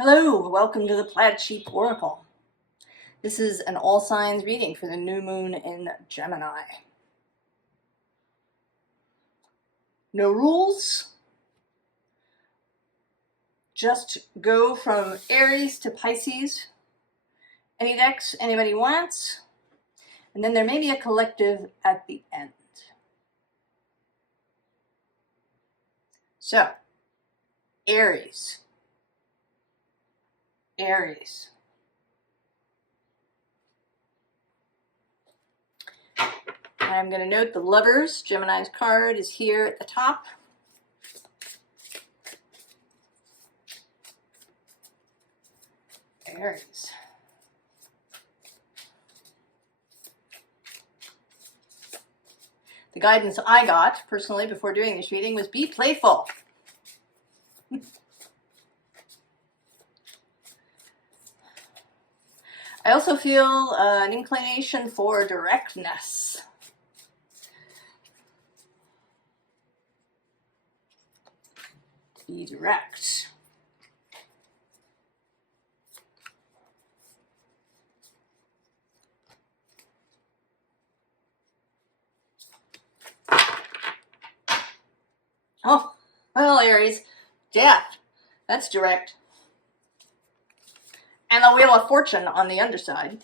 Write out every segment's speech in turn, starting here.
Hello, welcome to the Plaid Sheep Oracle. This is an all signs reading for the new moon in Gemini. No rules. Just go from Aries to Pisces. Any decks anybody wants. And then there may be a collective at the end. So, Aries. I'm going to note the Lovers. Gemini's card is here at the top. Aries. The guidance I got personally before doing this reading was be playful. I also feel an inclination for directness. Be direct. Oh, well, Aries, death. That's direct. And the Wheel of Fortune on the underside.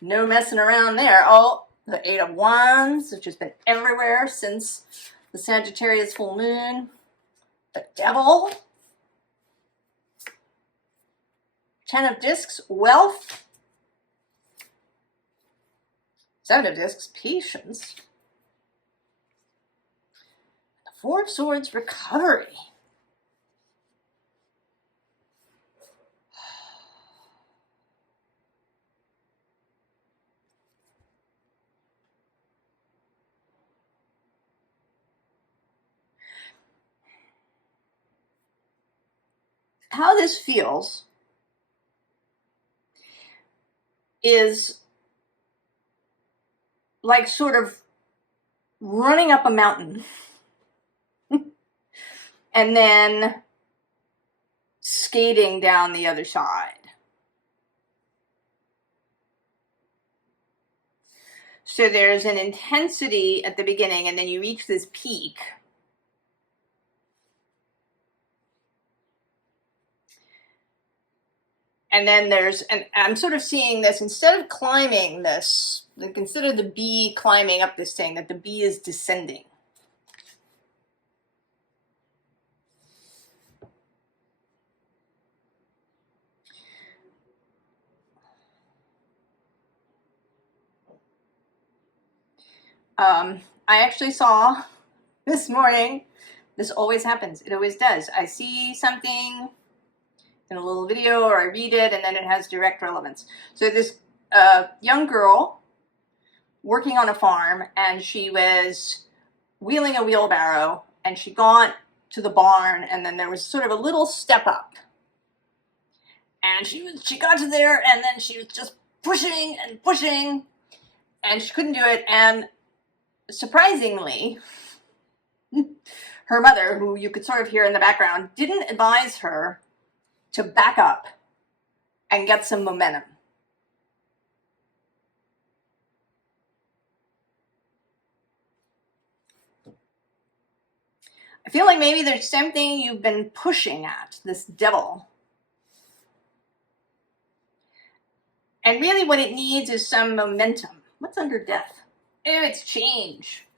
No messing around there. Oh, the Eight of Wands, which has been everywhere since the Sagittarius full moon. The Devil. Ten of Discs, wealth. Seven of Discs, patience. The Four of Swords, recovery. How this feels is like sort of running up a mountain and then skating down the other side. So there's an intensity at the beginning and then you reach this peak. And then there's, and I'm sort of seeing this, instead of climbing this, consider the bee climbing up this thing, that the bee is descending. I actually saw this morning, this always happens, it always does. I see something in a little video or I read it and then it has direct relevance. So this young girl working on a farm and she was wheeling a wheelbarrow and she got to the barn and then there was sort of a little step up. And she got to there and then she was just pushing and pushing and she couldn't do it. And surprisingly, her mother, who you could sort of hear in the background, didn't advise her to back up and get some momentum. I feel like maybe there's something you've been pushing at, this devil. And really what it needs is some momentum. What's under death? Oh, it's change.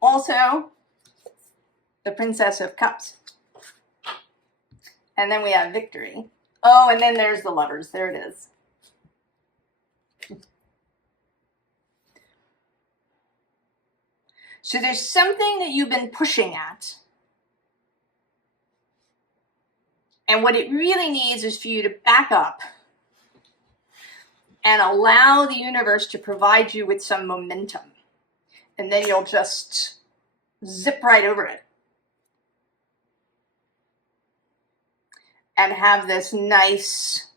Also, the Princess of Cups. And then we have victory. Oh, and then there's the Lovers. There it is. So there's something that you've been pushing at. And what it really needs is for you to back up and allow the universe to provide you with some momentum. And then you'll just zip right over it. And have this nice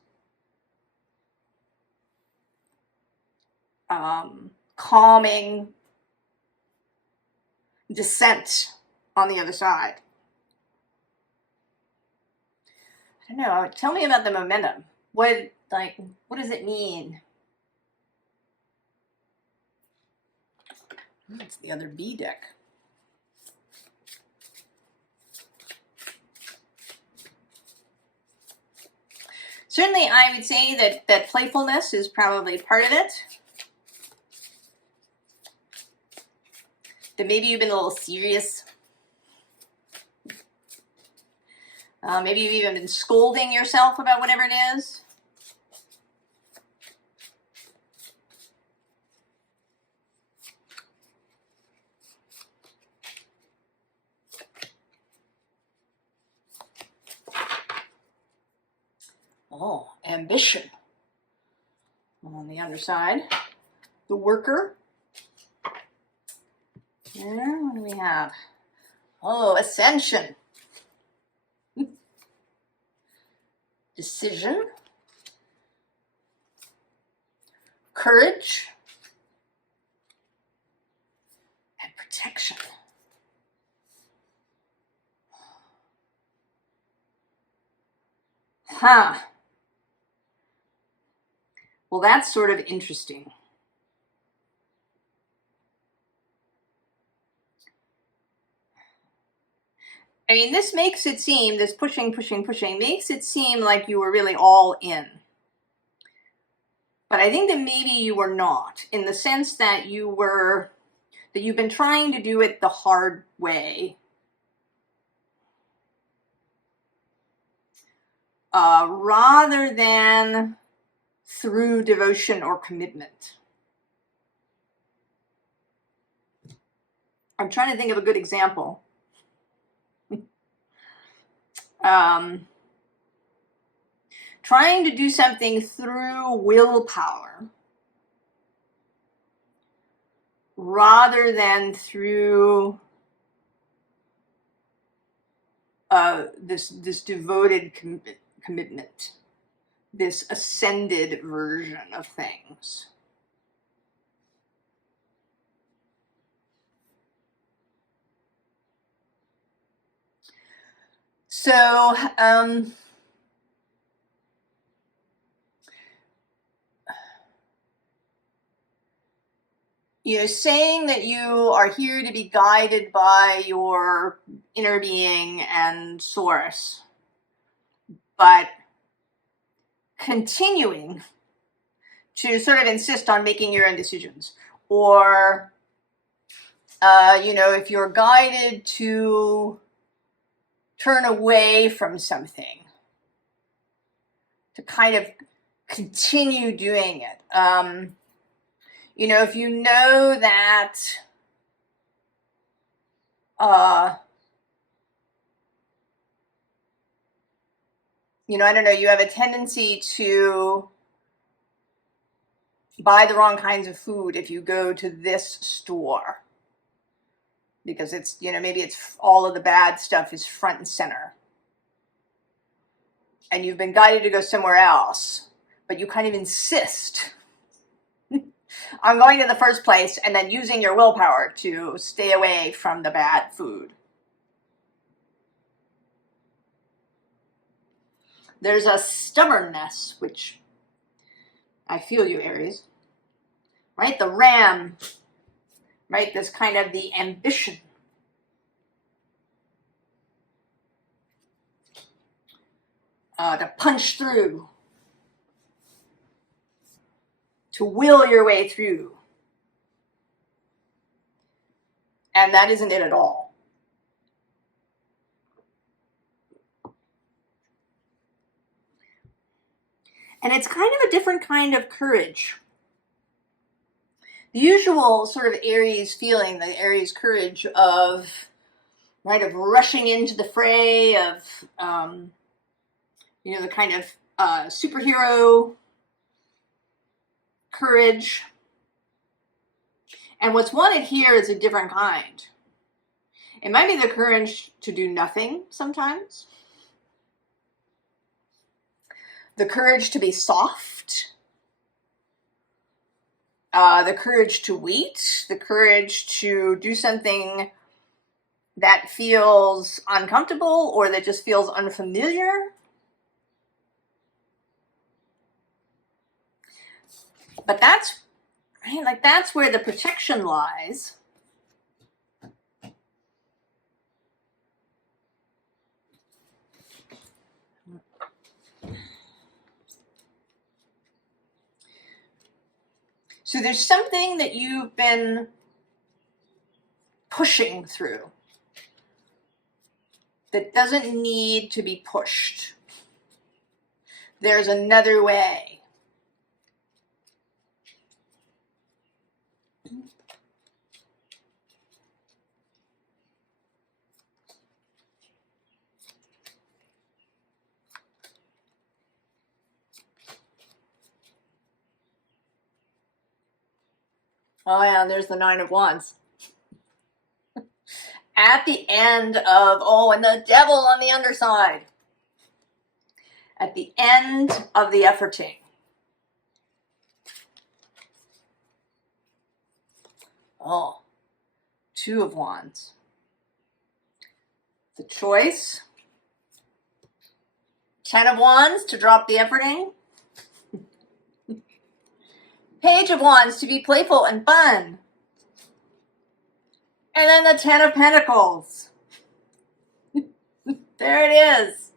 calming descent on the other side. I don't know. Tell me about the momentum. What does it mean? It's the other B deck. Certainly, I would say that playfulness is probably part of it. That maybe you've been a little serious. Maybe you've even been scolding yourself about whatever it is. Oh, ambition. On the underside, the worker. And what do we have? Oh, ascension. Decision. Courage. And protection. Huh. Well, that's sort of interesting. I mean, this makes it seem, this pushing, makes it seem like you were really all in. But I think that maybe you were not, in the sense that you've been trying to do it the hard way. Rather than through devotion or commitment. I'm trying to think of a good example. Trying to do something through willpower rather than through this devoted commitment, this ascended version of things. So, saying that you are here to be guided by your inner being and source, but continuing to sort of insist on making your own decisions. Or, if you're guided to turn away from something, to kind of continue doing it. If you know that I don't know, you have a tendency to buy the wrong kinds of food if you go to this store. Because it's, maybe it's all of the bad stuff is front and center. And you've been guided to go somewhere else, but you kind of insist on going to the first place and then using your willpower to stay away from the bad food. There's a stubbornness, which I feel you, Aries. Right? The ram. Right? This kind of the ambition. To punch through. To will your way through. And that isn't it at all. And it's kind of a different kind of courage. The usual sort of Aries feeling, the Aries courage of rushing into the fray, of, the kind of superhero courage. And what's wanted here is a different kind. It might be the courage to do nothing sometimes. The courage to be soft. The courage to wait. The courage to do something that feels uncomfortable or that just feels unfamiliar. But that's, right, like that's where the protection lies. So there's something that you've been pushing through that doesn't need to be pushed. There's another way. Oh yeah, there's the Nine of Wands. At the end of, oh, and the devil on the underside. At the end of the efforting. Oh, Two of Wands. The choice. Ten of Wands to drop the efforting. Page of Wands to be playful and fun. And then the Ten of Pentacles. There it is.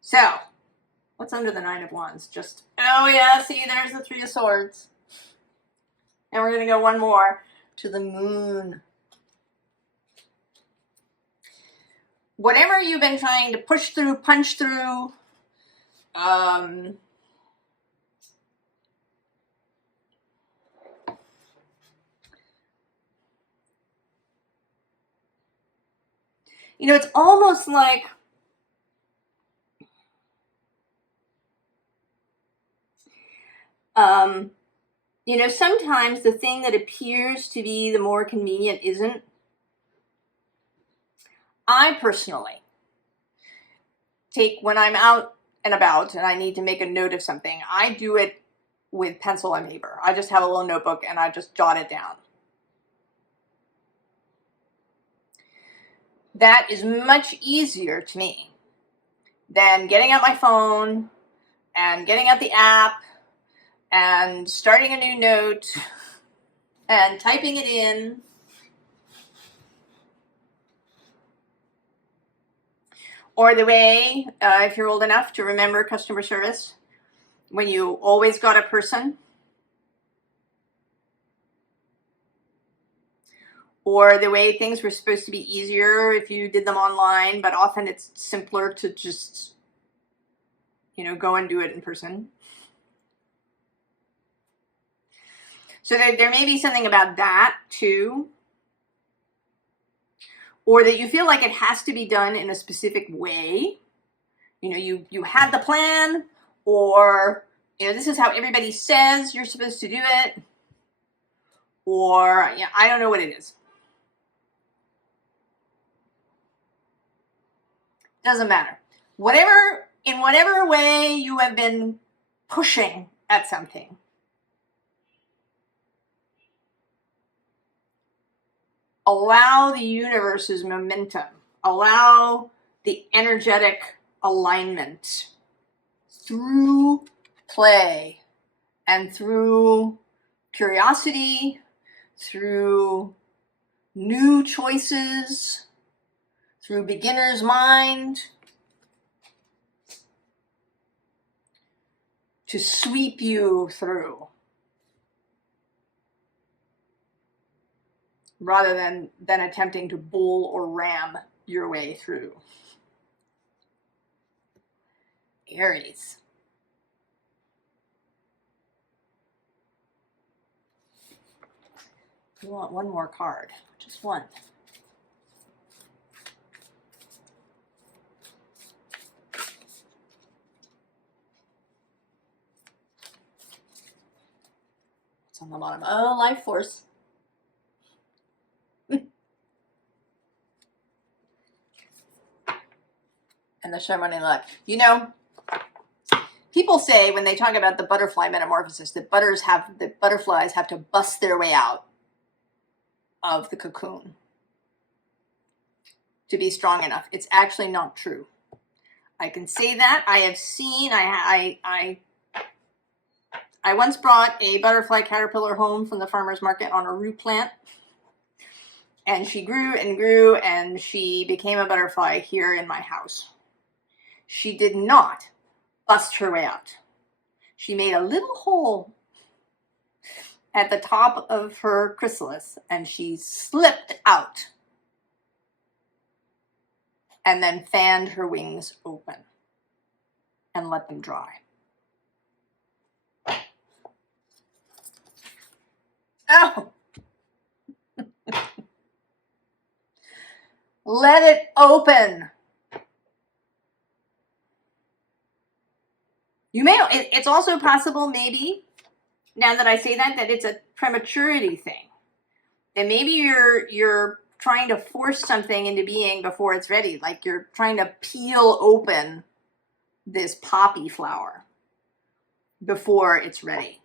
So, what's under the Nine of Wands? Just, oh yeah, see, there's the Three of Swords. And we're going to go one more to the Moon. Whatever you've been trying to push through, punch through, you know, it's almost like you know, sometimes the thing that appears to be the more convenient isn't. I personally take, when I'm out and about and I need to make a note of something, I do it with pencil and paper. I just have a little notebook and I just jot it down. That is much easier to me than getting out my phone and getting out the app and starting a new note and typing it in. Or the way, if you're old enough to remember customer service, when you always got a person. Or the way things were supposed to be easier if you did them online, but often it's simpler to just, you know, go and do it in person. So there may be something about that too. Or that you feel like it has to be done in a specific way. You know, you had the plan, or, you know, this is how everybody says you're supposed to do it. Or, yeah, I don't know what it is. Doesn't matter. Whatever, in whatever way you have been pushing at something, allow the universe's momentum, allow the energetic alignment through play and through curiosity, through new choices, through beginner's mind, to sweep you through, rather than attempting to bull or ram your way through. Aries. You want one more card, just one. What's on the bottom? Oh, life force. And the Chamonix luck. You know, people say when they talk about the butterfly metamorphosis that butterflies have to bust their way out of the cocoon to be strong enough. It's actually not true. I can say that. I have seen, I once brought a butterfly caterpillar home from the farmer's market on a root plant. And she grew and grew, and she became a butterfly here in my house. She did not bust her way out. She made a little hole at the top of her chrysalis, and she slipped out and then fanned her wings open and let them dry. Oh! Let it open. You may, it's also possible maybe, now that I say that, that it's a prematurity thing. That maybe you're trying to force something into being before it's ready. Like you're trying to peel open this poppy flower before it's ready.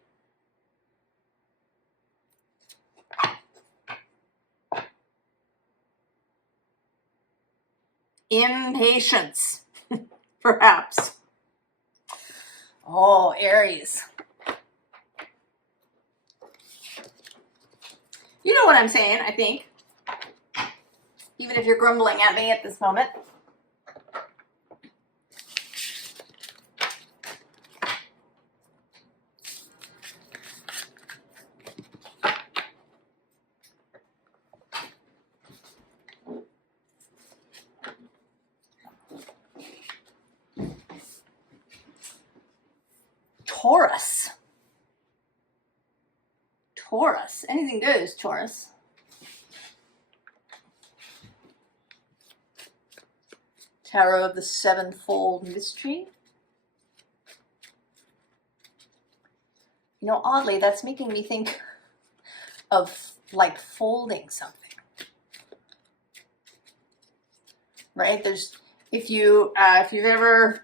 Impatience, perhaps. Oh, Aries. You know what I'm saying, I think. Even if you're grumbling at me at this moment. Taurus. Taurus. Anything goes, Taurus. Tarot of the Sevenfold Mystery. You know, oddly, that's making me think of like folding something. Right? There's, if you've ever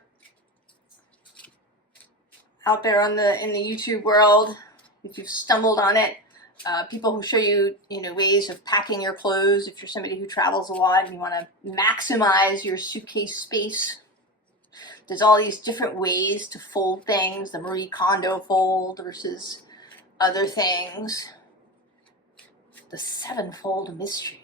out there in the YouTube world, if you've stumbled on it, people who show you, ways of packing your clothes. If you're somebody who travels a lot and you want to maximize your suitcase space, there's all these different ways to fold things. The Marie Kondo fold versus other things. The Sevenfold Mystery.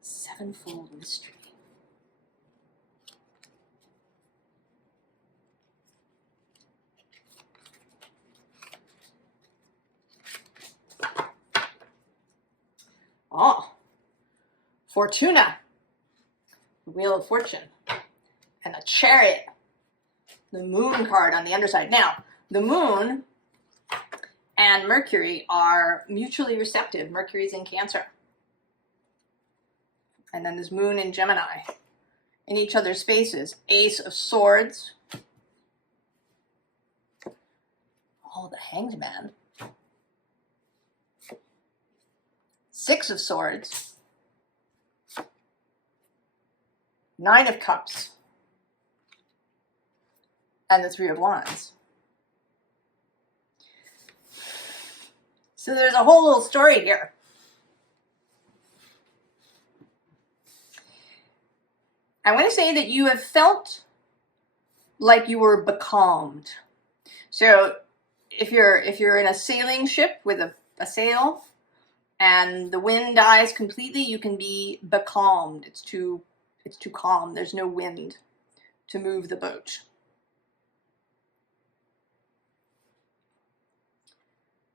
Sevenfold Mystery. Oh, Fortuna, the Wheel of Fortune, and the Chariot, the Moon card on the underside. Now, the Moon and Mercury are mutually receptive. Mercury's in Cancer. And then there's Moon in Gemini in each other's spaces. Ace of Swords. Oh, the Hanged Man. Six of Swords. Nine of Cups. And the Three of Wands. So there's a whole little story here. I want to say that you have felt like you were becalmed. So if you're in a sailing ship with a sail and the wind dies completely, you can be becalmed. It's too calm. There's no wind to move the boat.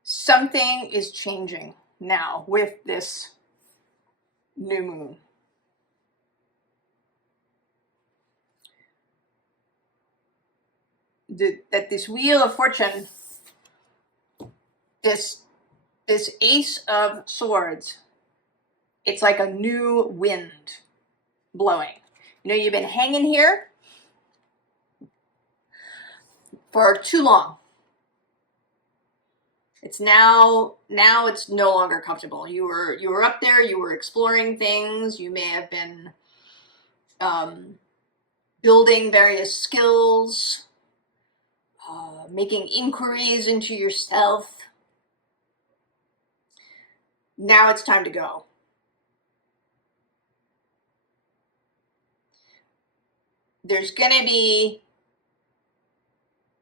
Something is changing now with this new moon. That this Wheel of Fortune, this Ace of Swords, it's like a new wind blowing. You've been hanging here for too long. It's now it's no longer comfortable. You were up there, you were exploring things, you may have been building various skills, making inquiries into yourself. Now it's time to go. there's going to be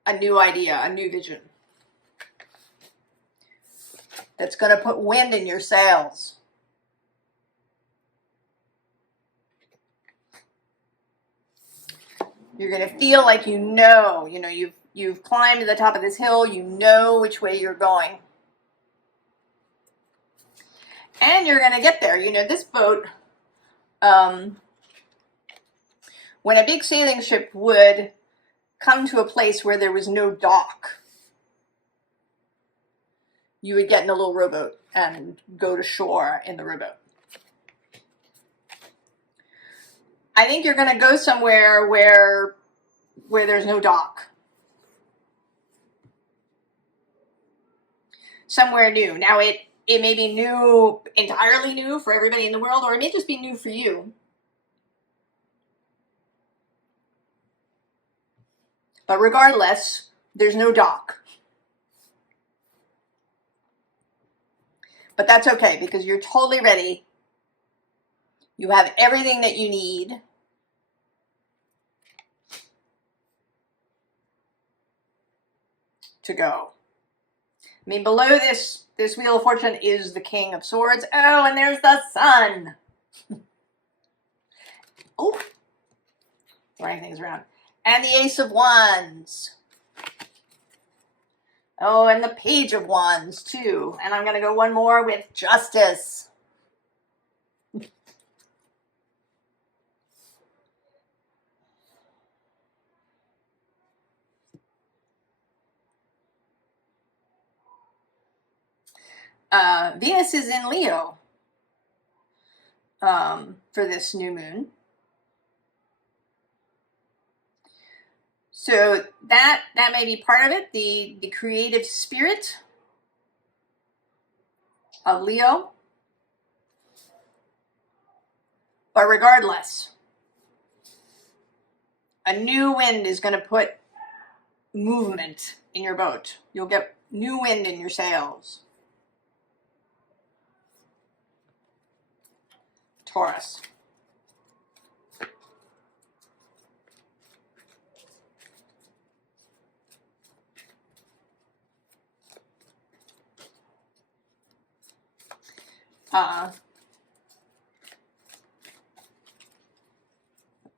a new idea, a new vision that's going to put wind in your sails. You're going to feel like you've climbed to the top of this hill, you know which way you're going. And you're going to get there. You know, this boat, when a big sailing ship would come to a place where there was no dock, you would get in a little rowboat and go to shore in the rowboat. I think you're going to go somewhere where there's no dock. Somewhere new. Now, it may be new, entirely new for everybody in the world, or it may just be new for you. But regardless, there's no dock. But that's okay, because you're totally ready. You have everything that you need. To go. I mean, below this Wheel of Fortune is the King of Swords. Oh, and there's the Sun. Oh, throwing things around. And the Ace of Wands. Oh, and the Page of Wands, too. And I'm going to go one more with Justice. Venus is in Leo for this new moon. So that may be part of it, the creative spirit of Leo. But regardless, a new wind is going to put movement in your boat. You'll get new wind in your sails. Taurus. Let's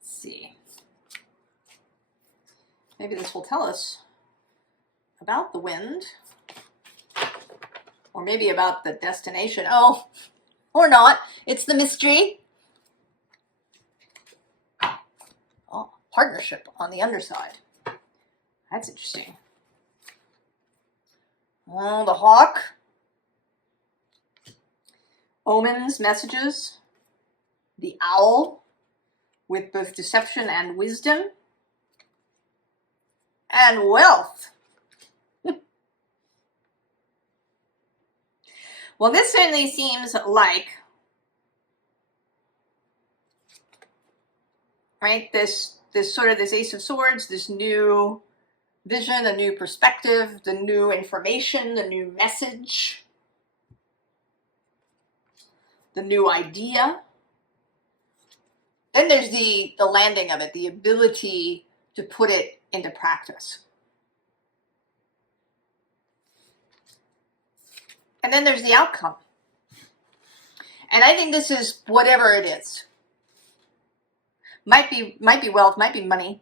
see. Maybe this will tell us about the wind, or maybe about the destination. Oh, or not. It's the mystery. Oh, partnership on the underside. That's interesting. Oh, the hawk. Omens, messages. The owl, with both deception and wisdom. And wealth. Well, this certainly seems like, right, this sort of this Ace of Swords, this new vision, a new perspective, the new information, the new message, the new idea. Then there's the landing of it, the ability to put it into practice. And then there's the outcome. And I think this is whatever it is. Might be wealth, might be money.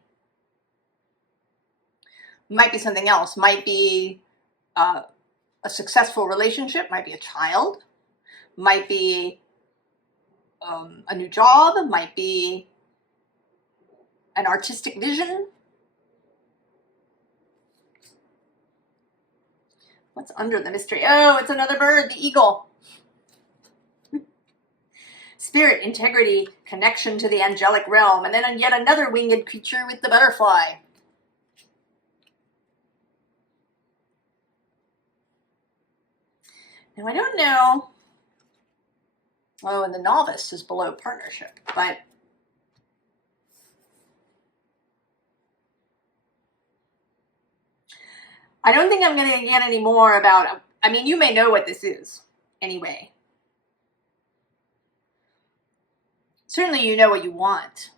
Might be something else. Might be a successful relationship. Might be a child. Might be a new job. Might be an artistic vision. What's under the mystery? Oh, it's another bird, the eagle. Spirit, integrity, connection to the angelic realm. And then yet another winged creature with the butterfly. Now, I don't know. Oh, and the novice is below partnership, but I don't think I'm going to get any more about, I mean, you may know what this is anyway. Certainly you know what you want.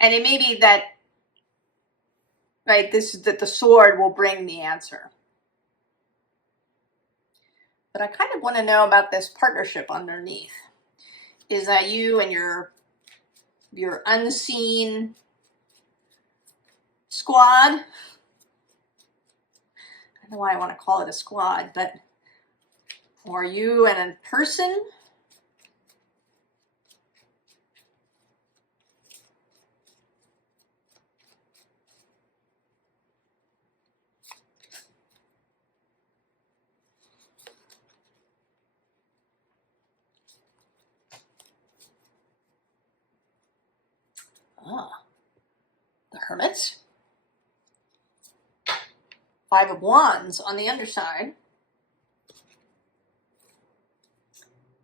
And it may be that, right, that the sword will bring the answer. But I kind of want to know about this partnership underneath. Is that you and your unseen squad? I don't know why I want to call it a squad, but or you and a person? Ah, the Hermit. 5 of Wands on the underside.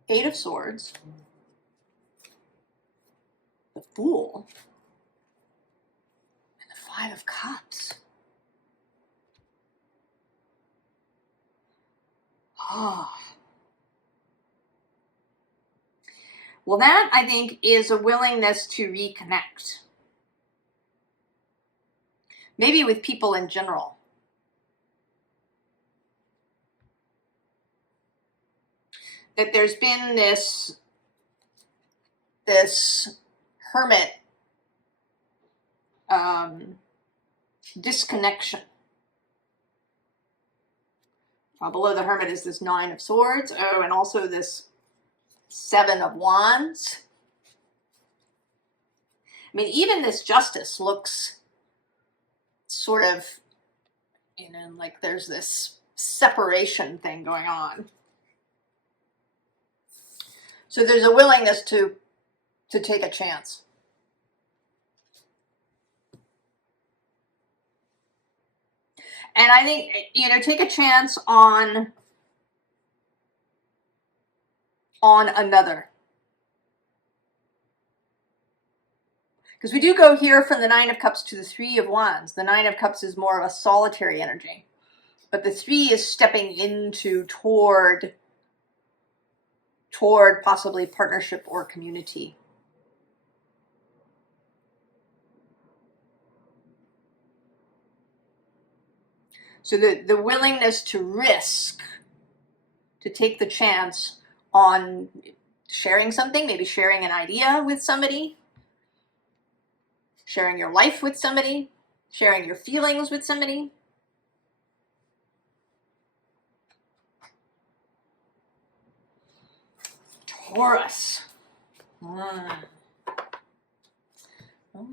8 of Swords. The Fool. And the 5 of Cups. Ah. Well, that, I think, is a willingness to reconnect. Maybe with people in general. That there's been this hermit disconnection. Below the Hermit is this 9 of Swords. Oh, and also this 7 of Wands. I mean, even this Justice looks sort of, you know, like there's this separation thing going on. So there's a willingness to take a chance. And I think, you know, take a chance on another. Because we do go here from the 9 of Cups to the 3 of Wands. The 9 of Cups is more of a solitary energy. But the 3 is stepping into toward possibly partnership or community. So the willingness to risk, to take the chance on sharing something, maybe sharing an idea with somebody, sharing your life with somebody, sharing your feelings with somebody. Taurus. Oh,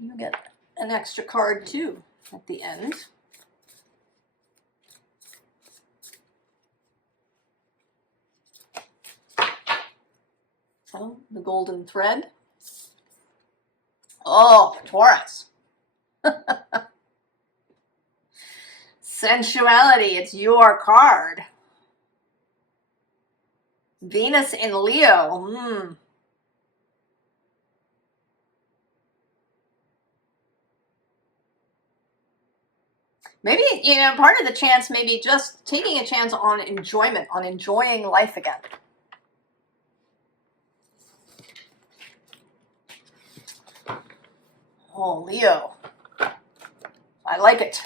you get an extra card too at the end. Oh, the golden thread. Oh, Taurus. Sensuality, it's your card. Venus in Leo. Maybe, you know, part of the chance, maybe just taking a chance on enjoyment, on enjoying life again. Oh, Leo. I like it.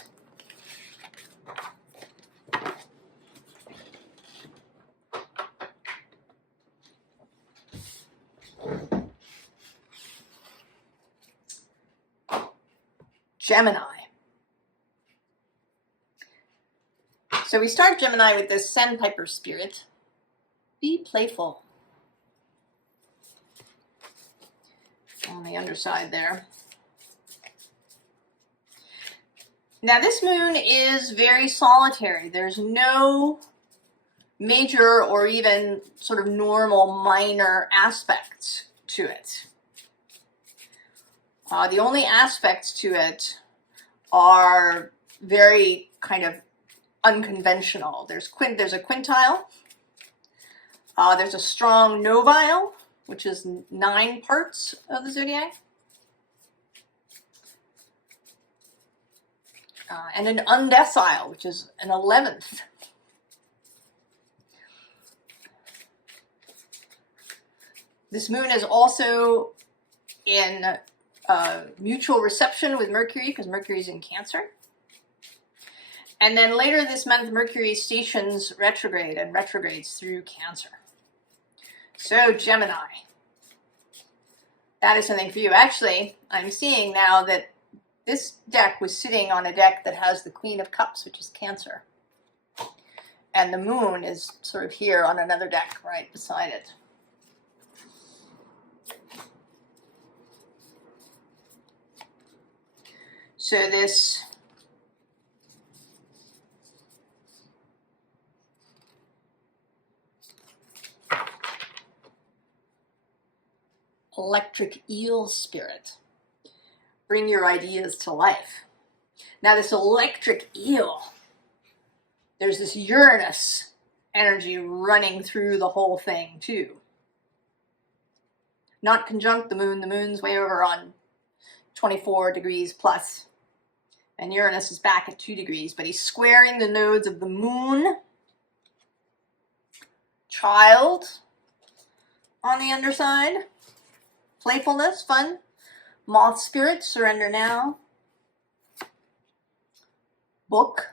Gemini. So we start Gemini with this sandpiper spirit. Be playful. On the underside there. Now this moon is very solitary. There's no major or even sort of normal minor aspects to it. The only aspects to it are very kind of unconventional. There's a quintile. There's a strong novile, which is 9 parts of the zodiac. And an undecile, which is an 11th. This moon is also in mutual reception with Mercury, because Mercury's in Cancer. And then later this month, Mercury stations retrograde and retrogrades through Cancer. So Gemini, that is something for you. Actually, I'm seeing now that this deck was sitting on a deck that has the Queen of Cups, which is Cancer. And the moon is sort of here on another deck right beside it. So this electric eel spirit, bring your ideas to life. Now this electric eel, there's this Uranus energy running through the whole thing too. Not conjunct the moon's way over on 24 degrees plus. And Uranus is back at 2 degrees, but he's squaring the nodes of the moon, child on the underside, playfulness, fun, moth spirit, surrender now, book,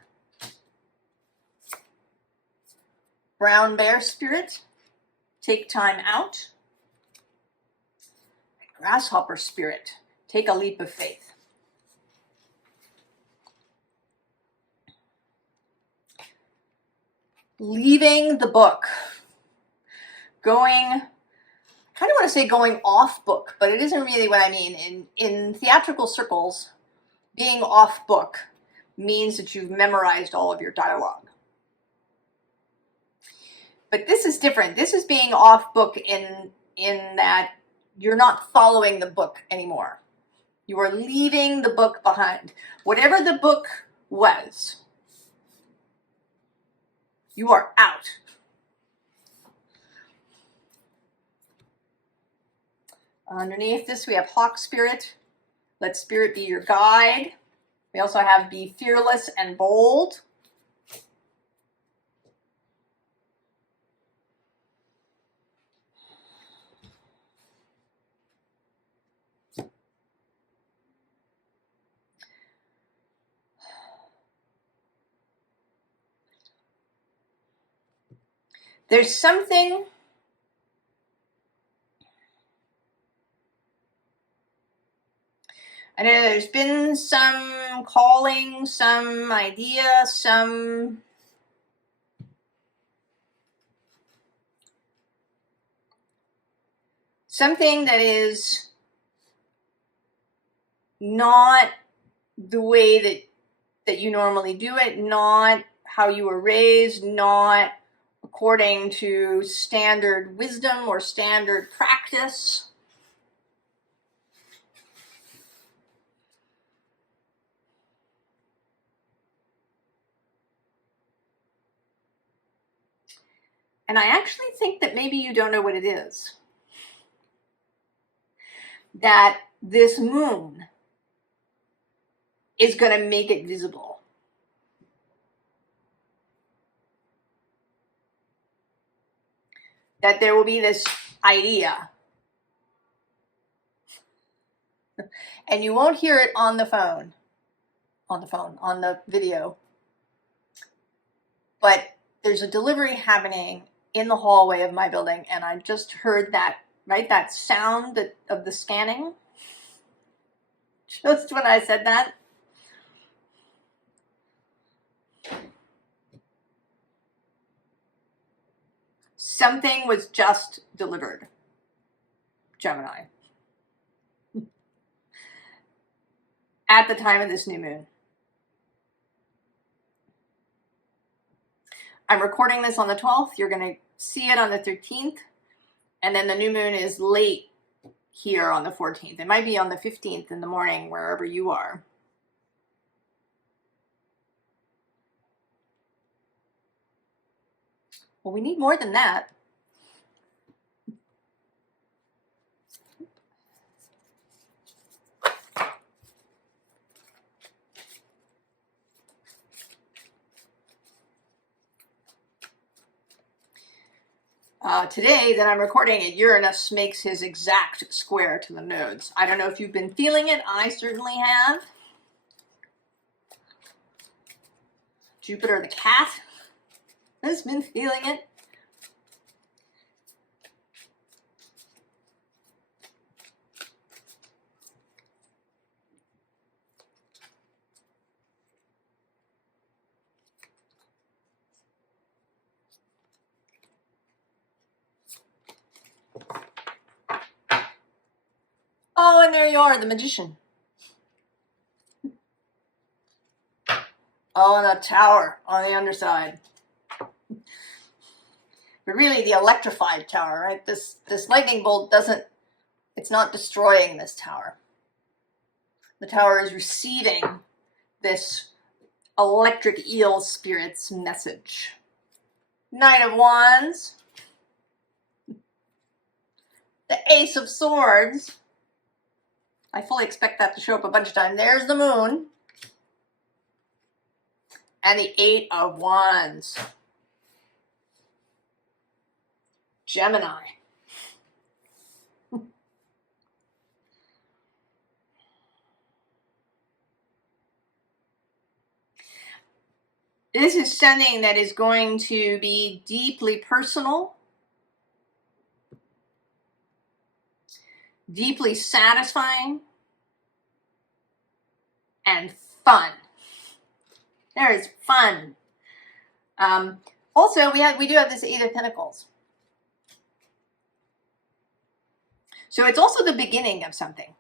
brown bear spirit, take time out, grasshopper spirit, take a leap of faith. Leaving the book, going, I kind of want to say going off book, but it isn't really what I mean. In theatrical circles, being off book means that you've memorized all of your dialogue. But this is different. This is being off book in that you're not following the book anymore. You are leaving the book behind. Whatever the book was, you are out. Underneath this, we have hawk spirit. Let spirit be your guide. We also have be fearless and bold. There's something I know there's been some calling, some idea, something that is not the way that you normally do it, not how you were raised, not according to standard wisdom or standard practice. And I actually think that maybe you don't know what it is. That this moon is going to make it visible. That there will be this idea. And you won't hear it on the phone. On the video. But there's a delivery happening in the hallway of my building, and I just heard that, right? That sound of the scanning. Just when I said that. Something was just delivered, Gemini, at the time of this new moon. I'm recording this on the 12th. You're going to see it on the 13th. And then the new moon is late here on the 14th. It might be on the 15th in the morning, wherever you are. Well, we need more than that. today that I'm recording it, Uranus makes his exact square to the nodes. I don't know if you've been feeling it. I certainly have. Jupiter the cat has been feeling it. Oh, and there you are, the Magician. Oh, and a tower on the underside. But really the electrified tower, right? This lightning bolt doesn't, it's not destroying this tower. The tower is receiving this electric eel spirit's message. Knight of Wands. The Ace of Swords. I fully expect that to show up a bunch of times. There's the Moon. And the Eight of Wands. Gemini. This is something that is going to be deeply personal, deeply satisfying, and fun. There is fun. Also, we do have this Eight of Pentacles. So it's also the beginning of something.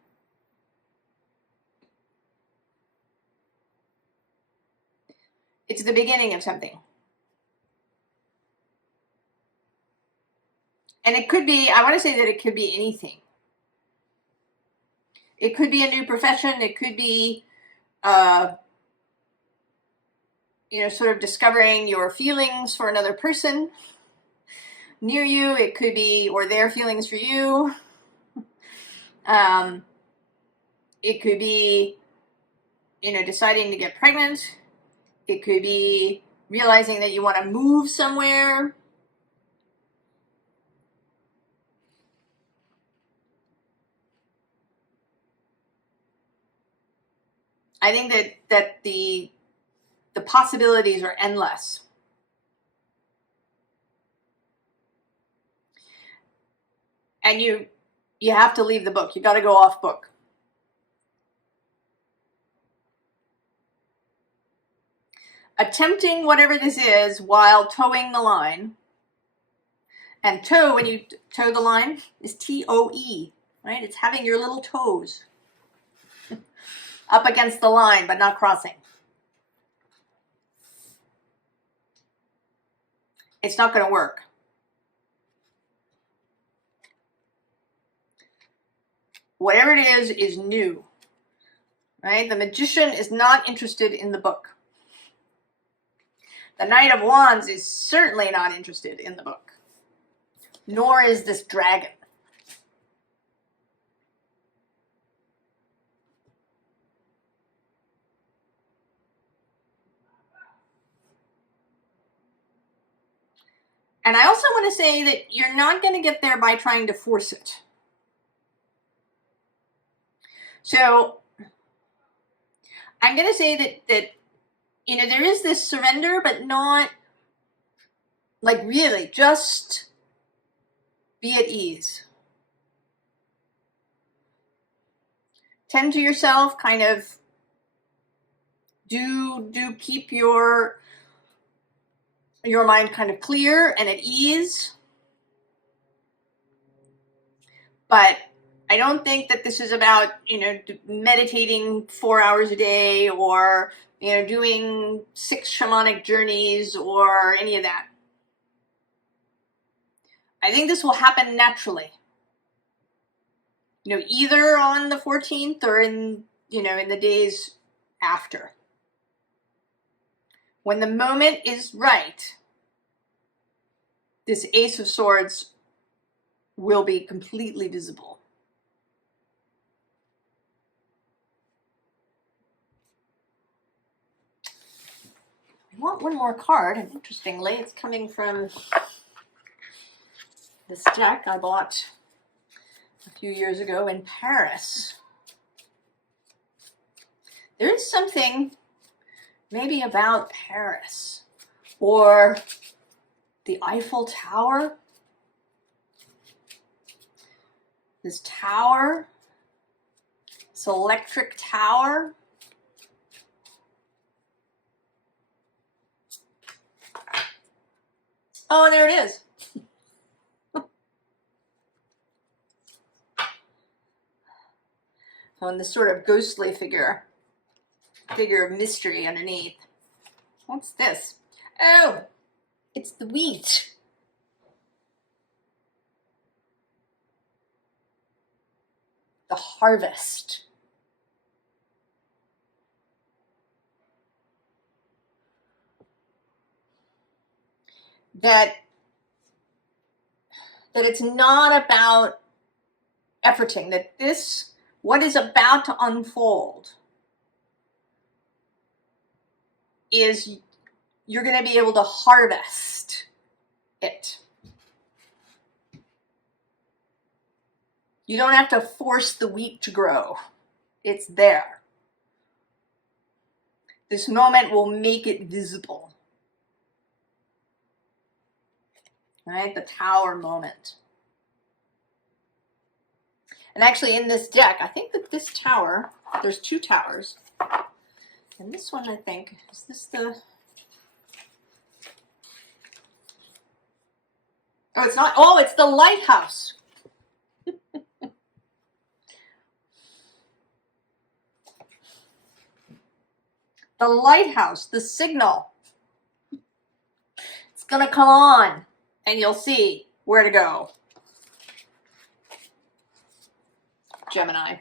It's the beginning of something. And it could be, I want to say that it could be anything. It could be a new profession. It could be, sort of discovering your feelings for another person near you. It could be, or their feelings for you. It could be, deciding to get pregnant. It could be realizing that you want to move somewhere. I think that the possibilities are endless. And you have to leave the book. You got to go off book. Attempting whatever this is while towing the line. And toe, when you toe the line, is T-O-E, right? It's having your little toes up against the line, but not crossing. It's not going to work. Whatever it is new, right? The Magician is not interested in the book. The Knight of Wands is certainly not interested in the book. Nor is this dragon. And I also want to say that you're not going to get there by trying to force it. So I'm going to say that there is this surrender, but not like really just be at ease. Tend to yourself, kind of do keep your mind kind of clear and at ease. But I don't think that this is about, meditating 4 hours a day or, doing 6 shamanic journeys or any of that. I think this will happen naturally. Either on the 14th or in the days after. When the moment is right, this Ace of Swords will be completely visible. I want one more card, and interestingly, it's coming from This deck I bought a few years ago in Paris. There is something maybe about Paris or the Eiffel Tower. This tower, this electric tower. Oh, there it is. Oh, and this sort of ghostly figure of mystery underneath. What's this? Oh, it's the wheat. The harvest. That it's not about efforting, that this, what is about to unfold, is you're going to be able to harvest it. You don't have to force the wheat to grow. It's there. This moment will make it visible. Right? The tower moment. And actually in this deck, I think that this tower, there's two towers. And this one, I think, is this the... Oh, it's not. Oh, it's the lighthouse. The lighthouse, the signal. It's going to come on and you'll see where to go. Gemini.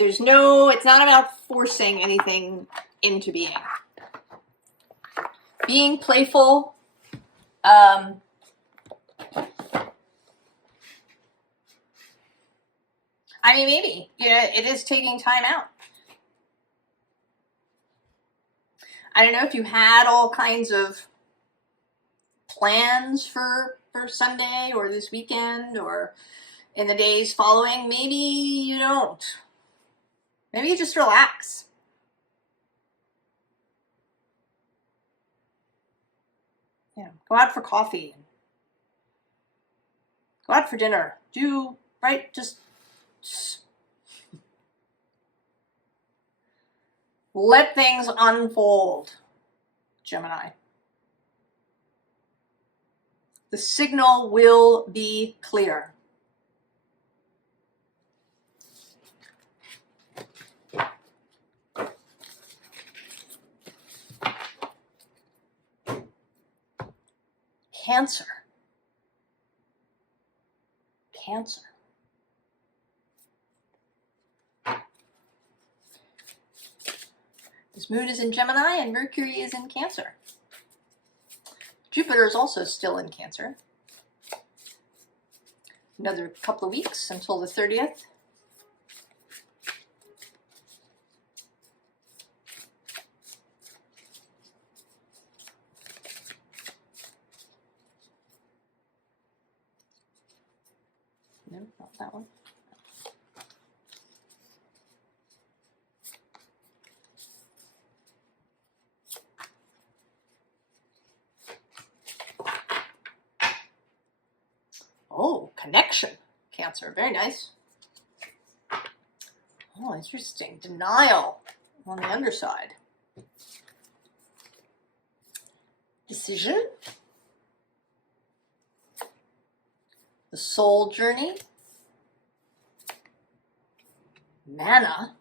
There's no, it's not about forcing anything into being. Being playful, I mean, maybe, you know, it is taking time out. I don't know if you had all kinds of plans for Sunday or this weekend or in the days following. Maybe you don't. Maybe you just relax. Yeah, go out for coffee. Go out for dinner. Do, right, just let things unfold, Gemini. The signal will be clear. Cancer. Cancer. This moon is in Gemini and Mercury is in Cancer. Jupiter is also still in Cancer. Another couple of weeks until the 30th. No, not that one. Oh, connection, Cancer. Very nice. Oh, interesting. Denial on the underside. Decision. The soul journey. Mana.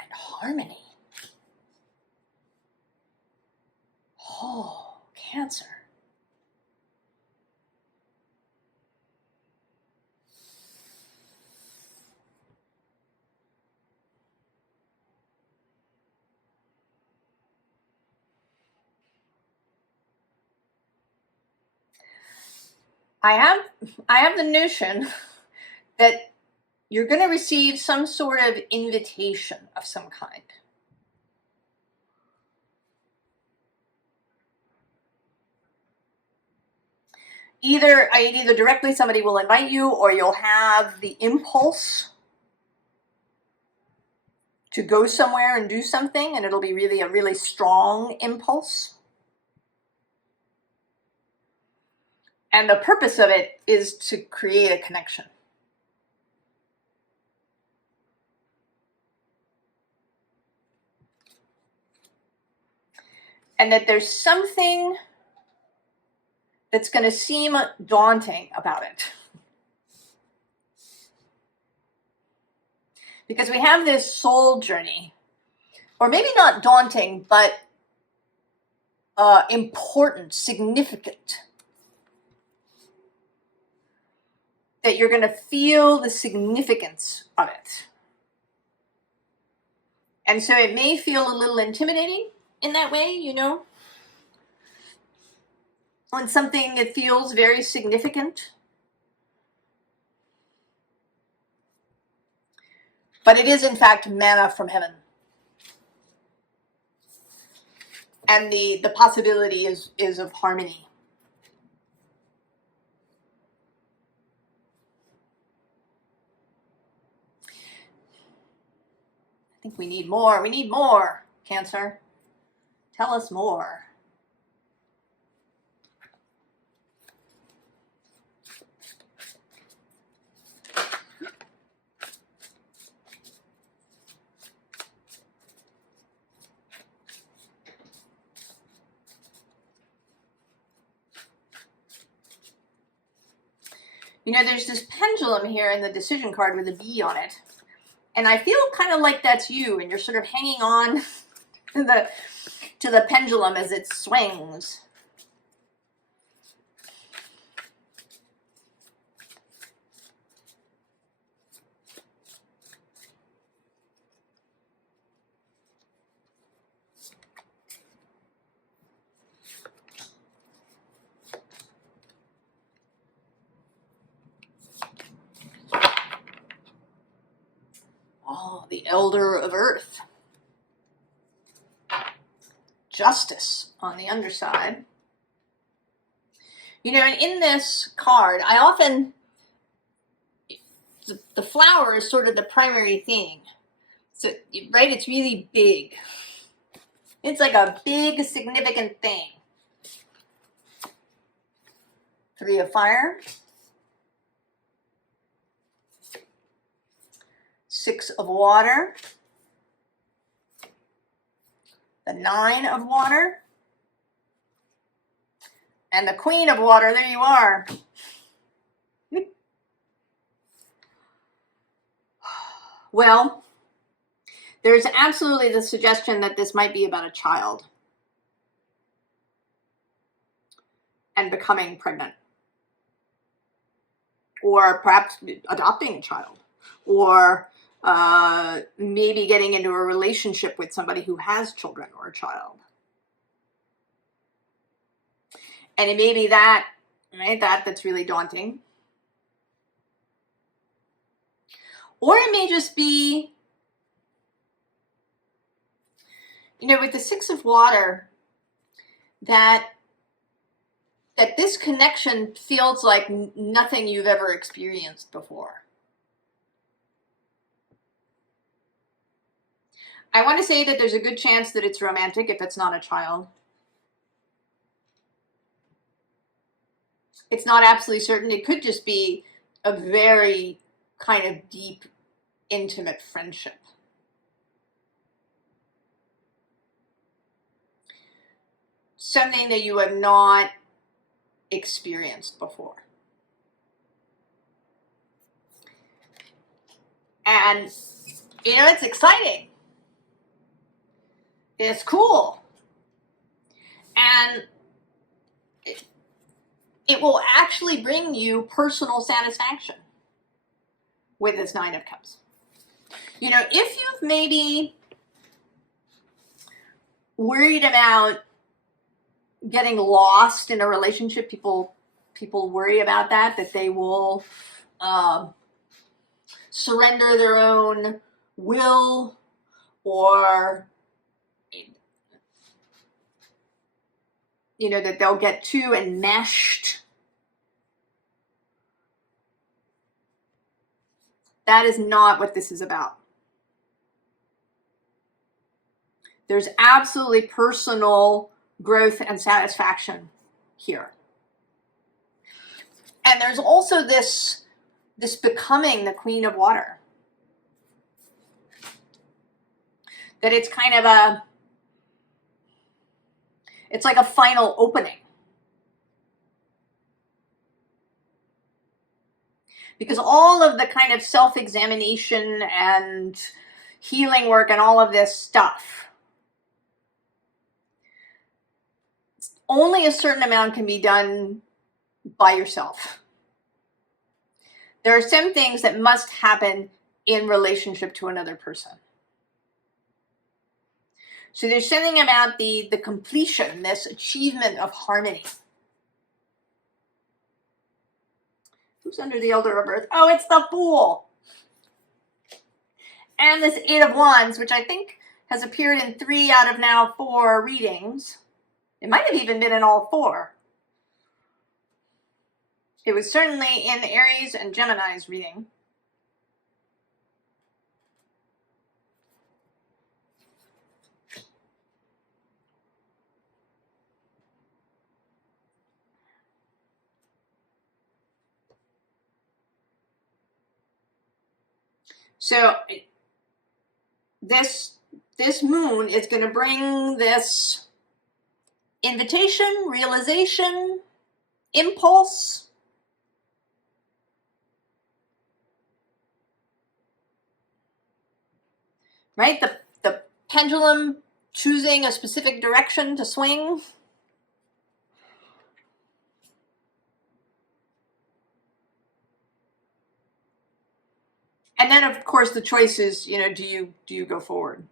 And harmony. Oh, Cancer. I have the notion that you're going to receive some sort of invitation of some kind. either directly somebody will invite you, or you'll have the impulse to go somewhere and do something, and it'll be really a really strong impulse. And the purpose of it is to create a connection. And that there's something that's going to seem daunting about it. Because we have this soul journey, or maybe not daunting, but important, significant. That you're going to feel the significance of it. And so it may feel a little intimidating in that way, you know. When something that feels very significant. But it is in fact manna from heaven. And the possibility is of harmony. I think we need more. We need more, Cancer. Tell us more. You know, there's this pendulum here in the decision card with a bee on it. And I feel kind of like that's you, and you're sort of hanging on to the pendulum as it swings. Oh, the Elder of Earth. Justice on the underside. You know, and in this card, I often, the flower is sort of the primary thing. So, right, it's really big. It's like a big, significant thing. 3 of fire. 6 of water. The 9 of water. And the Queen of water. There you are. Well, there's absolutely the suggestion that this might be about a child and becoming pregnant, or perhaps adopting a child, or maybe getting into a relationship with somebody who has children or a child. And it may be that, right, that's really daunting. Or it may just be, you know, with the 6 of water, that this connection feels like nothing you've ever experienced before. I want to say that there's a good chance that it's romantic if it's not a child. It's not absolutely certain. It could just be a very kind of deep, intimate friendship. Something that you have not experienced before. And, you know, it's exciting. It's cool. And it will actually bring you personal satisfaction with this 9 of Cups. You know, if you've maybe worried about getting lost in a relationship, people worry about that they will surrender their own will, or, you know, that they'll get too enmeshed That is not what this is about. There's absolutely personal growth and satisfaction here. And there's also this becoming the Queen of Water. That it's kind of it's like a final opening. Because all of the kind of self-examination and healing work and all of this stuff, only a certain amount can be done by yourself. There are some things that must happen in relationship to another person. So there's something about the completion, this achievement of harmony. Who's under the Elder of Earth? Oh, it's the Fool. And this Eight of Wands, which I think has appeared in 3 out of now 4 readings. It might have even been in all 4. It was certainly in Aries and Gemini's reading. So this moon is going to bring this invitation, realization, impulse. Right? The pendulum choosing a specific direction to swing. And then, of course, the choice is, do you go forward?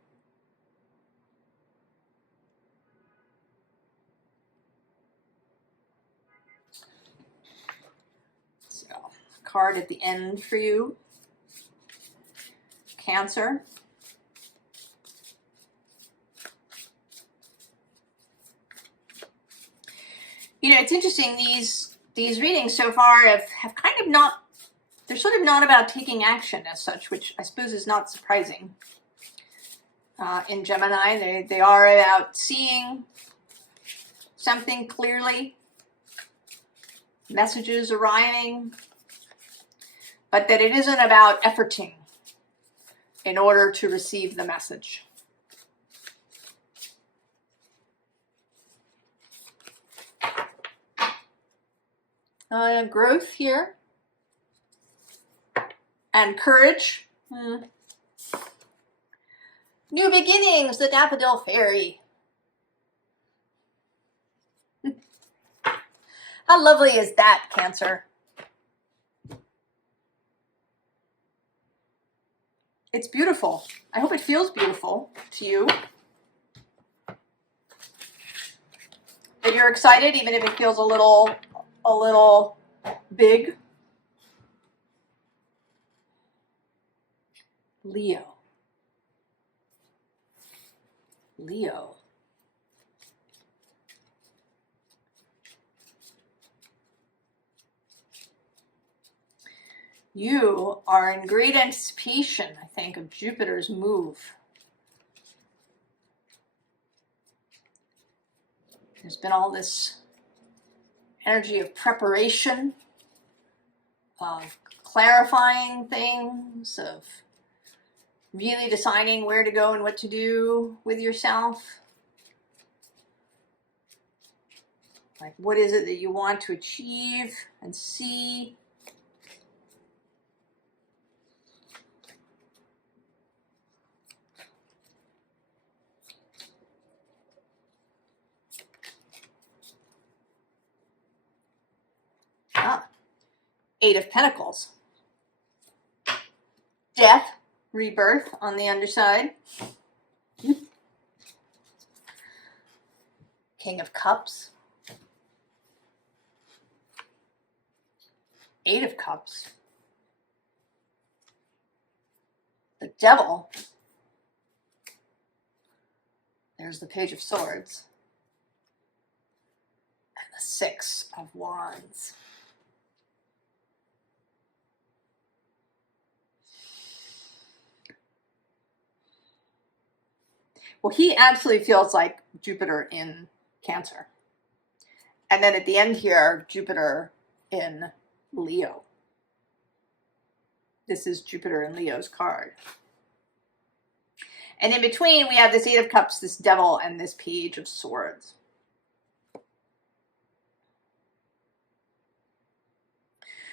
So, card at the end for you. Cancer. It's interesting, these readings so far have kind of not, they're sort of not about taking action as such, which I suppose is not surprising. In Gemini, they are about seeing something clearly, messages arriving, but that it isn't about efforting in order to receive the message. Growth here. And courage. New beginnings, the Daffodil Fairy. How lovely is that, Cancer? It's beautiful. I hope it feels beautiful to you. That you're excited, even if it feels a little big. Leo. You are in great anticipation, I think, of Jupiter's move. There's been all this energy of preparation, of clarifying things, of really deciding where to go and what to do with yourself. Like, what is it that you want to achieve and see? Eight of Pentacles. Death, rebirth on the underside. King of Cups. Eight of Cups. The Devil. There's the Page of Swords. And the Six of Wands. Well, he absolutely feels like Jupiter in Cancer. And then at the end here, Jupiter in Leo. This is Jupiter in Leo's card. And in between, we have this Eight of Cups, this Devil, and this Page of Swords.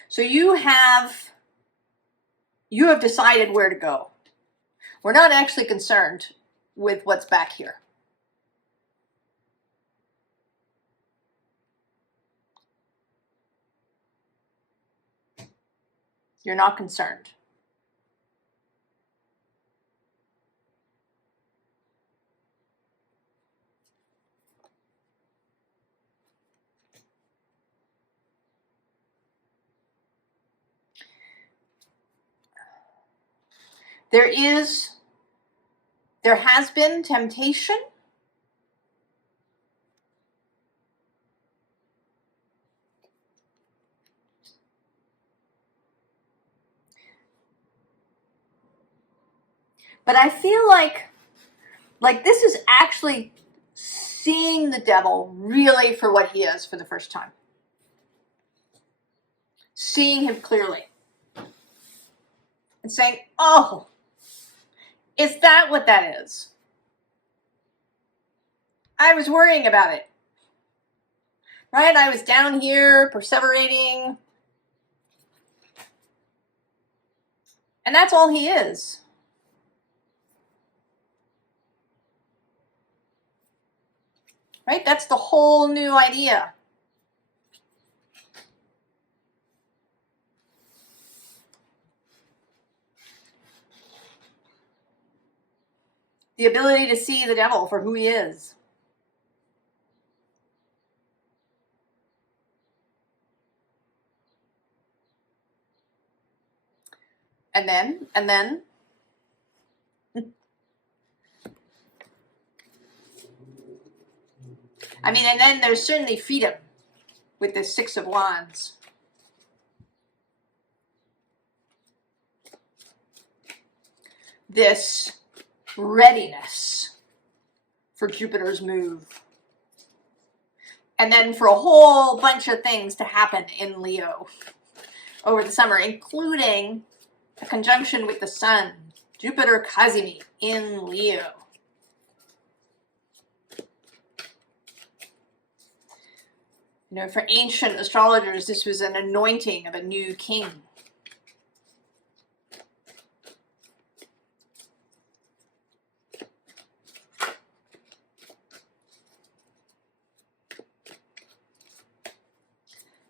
So you have decided where to go. We're not actually concerned with what's back here. You're not concerned. There has been temptation. But I feel like this is actually seeing the devil really for what he is for the first time. Seeing him clearly. And saying, oh, is that what that is? I was worrying about it. Right? I was down here perseverating. And that's all he is. Right? That's the whole new idea. The ability to see the devil for who he is. And then, and then there's certainly freedom with this Six of Wands. This readiness for Jupiter's move. And then for a whole bunch of things to happen in Leo over the summer, including a conjunction with the Sun, Jupiter Kazimi in Leo. You know, for ancient astrologers, this was an anointing of a new king.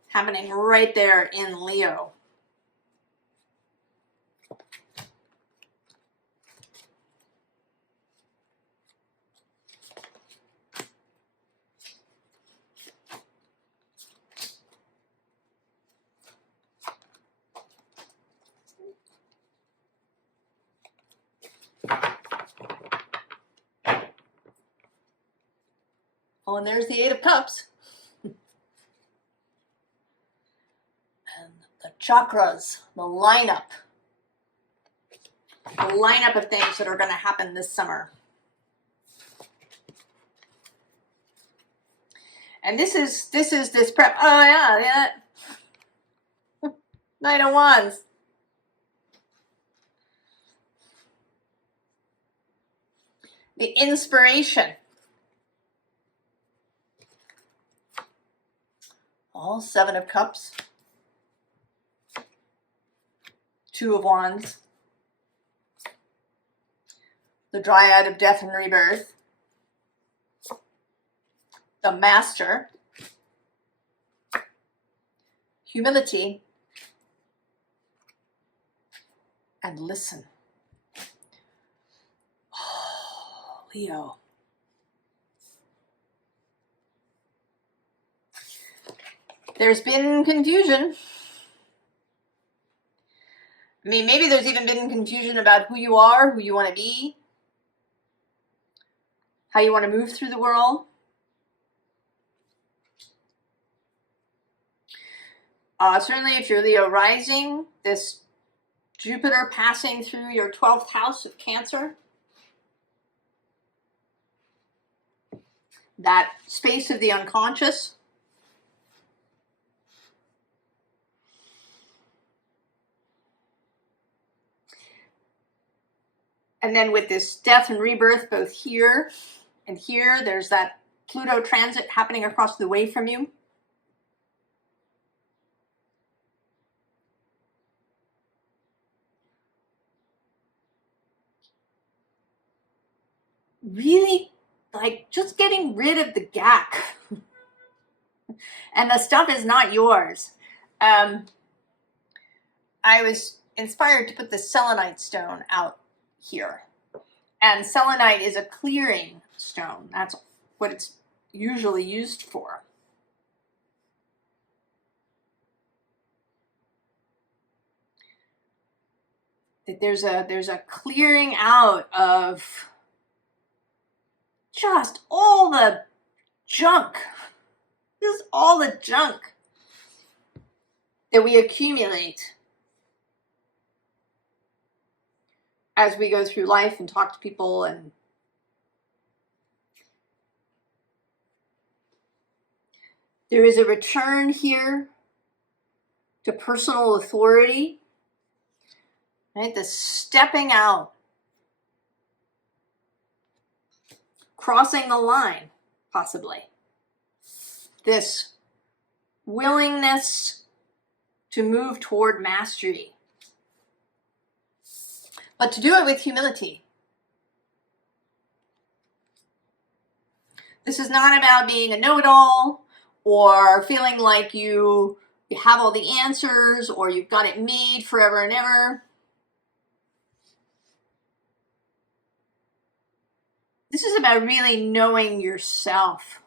Happening right there in Leo. Oh, and there's the Eight of Cups. And the chakras, the lineup of things that are going to happen this summer. And this is this prep. Oh yeah. Knight of Wands. The inspiration. All Seven of Cups. Two of Wands. The Dryad of Death and Rebirth. The Master. Humility. And listen. Oh, Leo. There's been confusion. I mean, maybe there's even been confusion about who you are, who you want to be, how you want to move through the world. Certainly if you're Leo rising, this Jupiter passing through your 12th house of Cancer that space of the unconscious. And then with this death and rebirth, both here and here, there's that Pluto transit happening across the way from you. Really, like, just getting rid of the gack. And the stuff is not yours. I was inspired to put the selenite stone out here. And selenite is a clearing stone. That's what it's usually used for. That there's a clearing out of just all the junk. Just all the junk that we accumulate as we go through life and talk to people. And there is a return here to personal authority, right? The stepping out, crossing the line, possibly. This willingness to move toward mastery, but to do it with humility. This is not about being a know-it-all or feeling like you have all the answers or you've got it made forever and ever. This is about really knowing yourself.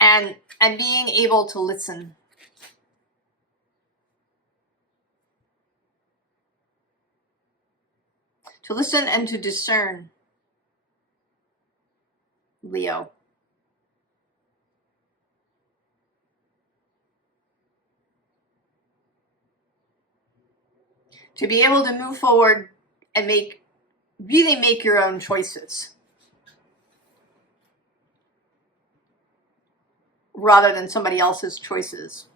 And being able to listen. To listen and to discern, Leo. To be able to move forward and really make your own choices, rather than somebody else's choices.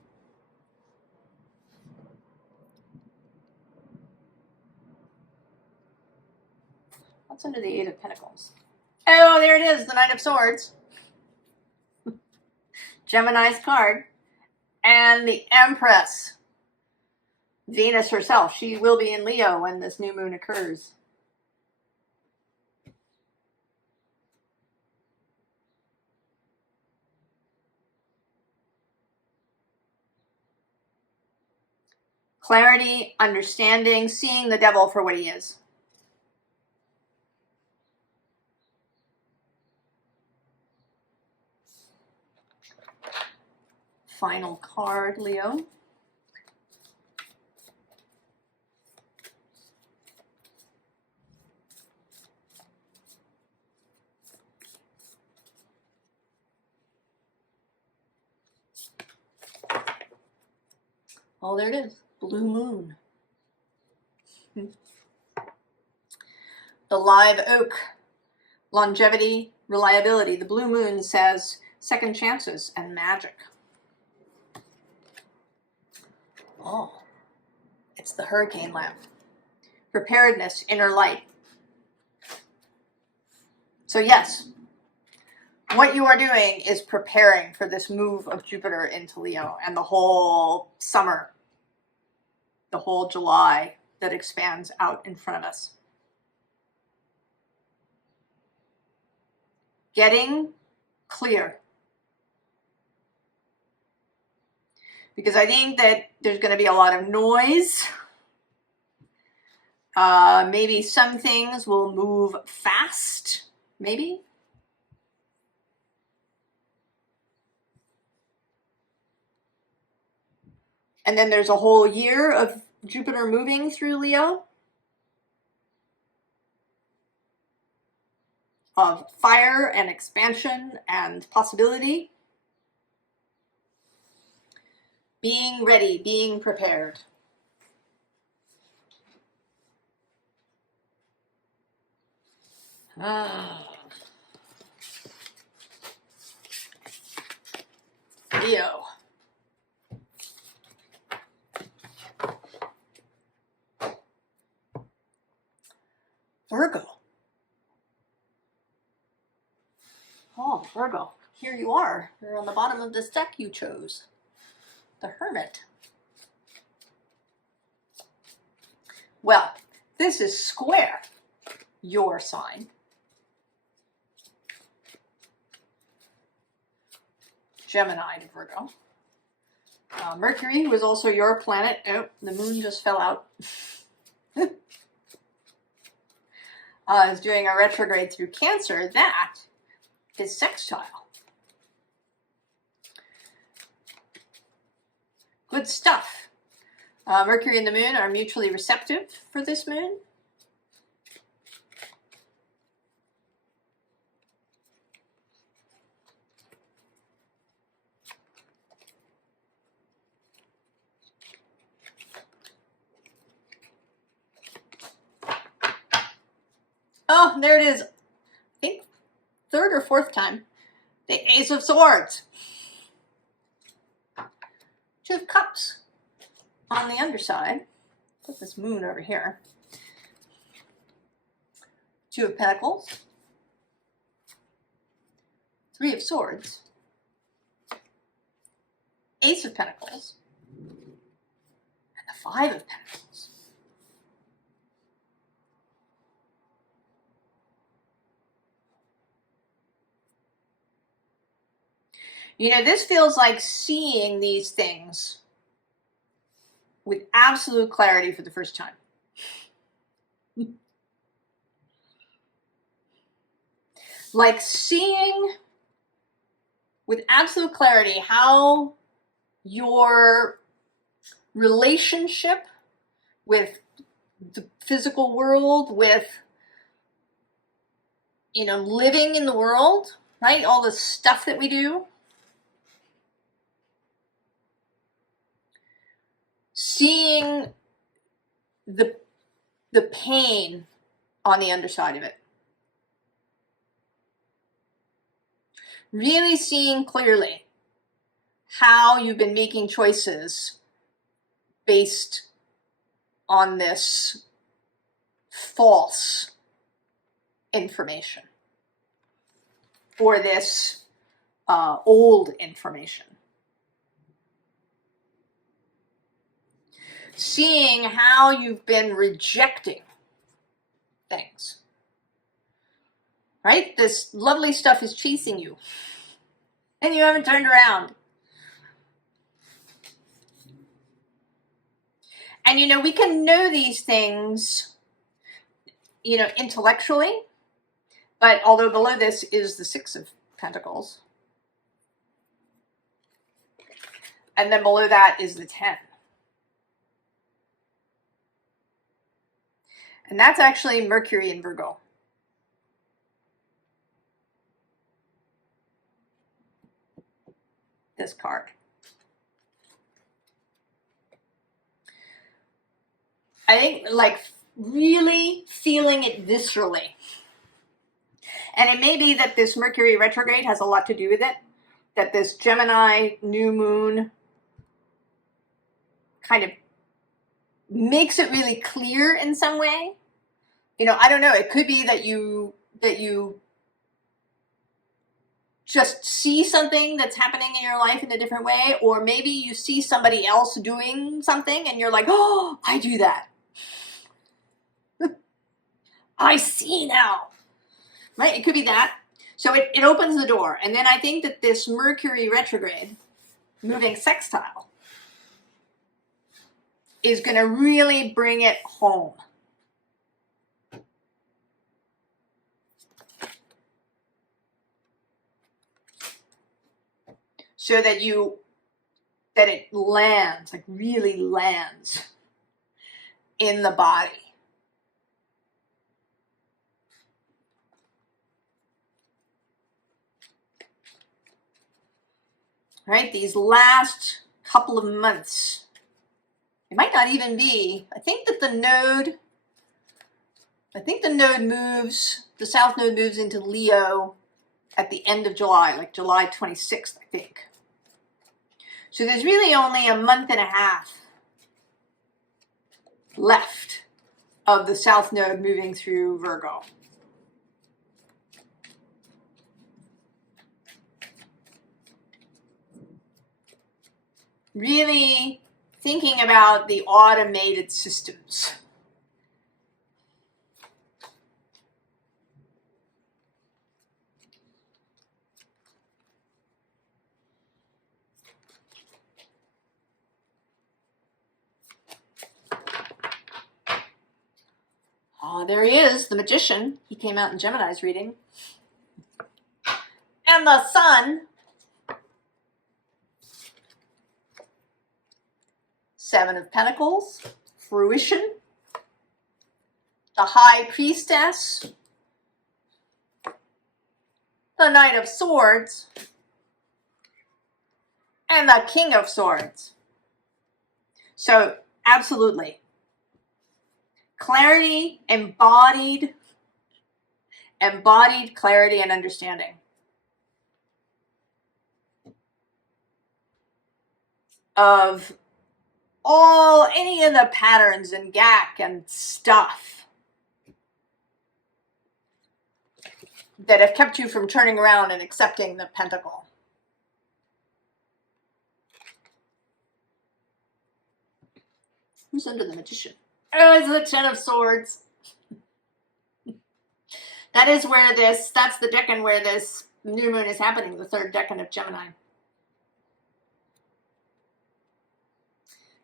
What's under the Eight of Pentacles? Oh, there it is, the Knight of Swords. Gemini's card. And the Empress. Venus herself. She will be in Leo when this new moon occurs. Clarity, understanding, seeing the devil for what he is. Final card, Leo. Oh, there it is. Blue moon. The live oak. Longevity, reliability. The blue moon says second chances and magic. Oh, it's the hurricane lamp. Preparedness, inner light. So yes, what you are doing is preparing for this move of Jupiter into Leo and the whole summer, the whole July that expands out in front of us. Getting clear. Because I think that there's going to be a lot of noise. Maybe some things will move fast. Maybe. And then there's a whole year of Jupiter moving through Leo. Of fire and expansion and possibility. Being ready, being prepared. Leo. Virgo. Oh, Virgo. Here you are. You're on the bottom of this deck you chose. The Hermit. Well, this is square your sign. Gemini to Virgo. Mercury was also your planet. Oh, the moon just fell out. Is doing a retrograde through Cancer. That is sextile. Good stuff. Mercury and the moon are mutually receptive for this moon. Oh, there it is. I think third or fourth time. The Ace of Swords. Two of Cups on the underside. Put this moon over here. Two of Pentacles. Three of Swords. Ace of Pentacles. And the Five of Pentacles. You know, this feels like seeing these things with absolute clarity for the first time. Like seeing with absolute clarity how your relationship with the physical world, with, you know, living in the world, right? All the stuff that we do. Seeing the pain on the underside of it. Really seeing clearly how you've been making choices based on this false information or this old information. Seeing how you've been rejecting things. Right? This lovely stuff is chasing you. And you haven't turned around. And you know, we can know these things, you know, intellectually. But although below this is the Six of Pentacles. And then below that is the 10. And that's actually Mercury in Virgo. This card. I think like really feeling it viscerally. And it may be that this Mercury retrograde has a lot to do with it. That this Gemini new moon kind of makes it really clear in some way. You know, I don't know. It could be that you just see something that's happening in your life in a different way, or maybe you see somebody else doing something and you're like, oh, I do that. I see now. Right? It could be that. So it opens the door. And then I think that this Mercury retrograde moving sextile is going to really bring it home. So that it lands, like really lands in the body. Right? These last couple of months. It might not even be. I think that the node I think the node moves, the south node moves into Leo at the end of July, like July 26th, I think. So there's really only a month and a half left of the south node moving through Virgo. Really thinking about the automated systems. Oh, there he is, the magician. He came out in Gemini's reading. And the sun. 7 of Pentacles, fruition. The High Priestess. The Knight of Swords. And the King of Swords. So, absolutely. Clarity, embodied clarity and understanding of any of the patterns and gack and stuff that have kept you from turning around and accepting the pentacle. Who's under the magician? Oh, it's the 10 of Swords. That is where that's the decan where this new moon is happening, the 3rd decan of Gemini.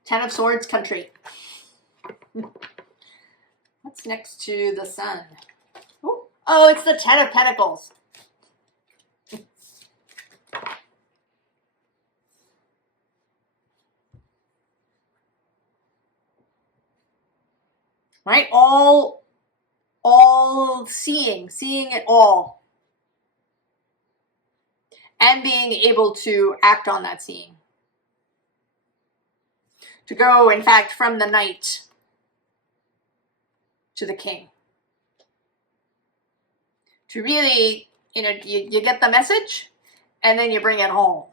10 of Swords country. What's next to the sun? Oh, it's the 10 of Pentacles. Right? All seeing it all. And being able to act on that seeing. To go, in fact, from the knight to the king. To really, you get the message and then you bring it home.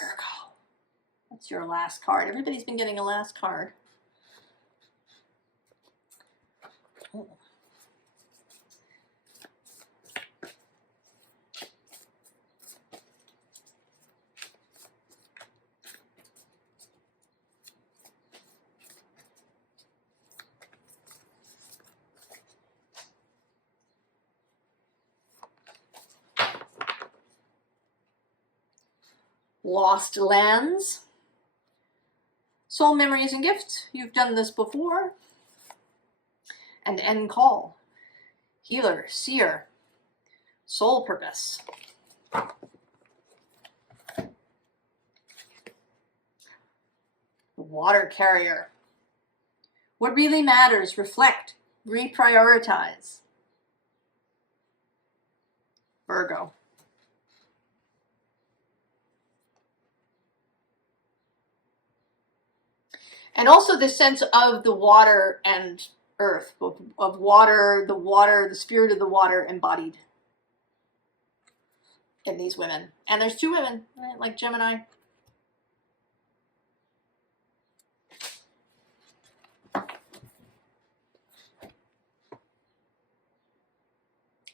Virgo. That's your last card. Everybody's been getting a last card. Oh. Lost lands, soul memories and gifts. You've done this before. And end call, healer, seer, soul purpose. Water carrier. What really matters, reflect, reprioritize. Virgo. And also the sense of the water and earth, of water, the spirit of the water embodied in these women. And there's 2 women, right? Like Gemini.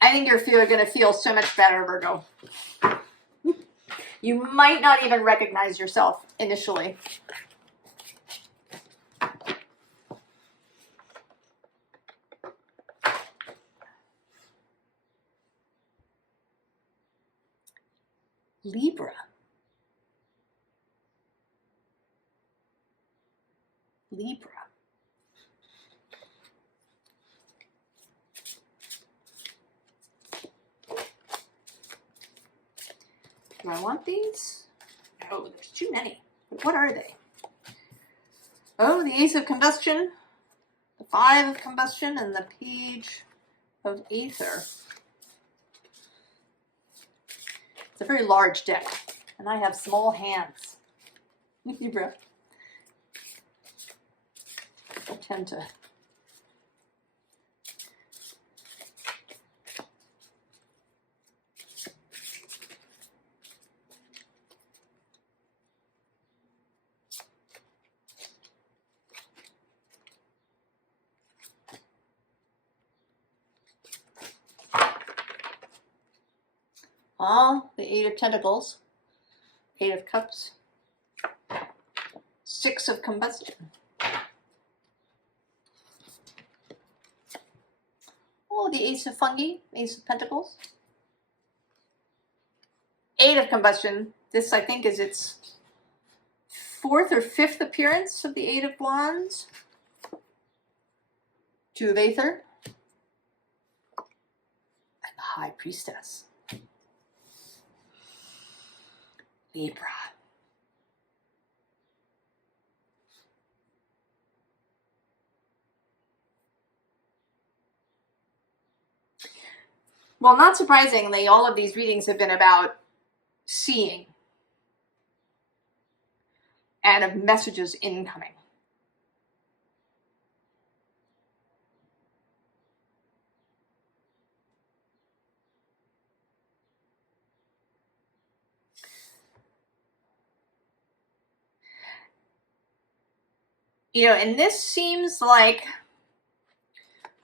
I think you're going to feel so much better, Virgo. You might not even recognize yourself initially. Libra. Libra. Do I want these? Oh, there's too many. But what are they? Oh, the Ace of Combustion, the 5 of Combustion, and the Page of Aether. It's a very large deck, and I have small hands. Libra. I tend to. The Eight of Pentacles, Eight of Cups, Six of Combustion. Oh, the Ace of Fungi, Ace of Pentacles. Eight of Combustion. This, I think, is its fourth or fifth appearance of the Eight of Wands. Two of Aether. And the High Priestess. Libra. Well, not surprisingly, all of these readings have been about seeing and of messages incoming. You know, and this seems like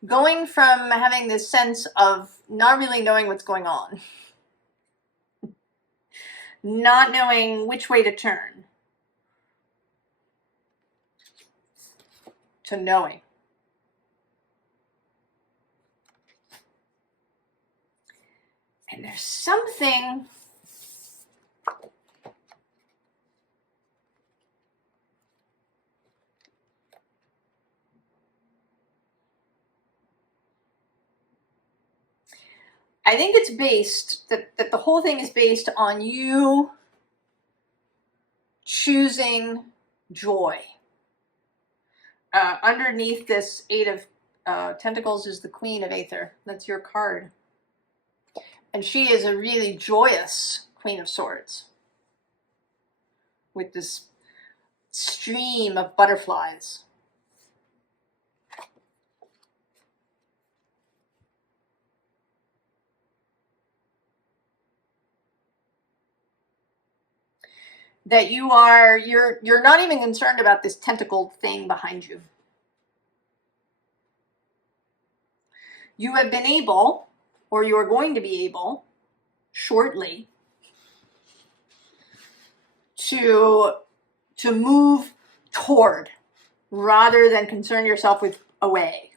going from having this sense of not really knowing what's going on, not knowing which way to turn, to knowing. And there's something I think it's based, that the whole thing is based on you choosing joy. Underneath this Eight of Tentacles is the Queen of Aether. That's your card. And she is a really joyous Queen of Swords with this stream of butterflies. That you're not even concerned about this tentacled thing behind you. You have been able, or you are going to be able, shortly, to move toward, rather than concern yourself with away.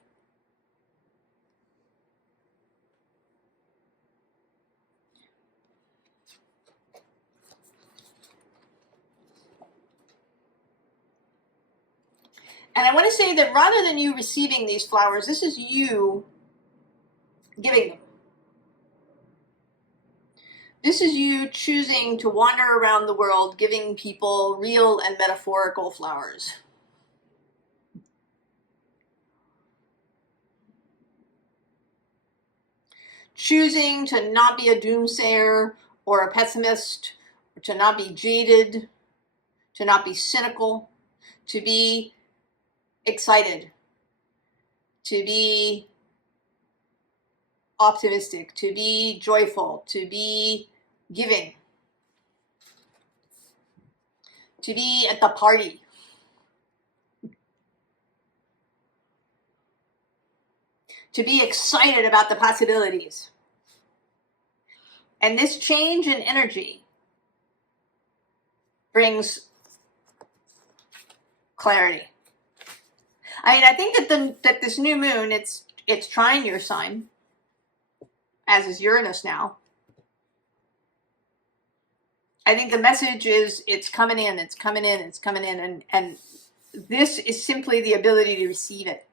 And I want to say that rather than you receiving these flowers, this is you giving them. This is you choosing to wander around the world, giving people real and metaphorical flowers. Choosing to not be a doomsayer or a pessimist, or to not be jaded, to not be cynical, to be excited, to be optimistic, to be joyful, to be giving, to be at the party. To be excited about the possibilities. And this change in energy brings clarity. I mean, I think that this new moon, it's trine your sign, as is Uranus now. I think the message is it's coming in, it's coming in, it's coming in, and this is simply the ability to receive it.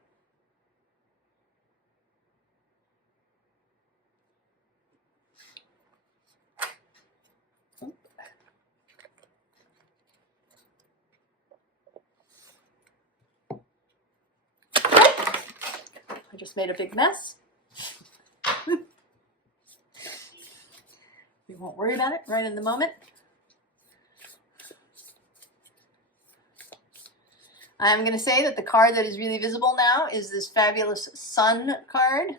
I just made a big mess. We won't worry about it right in the moment. I'm going to say that the card that is really visible now is this fabulous Sun card.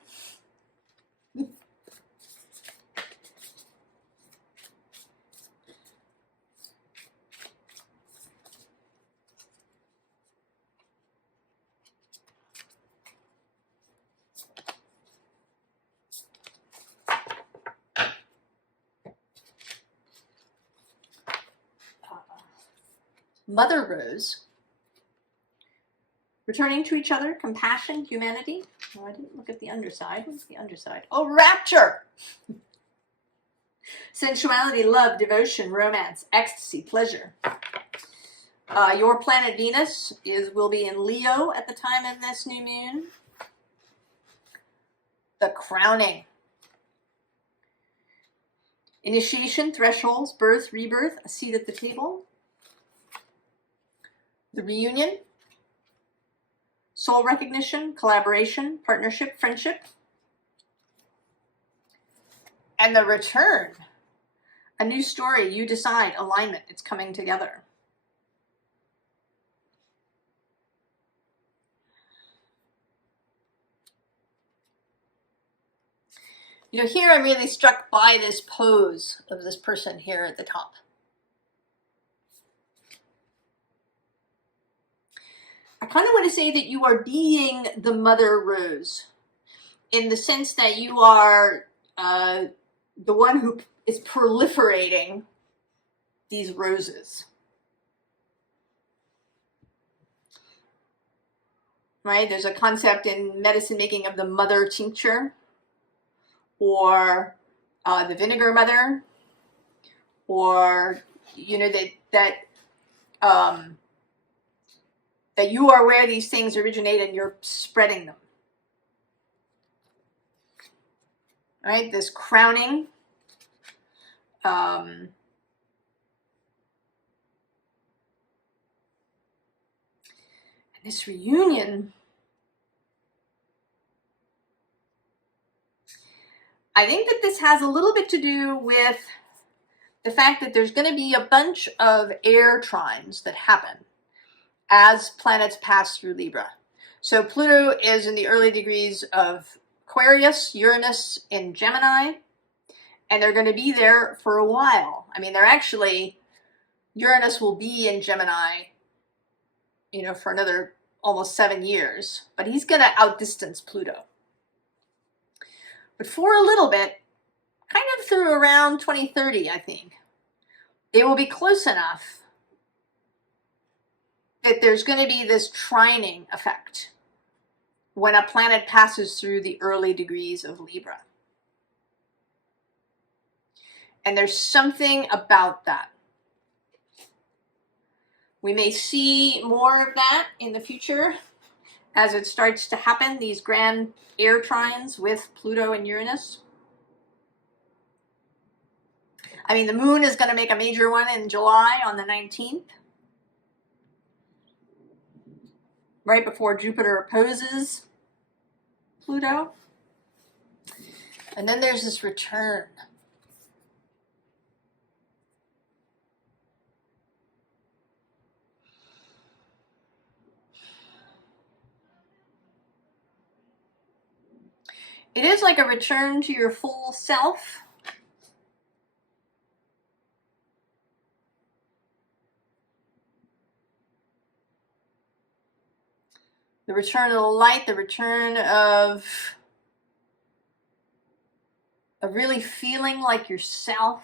Mother Rose. Returning to each other, compassion, humanity. Oh, I didn't look at the underside. What's the underside? Oh, rapture! Sensuality, love, devotion, romance, ecstasy, pleasure. Your planet Venus will be in Leo at the time of this new moon. The crowning. Initiation, thresholds, birth, rebirth, a seat at the table. The reunion. Soul recognition, collaboration, partnership, friendship. And the return. A new story, you decide, alignment, it's coming together. You know, here I'm really struck by this pose of this person here at the top. I kind of want to say that you are being the Mother Rose in the sense that you are the one who is proliferating these roses. Right? There's a concept in medicine making of the mother tincture, or the vinegar mother, or, you know, that you are where these things originate and you're spreading them. Right? This crowning. And this reunion. I think that this has a little bit to do with the fact that there's going to be a bunch of air trines that happen as planets pass through Libra. So Pluto is in the early degrees of Aquarius, Uranus in Gemini, and they're going to be there for a while. I mean, Uranus will be in Gemini, you know, for another almost 7 years, but he's going to outdistance Pluto. But for a little bit, kind of through around 2030, I think, they will be close enough that there's going to be this trining effect when a planet passes through the early degrees of Libra. And there's something about that. We may see more of that in the future as it starts to happen, these grand air trines with Pluto and Uranus. I mean, the moon is going to make a major one in July on the 19th. Right before Jupiter opposes Pluto. And then there's this return. It is like a return to your full self. The return of the light, the return of really feeling like yourself.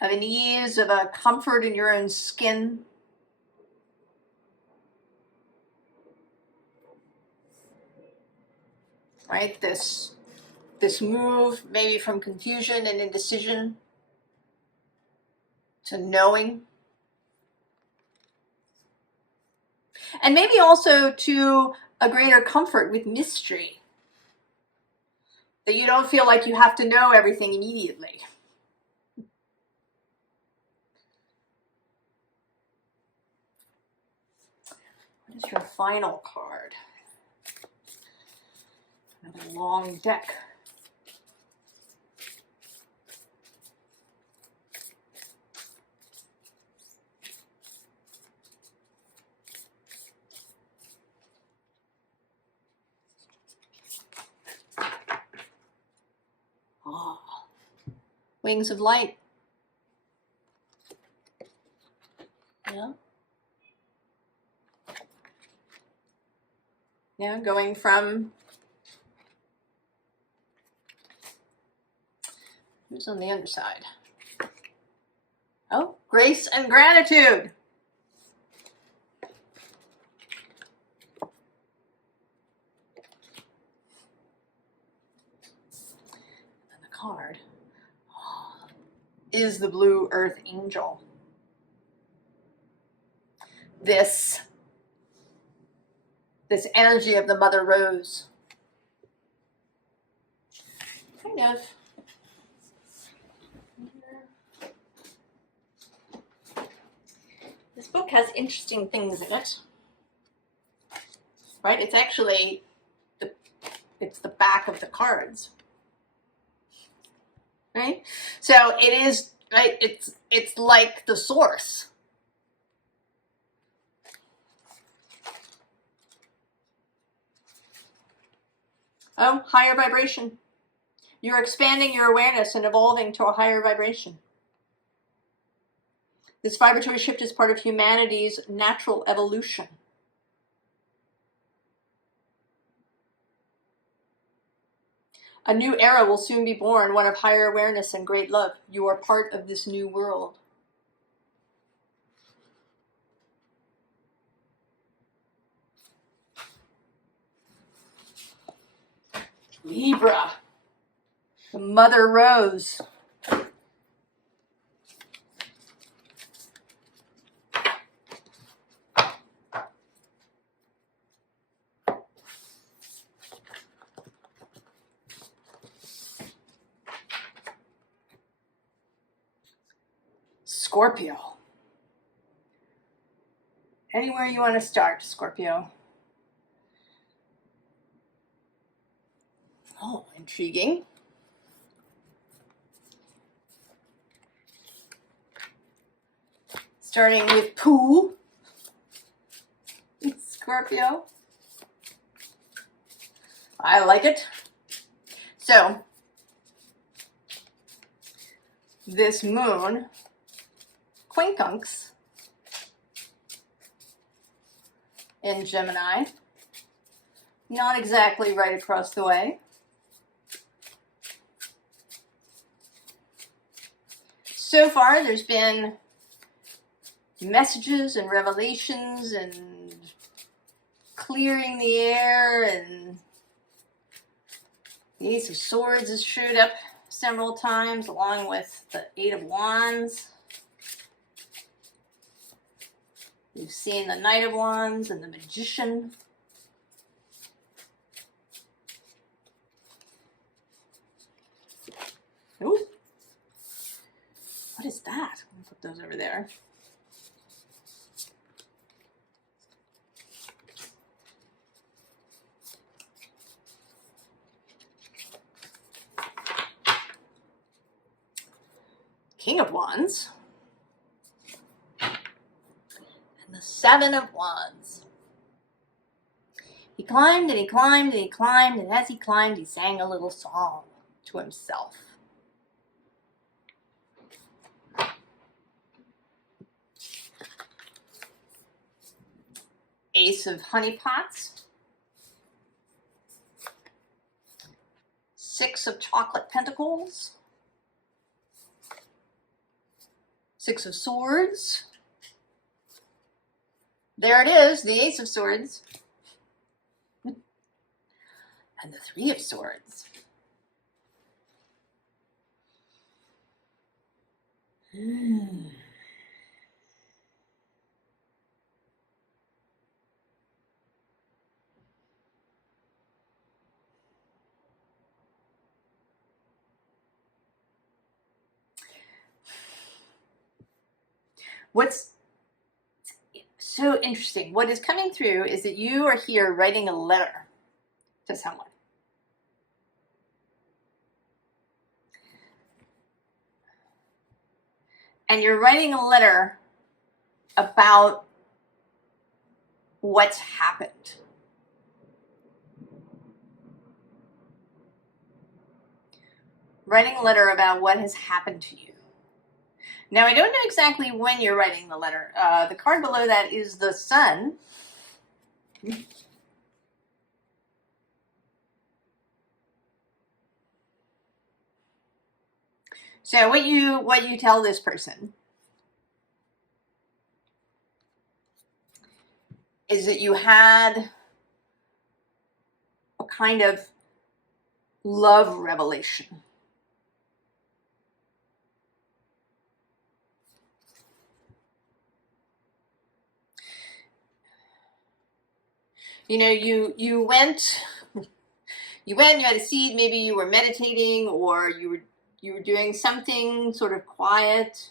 Of an ease, of a comfort in your own skin. Right? This move maybe from confusion and indecision to knowing. And maybe also to a greater comfort with mystery. That you don't feel like you have to know everything immediately. What is your final card? Another long deck. Wings of light. Yeah. Yeah, going from, who's on the underside? Oh, grace and gratitude. And the card is the blue earth angel. This energy of the mother rose. Kind of. This book has interesting things in it. Right? It's actually it's the back of the cards. Right? So it is, right, it's like the source. Oh, higher vibration. You're expanding your awareness and evolving to a higher vibration. This vibratory shift is part of humanity's natural evolution. A new era will soon be born, one of higher awareness and great love. You are part of this new world. Libra, the mother rose. Scorpio. Anywhere you want to start, Scorpio. Oh, intriguing. Starting with poo. Scorpio. I like it. So, this moon, quincunx, in Gemini. Not exactly right across the way. So far, there's been messages and revelations and clearing the air, and the Ace of Swords has showed up several times along with the Eight of Wands. We've seen the Knight of Wands and the Magician. Ooh. What is that? I'm gonna put those over there. King of Wands. And the Seven of Wands. He climbed and he climbed and he climbed, and as he climbed, he sang a little song to himself. Ace of Honeypots. Six of Chocolate Pentacles. Six of Swords. There it is, the Ace of Swords. And the Three of Swords. What's so interesting, what is coming through is that you are here writing a letter to someone. And you're writing a letter about what's happened. writing a letter about what has happened to you. Now, I don't know exactly when you're writing the letter. The card below that is the Sun. So what you tell this person is that you had a kind of love revelation. You know, you went, you had a seed, maybe you were meditating, or you were doing something sort of quiet,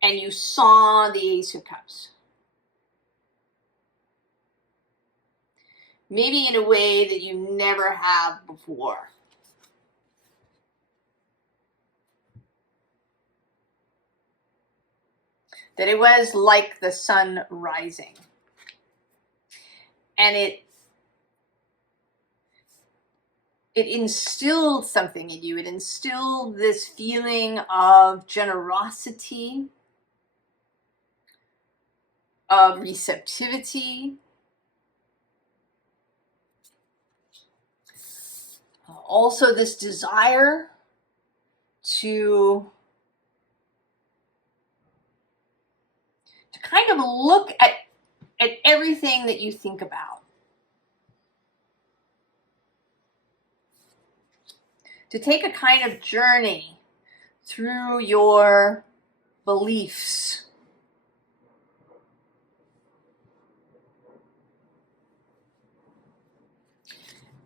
and you saw the Ace of Cups. Maybe in a way that you never have before. That it was like the sun rising. And it instilled something in you. It instilled this feeling of generosity, of receptivity, also this desire to kind of look at everything that you think about. To take a kind of journey through your beliefs.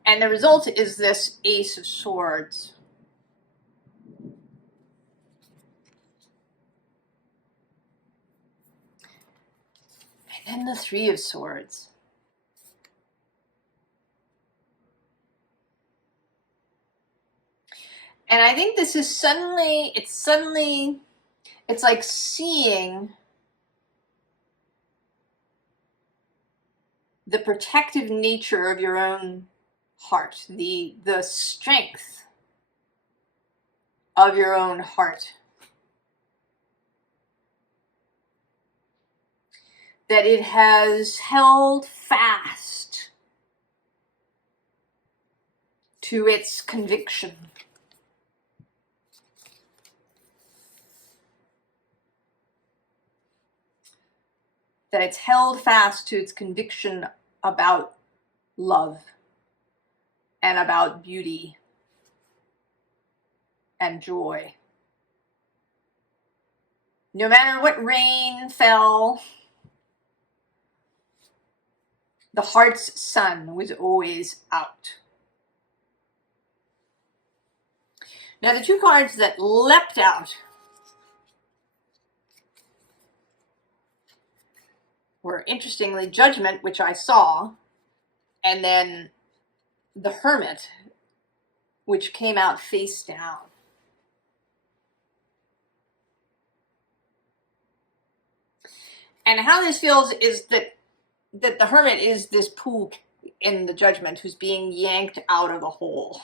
And the result is this Ace of Swords. And then the Three of Swords. And I think this is it's like seeing the protective nature of your own heart, the strength of your own heart. That it has held fast to its conviction. That it's held fast to its conviction about love and about beauty and joy. No matter what rain fell, the heart's sun was always out. Now the two cards that leapt out were, interestingly, Judgment, which I saw, and then the Hermit, which came out face down. And how this feels is that the Hermit is this pool in the Judgment who's being yanked out of the hole.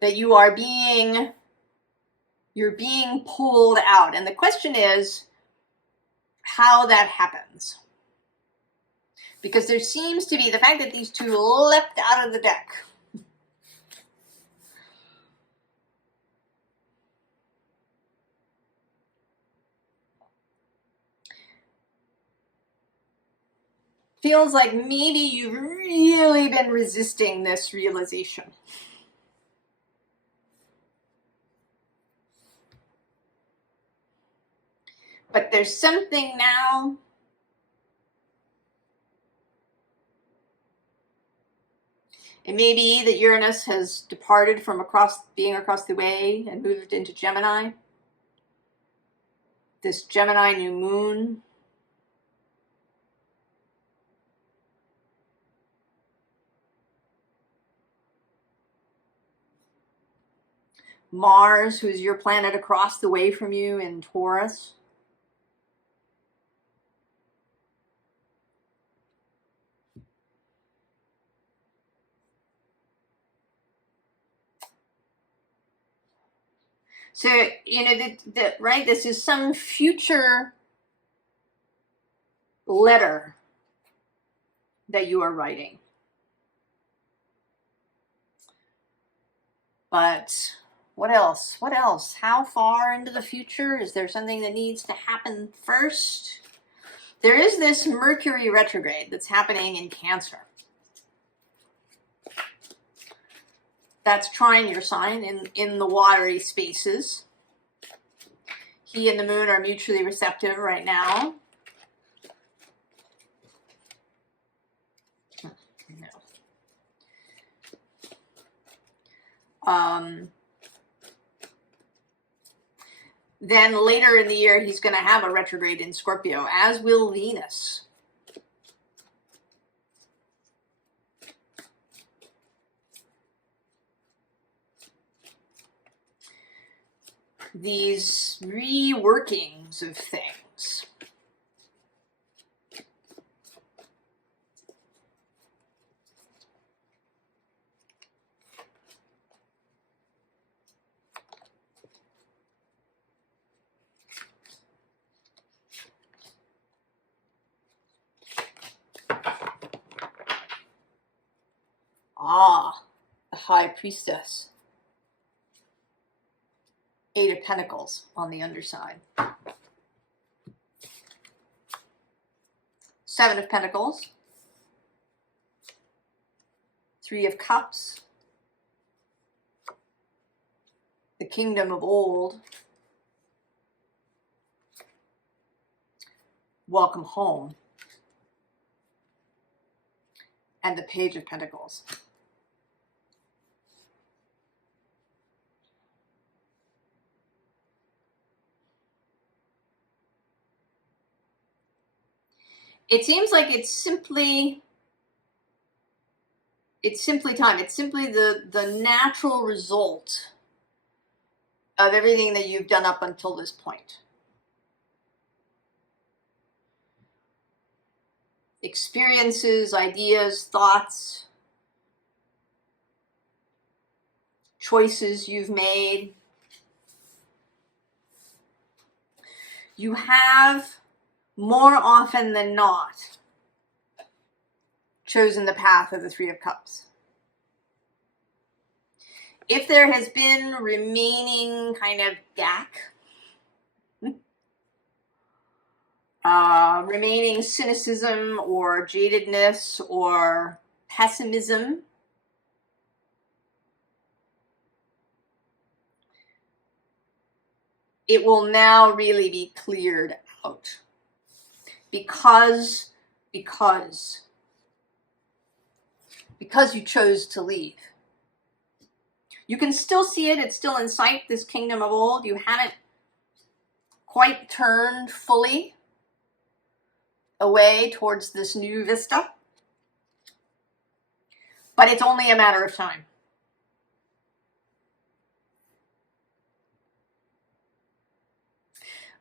That you're being pulled out. And the question is how that happens. Because there seems to be the fact that these two leapt out of the deck. Feels like maybe you've really been resisting this realization. But there's something now it may be that Uranus has departed from being across the way and moved into Gemini. This Gemini new moon. Mars, who's your planet across the way from you in Taurus. So, you know, right, this is some future letter that you are writing. But what else? What else? How far into the future? Is there something that needs to happen first? There is this Mercury retrograde that's happening in Cancer. That's trying your sign in the watery spaces. He and the moon are mutually receptive right now. No. Then later in the year, he's going to have a retrograde in Scorpio, as will Venus. These reworkings of things. Ah, the High Priestess. 8 of Pentacles on the underside. 7 of Pentacles. 3 of Cups. The Kingdom of Old. Welcome Home. And the Page of Pentacles. It seems like it's simply time. It's simply the natural result of everything that you've done up until this point. Experiences, ideas, thoughts, choices you've made. You have, more often than not, chosen the path of the 3 of Cups. If there has been remaining kind of gack, remaining cynicism or jadedness or pessimism, it will now really be cleared out. Because you chose to leave. You can still see it. It's still in sight, this Kingdom of Old. You haven't quite turned fully away towards this new vista. But it's only a matter of time.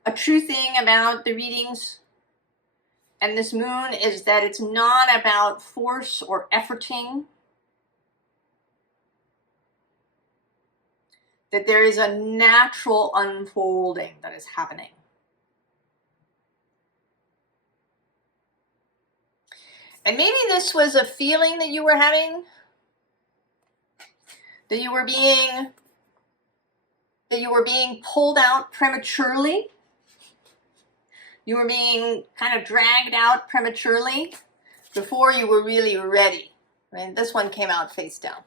A true thing about the readings and this moon is that it's not about force or efforting. That there is a natural unfolding that is happening. And maybe this was a feeling that you were having, that you were being pulled out prematurely. You were being kind of dragged out prematurely before you were really ready. I mean, this one came out face down.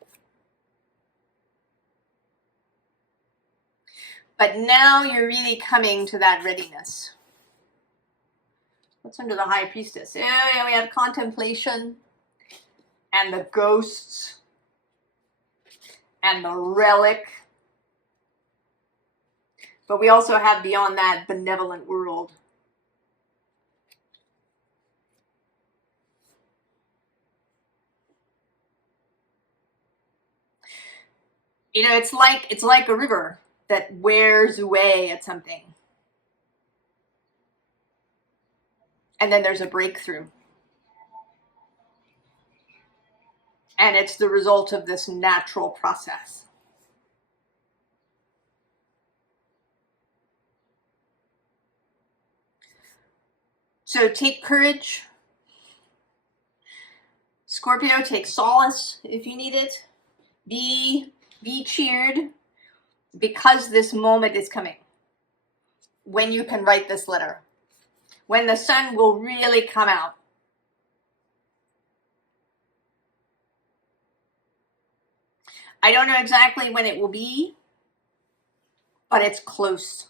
But now you're really coming to that readiness. What's under the High Priestess? Yeah, we have contemplation and the ghosts and the relic. But we also have beyond that benevolent world. You know, it's like a river that wears away at something. And then there's a breakthrough. And it's the result of this natural process. So take courage. Scorpio, take solace if you need it. Be cheered, because this moment is coming when you can write this letter, when the sun will really come out. I don't know exactly when it will be, but it's close.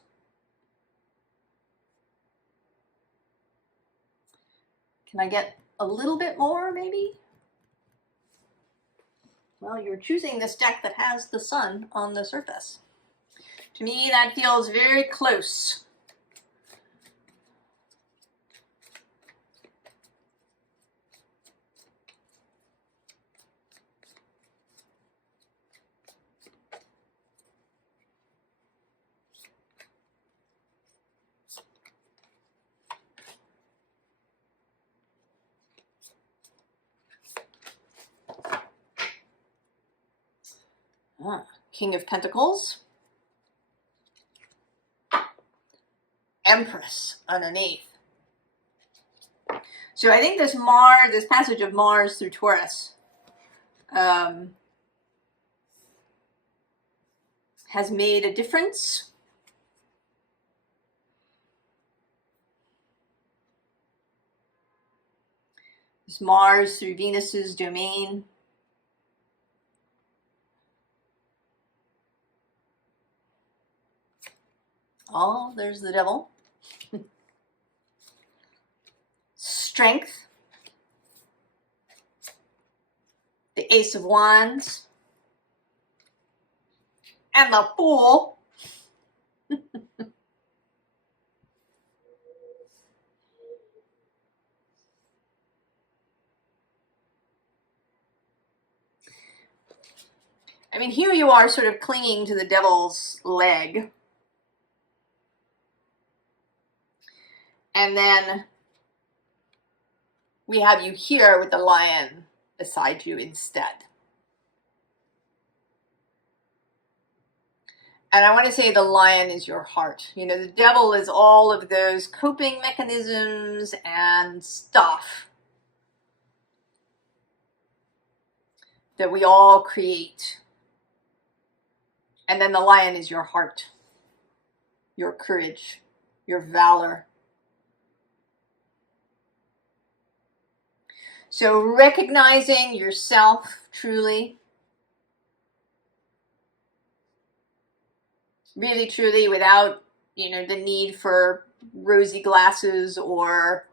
Can I get a little bit more, maybe? Well, you're choosing this deck that has the sun on the surface. To me, that feels very close. King of Pentacles. Empress underneath. So I think this passage of Mars through Taurus has made a difference. This Mars through Venus's domain. Oh, there's the devil. Strength. The Ace of Wands. And the Fool. I mean, here you are sort of clinging to the devil's leg. And then we have you here with the lion beside you instead. And I want to say the lion is your heart. You know, the devil is all of those coping mechanisms and stuff that we all create. And then the lion is your heart, your courage, your valor. So recognizing yourself truly, really truly, without, you know, the need for rosy glasses or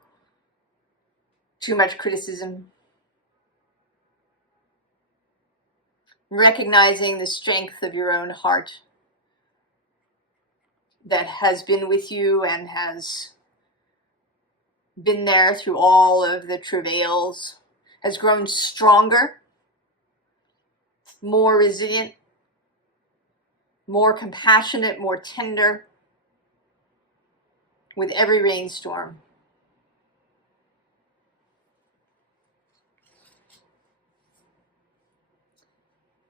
too much criticism. Recognizing the strength of your own heart that has been with you and has been there through all of the travails, has grown stronger, more resilient, more compassionate, more tender with every rainstorm.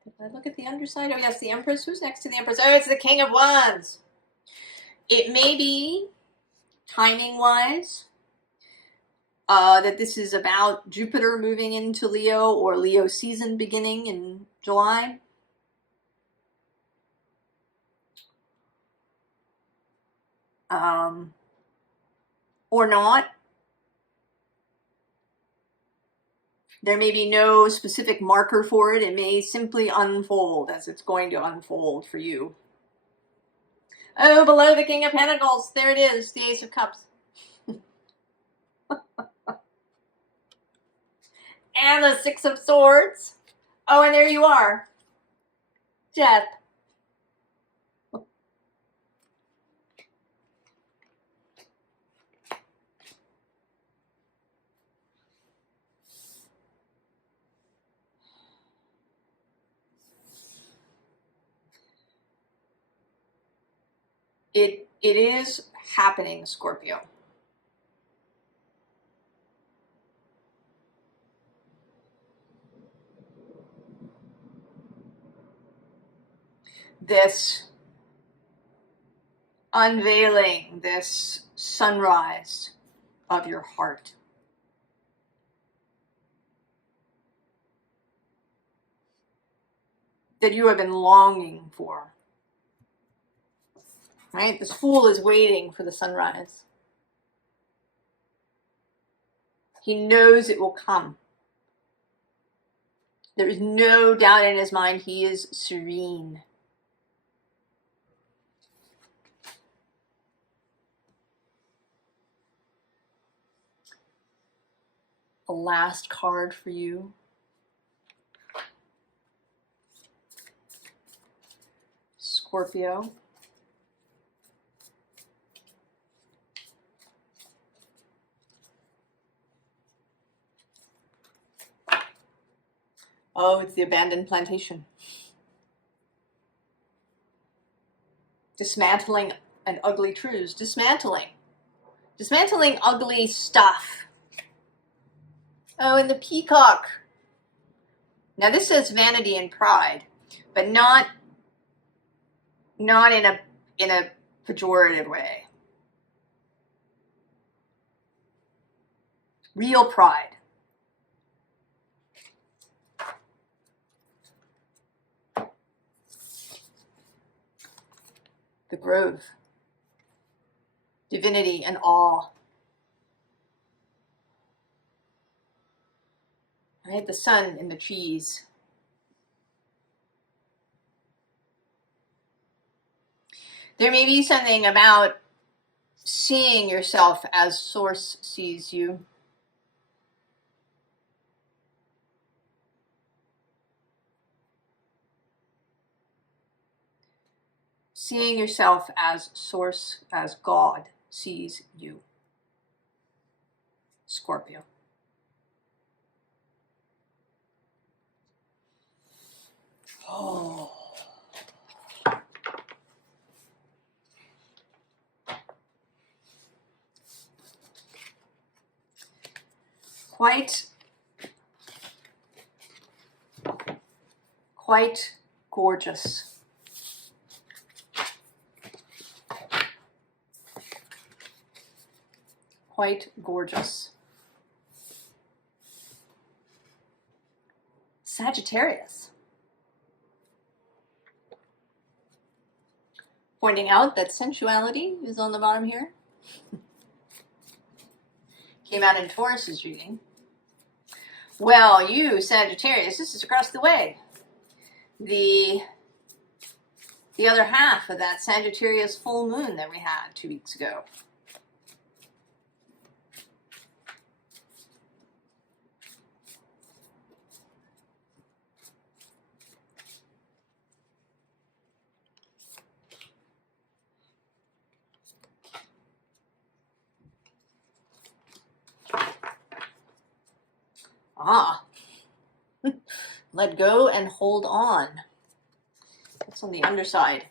Did I look at the underside? Oh yes, the Empress. Who's next to the Empress? Oh, it's the King of Wands. It may be, timing-wise, that this is about Jupiter moving into Leo, or Leo season beginning in July. Or not. There may be no specific marker for it. It may simply unfold as it's going to unfold for you. Oh, below the King of Pentacles, there it is, the Ace of Cups. And the Six of Swords. Oh, and there you are. Death. It is happening, Scorpio. This unveiling, this sunrise, of your heart. That you have been longing for. Right? This fool is waiting for the sunrise. He knows it will come. There is no doubt in his mind. He is serene. A last card for you. Scorpio. Oh, it's the abandoned plantation. Dismantling an ugly truths. Dismantling ugly stuff. Oh, and the peacock. Now this says vanity and pride, but not in a pejorative way. Real pride. The grove. Divinity and awe. Right? The sun in the trees. There may be something about seeing yourself as Source sees you. Seeing yourself as Source, as God sees you. Scorpio. Oh. Quite gorgeous. Quite gorgeous. Sagittarius. Pointing out that sensuality is on the bottom here. Came out in Taurus's reading. Well, you, Sagittarius, this is across the way. The other half of that Sagittarius full moon that we had 2 weeks ago. Let go and hold on. That's on the underside.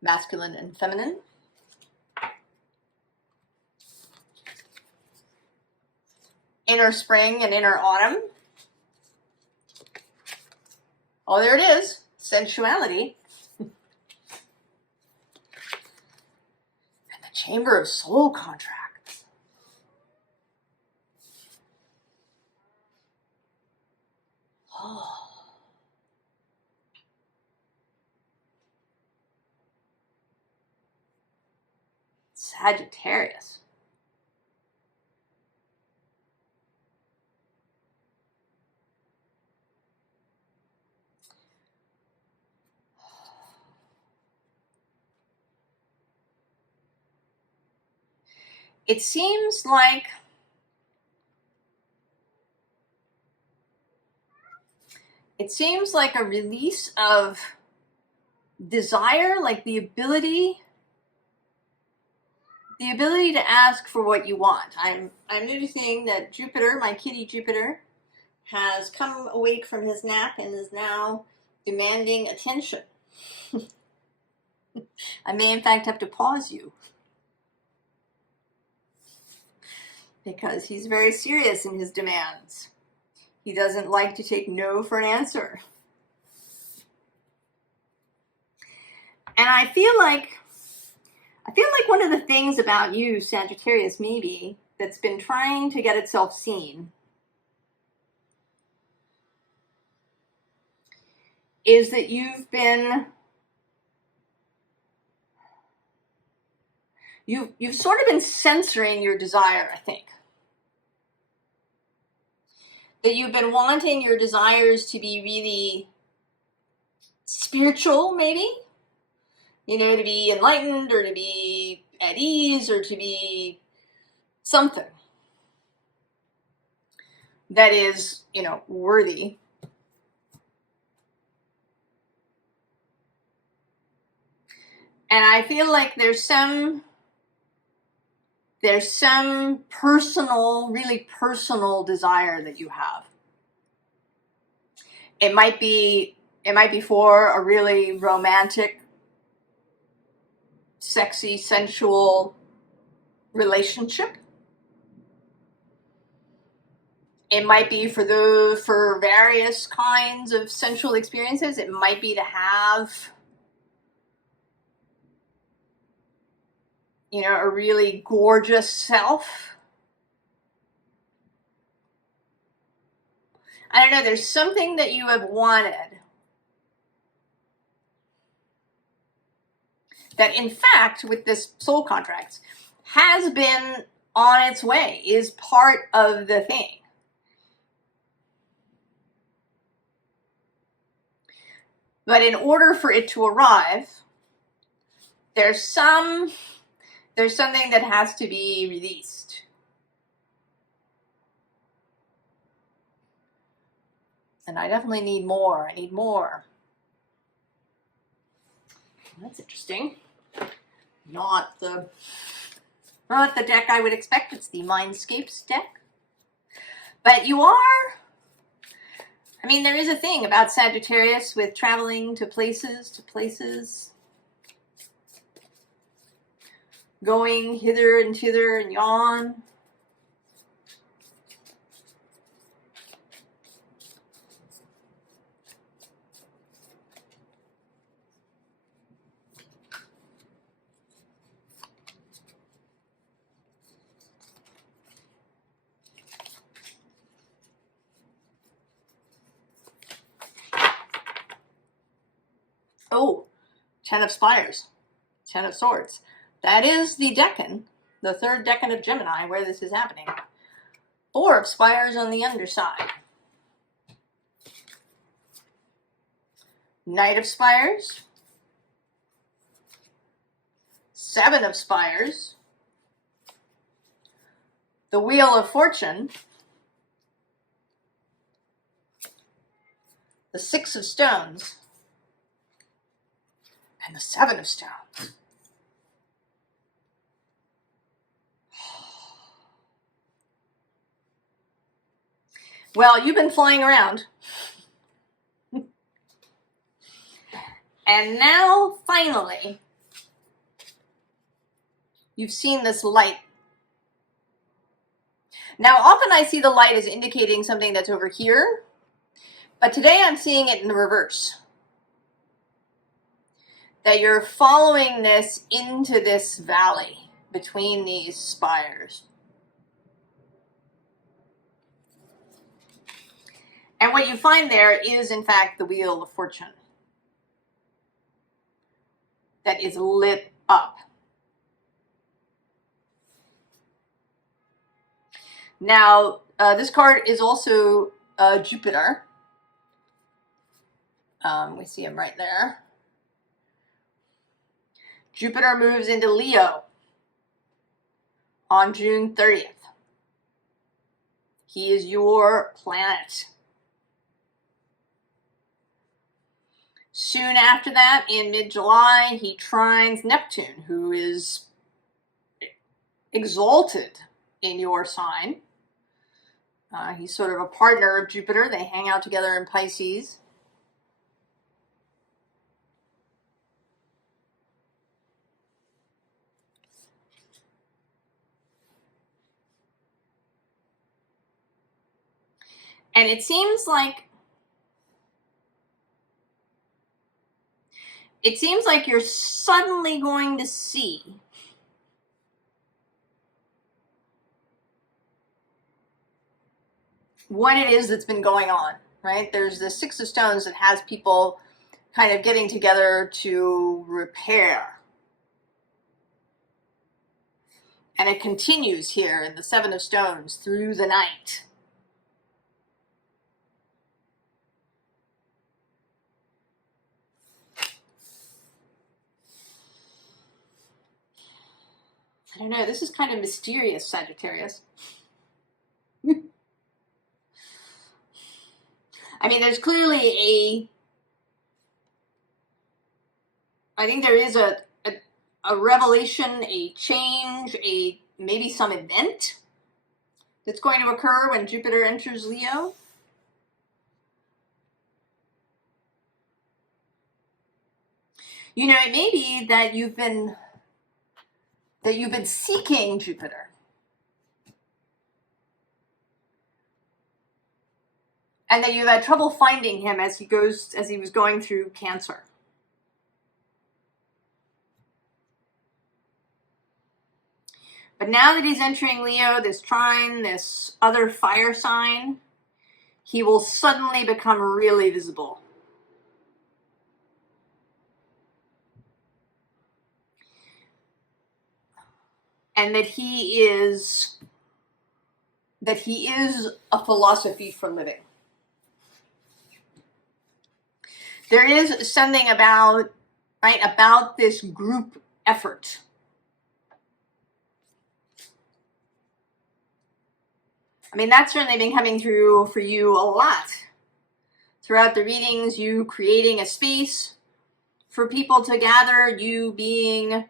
Masculine and feminine. Inner spring and inner autumn. Oh, there it is. Sensuality. And the Chamber of Soul Contracts. Oh. Sagittarius. It seems like a release of desire, like the ability to ask for what you want. I'm noticing that Jupiter, my kitty Jupiter, has come awake from his nap and is now demanding attention. I may in fact have to pause you because he's very serious in his demands. He doesn't like to take no for an answer. And I feel like one of the things about you, Sagittarius, maybe, that's been trying to get itself seen is that you've sort of been censoring your desire, I think. That you've been wanting your desires to be really spiritual, maybe, you know, to be enlightened or to be at ease or to be something that is, you know, worthy. And I feel like there's some personal, really personal desire that you have. It might be for a really romantic, sexy, sensual relationship. It might be for various kinds of sensual experiences. It might be to have, you know, a really gorgeous self. I don't know, there's something that you have wanted that, in fact, with this soul contract, has been on its way, is part of the thing. But in order for it to arrive, there's something that has to be released. And I definitely need more. I need more. That's interesting. Not the deck I would expect. It's the Mindscapes deck. But you are, I mean, there is a thing about Sagittarius with traveling to places, going hither and thither and yon. Oh, 10 of Spires, 10 of Swords. That is the decan, the third decan of Gemini, where this is happening. 4 of Spires on the underside. Knight of Spires. 7 of Spires. The Wheel of Fortune. The 6 of Stones. And the 7 of Stones. Well, you've been flying around. And now, finally, you've seen this light. Now, often I see the light as indicating something that's over here, but today I'm seeing it in the reverse. That you're following this into this valley between these spires. And what you find there is, in fact, the Wheel of Fortune that is lit up. Now, this card is also Jupiter. We see him right there. Jupiter moves into Leo on June 30th. He is your planet. Soon after that, in mid-July, he trines Neptune, who is exalted in your sign. He's sort of a partner of Jupiter. They hang out together in Pisces. And it seems like you're suddenly going to see what it is that's been going on, right? There's the Six of Stones that has people kind of getting together to repair. And it continues here in the Seven of Stones through the night. I don't know, this is kind of mysterious, Sagittarius. I mean, there's clearly I think there is a revelation, a change, maybe some event that's going to occur when Jupiter enters Leo. You know, it may be that you've been seeking Jupiter. And that you've had trouble finding him as he was going through Cancer. But now that he's entering Leo, this trine, this other fire sign, he will suddenly become really visible. And that he is a philosophy for living. There is something about this group effort. I mean, that's certainly been coming through for you a lot. Throughout the readings, you creating a space for people to gather, you being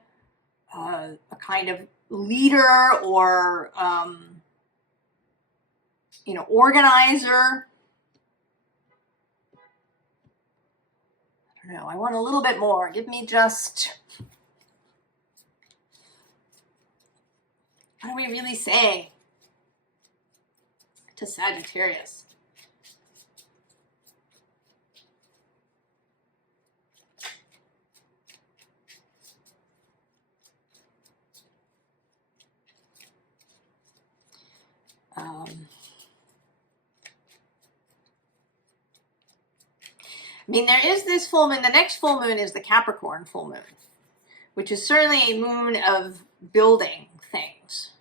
a kind of leader or, organizer. I don't know, I want a little bit more. Give me just, what are we really saying to Sagittarius? I mean, there is this full moon. The next full moon is the Capricorn full moon, which is certainly a moon of building things.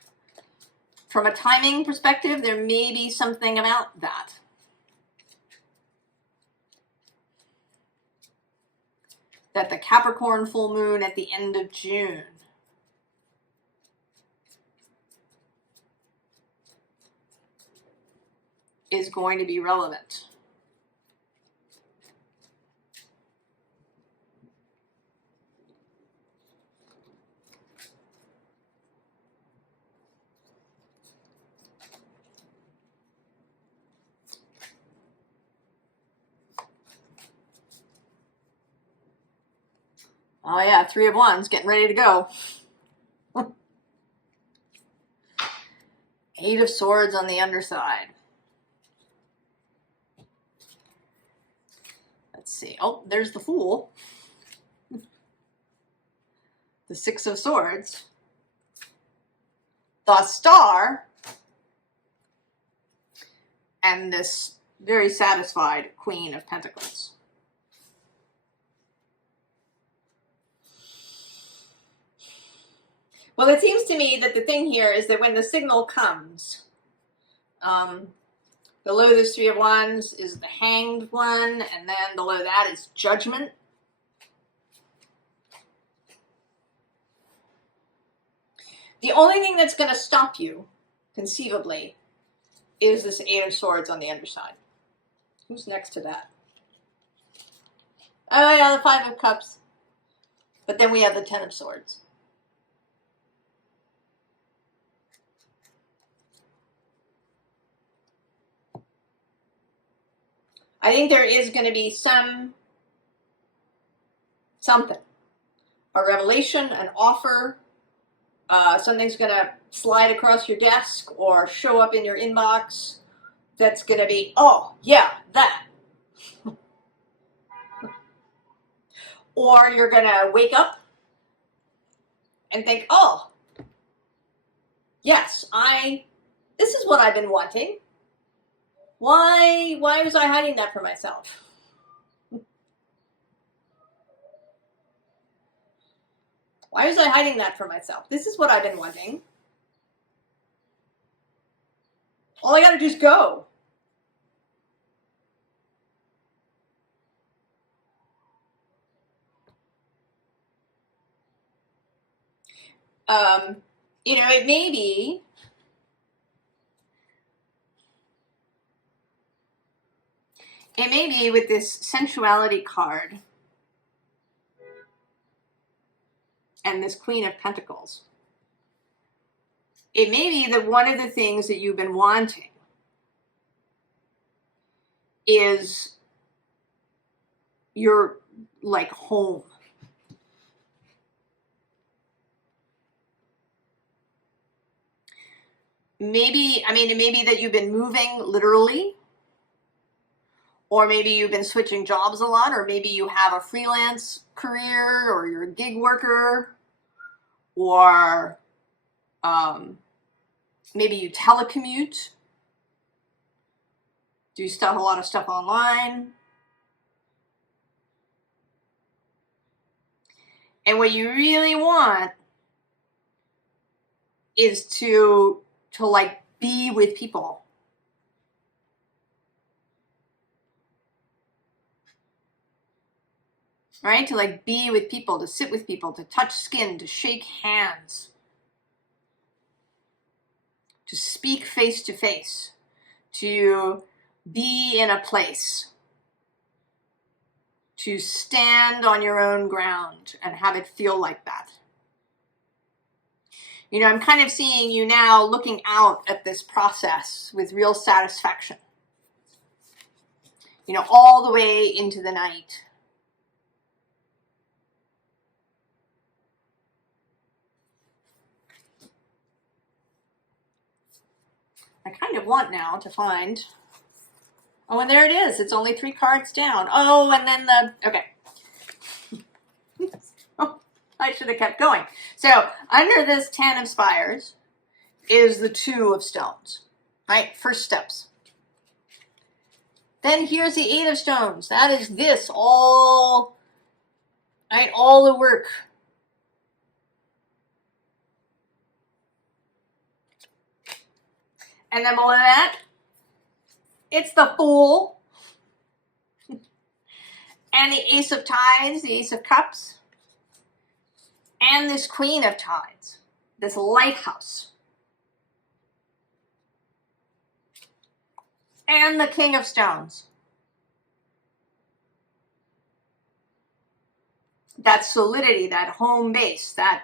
From a timing perspective, there may be something about that. That the Capricorn full moon at the end of June is going to be relevant. Oh yeah, Three of Wands, getting ready to go. Eight of Swords on the underside. Let's see. Oh, there's the Fool. The Six of Swords. The Star. And this very satisfied Queen of Pentacles. Well, it seems to me that the thing here is that when the signal comes, below this Three of Wands is the Hanged one, and then below that is Judgment. The only thing that's going to stop you, conceivably, is this Eight of Swords on the underside. Who's next to that? Oh yeah, the Five of Cups. But then we have the Ten of Swords. I think there is going to be something, a revelation, an offer, something's going to slide across your desk or show up in your inbox that's going to be, oh, yeah, that. Or you're going to wake up and think, oh, yes, this is what I've been wanting. Why was I hiding that from myself? Why was I hiding that from myself? This is what I've been wanting. All I gotta do is go. You know, it may be with this sensuality card and this Queen of Pentacles. It may be that one of the things that you've been wanting is your, like, home. Maybe, I mean, it may be that you've been moving literally, or maybe you've been switching jobs a lot, or maybe you have a freelance career, or you're a gig worker, or maybe you telecommute, do a lot of stuff online. And what you really want is to like be with people. Right? To like be with people, to sit with people, to touch skin, to shake hands, to speak face to face, to be in a place, to stand on your own ground and have it feel like that. You know, I'm kind of seeing you now looking out at this process with real satisfaction. You know, all the way into the night. I kind of want now to find, oh, and there it is. It's only 3 cards down. Oh, and then okay. Oh, I should have kept going. So under this 10 of Spires is the 2 of Stones, right? First steps. Then here's the 8 of Stones. That is this, all, right? All the work. And then below that, it's the Fool. And the Ace of Tides, the Ace of Cups. And this Queen of Tides, this Lighthouse. And the King of Stones. That solidity, that home base, that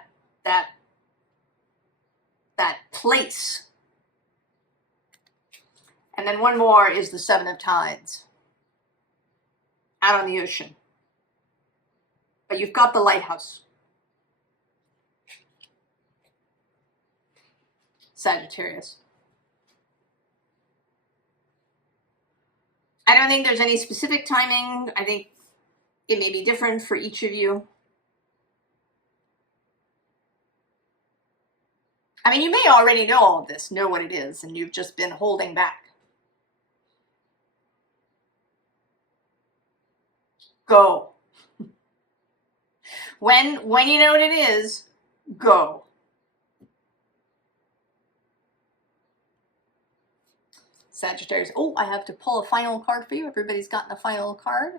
place. And then one more is the 7 of Tides. Out on the ocean. But you've got the lighthouse. Sagittarius. I don't think there's any specific timing. I think it may be different for each of you. I mean, you may already know all of this, know what it is, and you've just been holding back. Go. When you know what it is, go. Sagittarius. Oh, I have to pull a final card for you. Everybody's gotten a final card.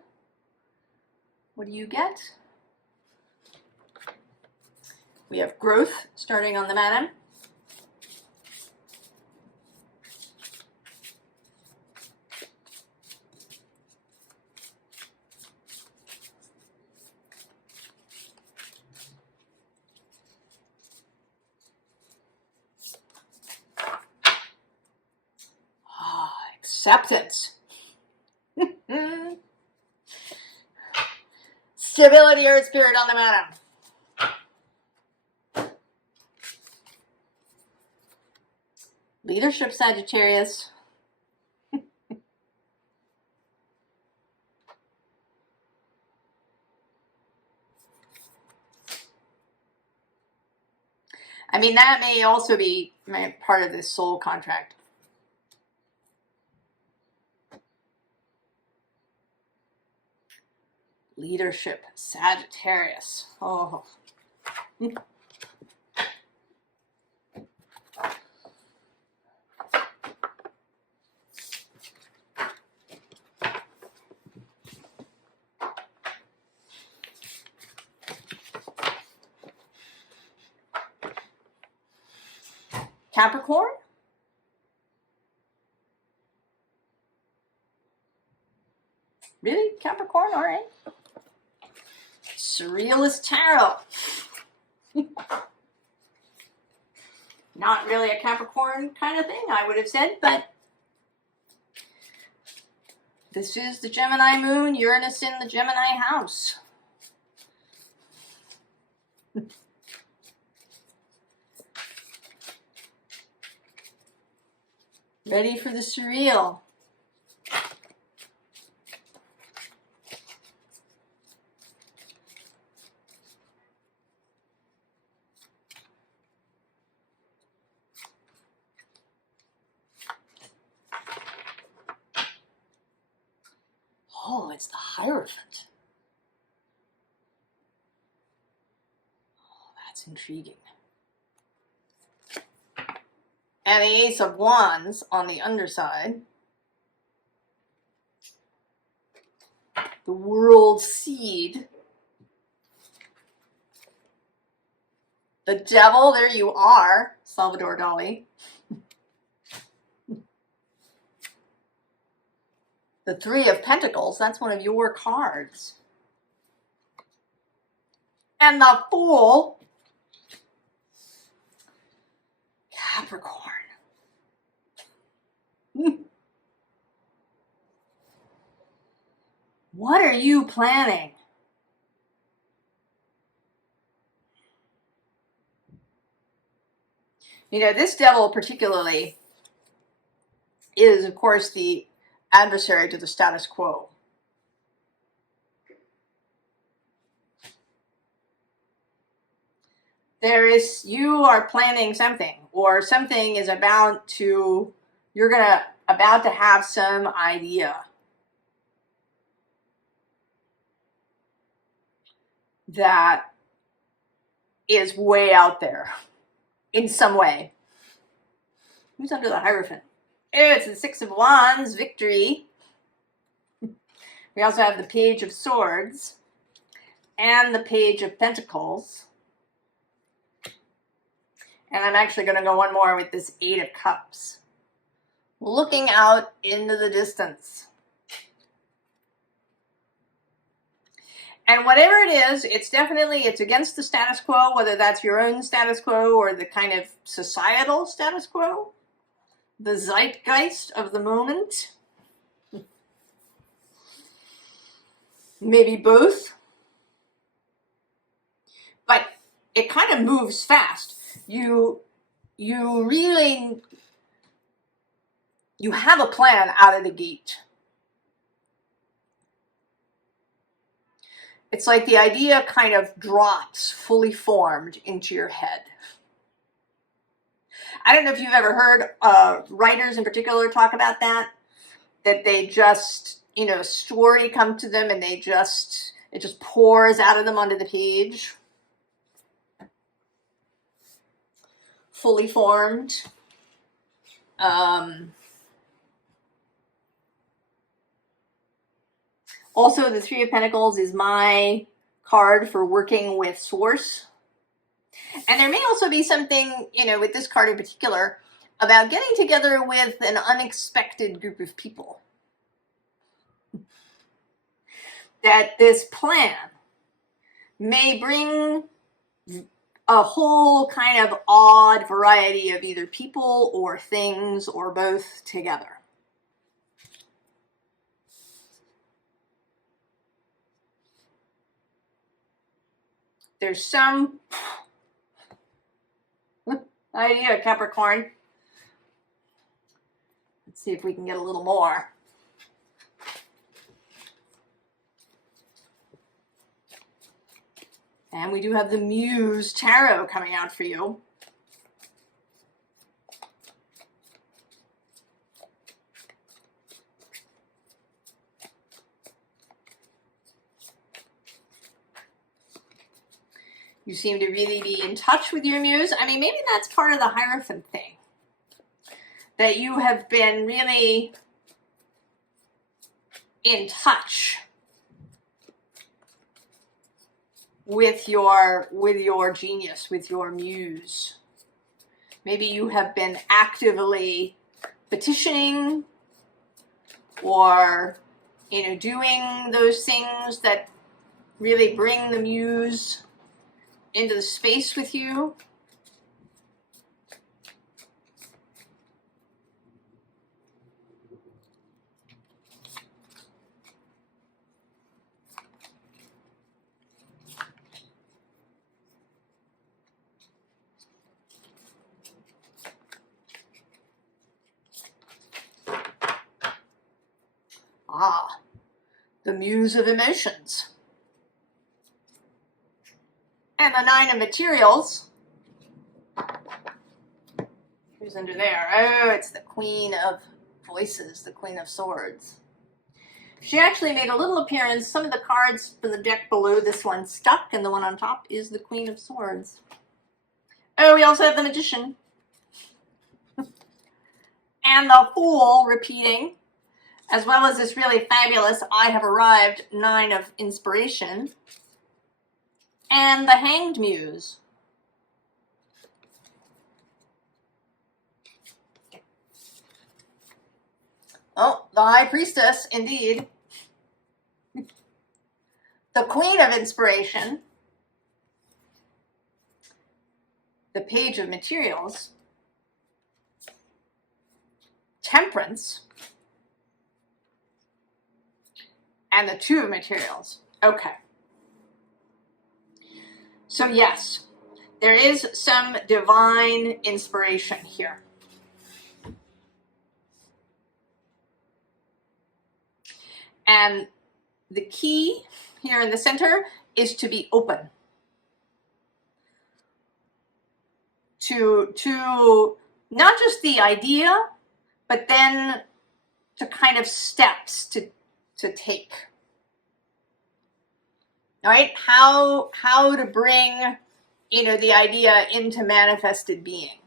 What do you get? We have growth starting on the Madam. Acceptance. Stability, Earth Spirit on the Madam. Leadership, Sagittarius. I mean, that may also be part of this soul contract. leadership, Sagittarius. Oh. Capricorn? Really? Capricorn? All right. Surrealist Tarot. Not really a Capricorn kind of thing, I would have said, but this is the Gemini moon, Uranus in the Gemini house. Ready for the surreal. Oh, it's the Hierophant. Oh, that's intriguing. And the Ace of Wands on the underside. The World Seed. The Devil, there you are, Salvador Dali. The Three of Pentacles, that's one of your cards. And the Fool. Capricorn. What are you planning? You know, this Devil particularly is, of course, the adversary to the status quo. You are planning something, or something is about to, about to have some idea that is way out there in some way. Who's under the Hierophant? It's the Six of Wands, victory. We also have the Page of Swords and the Page of Pentacles. And I'm actually going to go one more with this Eight of Cups. Looking out into the distance. And whatever it is, it's against the status quo, whether that's your own status quo or the kind of societal status quo. The zeitgeist of the moment. Maybe both. But it kind of moves fast. You have a plan out of the gate. It's like the idea kind of drops fully formed into your head. I don't know if you've ever heard writers in particular talk about that they just, a story come to them and it just pours out of them onto the page. Fully formed. Also, the Three of Pentacles is my card for working with Source. And there may also be something, with this card in particular, about getting together with an unexpected group of people. That this plan may bring a whole kind of odd variety of either people or things or both together. There's some idea, Capricorn. Let's see if we can get a little more. And we do have the Muse Tarot coming out for you. You seem to really be in touch with your muse. I mean, maybe that's part of the Hierophant thing, that you have been really in touch with your genius, with your muse. Maybe you have been actively petitioning or, you know, doing those things that really bring the muse into the space with you. Ah, the muse of emotions. And the Nine of Materials. Who's under there? Oh, it's the Queen of Voices, the Queen of Swords. She actually made a little appearance. Some of the cards for the deck below this one stuck, and the one on top is the Queen of Swords. Oh, we also have the Magician. And the Fool repeating, as well as this really fabulous I Have Arrived Nine of Inspiration. And the Hanged Muse. Oh, the High Priestess, indeed. The Queen of Inspiration. The Page of Materials. Temperance. And the Two of Materials. Okay. So yes, there is some divine inspiration here. And the key here in the center is to be open. To not just the idea, but then to kind of steps to take. All right, how to bring, you know, the idea into manifested being.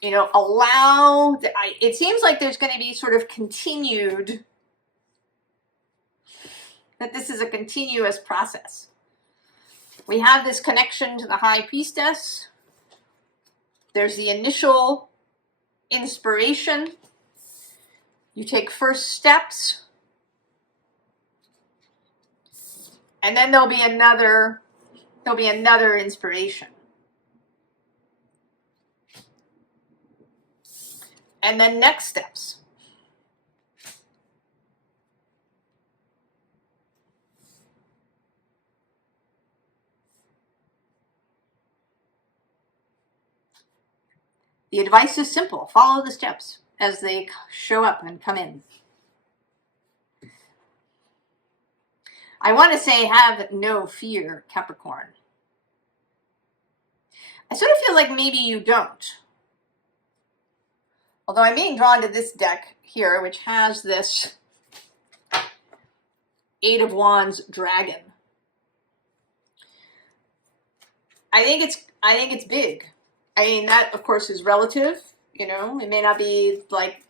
You know, allow, it seems like there's going to be sort of continued, that this is a continuous process. We have this connection to the High Priestess. There's the initial inspiration. You take first steps, and then there'll be another inspiration. And then next steps. The advice is simple. Follow the steps as they show up and come in. I want to say have no fear, Capricorn. I sort of feel like maybe you don't. Although I'm being drawn to this deck here, which has this Eight of Wands dragon. I think it's big. I mean, that of course is relative, you know, it may not be like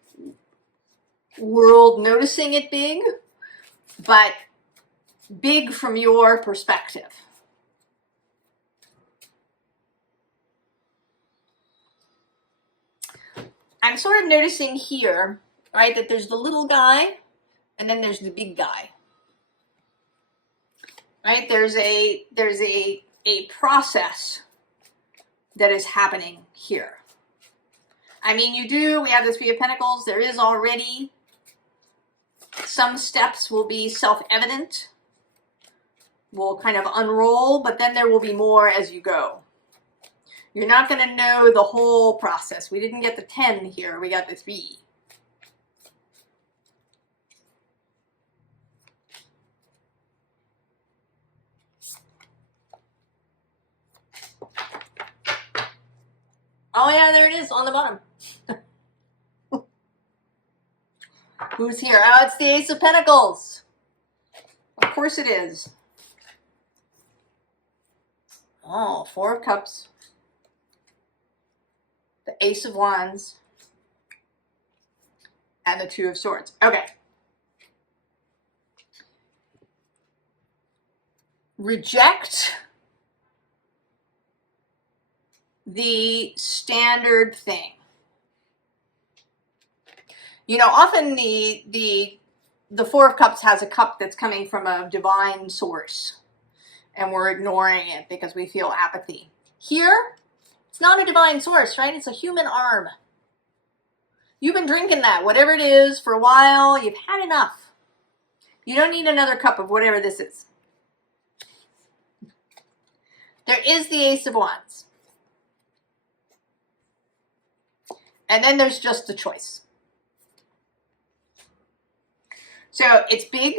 world noticing it big, but big from your perspective. I'm sort of noticing here, right, that there's the little guy and then there's the big guy. Right? There's a process that is happening here. I mean, we have the Three of Pentacles. There is already some steps will be self-evident, will kind of unroll, but then there will be more as you go. You're not going to know the whole process. We didn't get the 10 here. We got the 3. Oh yeah, there it is on the bottom. Who's here? Oh, it's the Ace of Pentacles. Of course it is. Oh, Four of Cups. The Ace of Wands. And the Two of Swords. Okay. Reject the standard thing. You know, often the Four of Cups has a cup that's coming from a divine source, and we're ignoring it because we feel apathy. Here, it's not a divine source, right? It's a human arm. You've been drinking that, whatever it is, for a while. You've had enough. You don't need another cup of whatever this is. There is the Ace of Wands. And then there's just the choice. So it's big.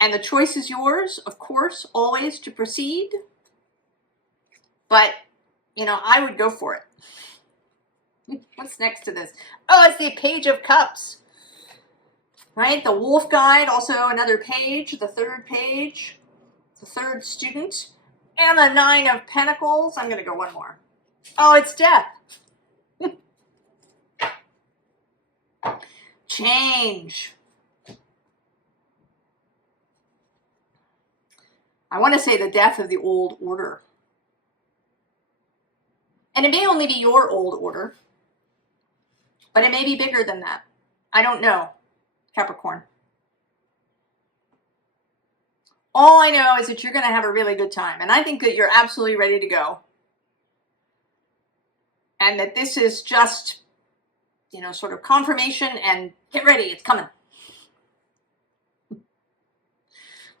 And the choice is yours, of course, always to proceed. But, you know, I would go for it. What's next to this? Oh, it's the Page of Cups. Right? The Wolf Guide, also another page, the third page. The third student, and the Nine of Pentacles. I'm going to go one more. Oh, it's death. Change. I want to say the death of the old order. And it may only be your old order, but it may be bigger than that. I don't know, Capricorn. All I know is that you're going to have a really good time. And I think that you're absolutely ready to go. And that this is just, you know, sort of confirmation and get ready. It's coming.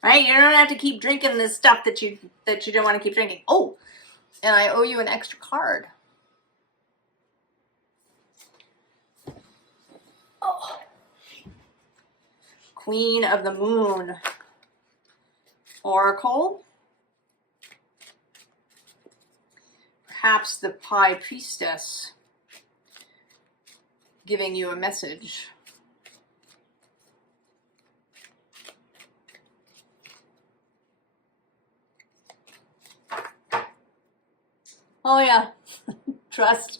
Right? You don't have to keep drinking this stuff that you don't want to keep drinking. Oh, and I owe you an extra card. Oh. Queen of the Moon. Oracle, perhaps the High Priestess giving you a message. Oh yeah, trust.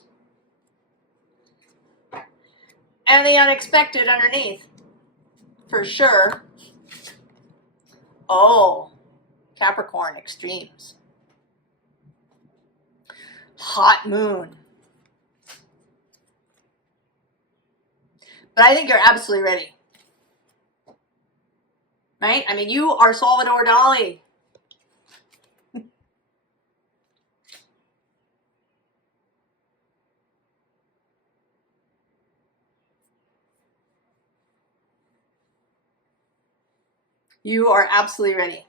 And the unexpected underneath, for sure. Oh. Capricorn extremes. Hot moon. But I think you're absolutely ready. Right? I mean, you are Salvador Dali. You are absolutely ready.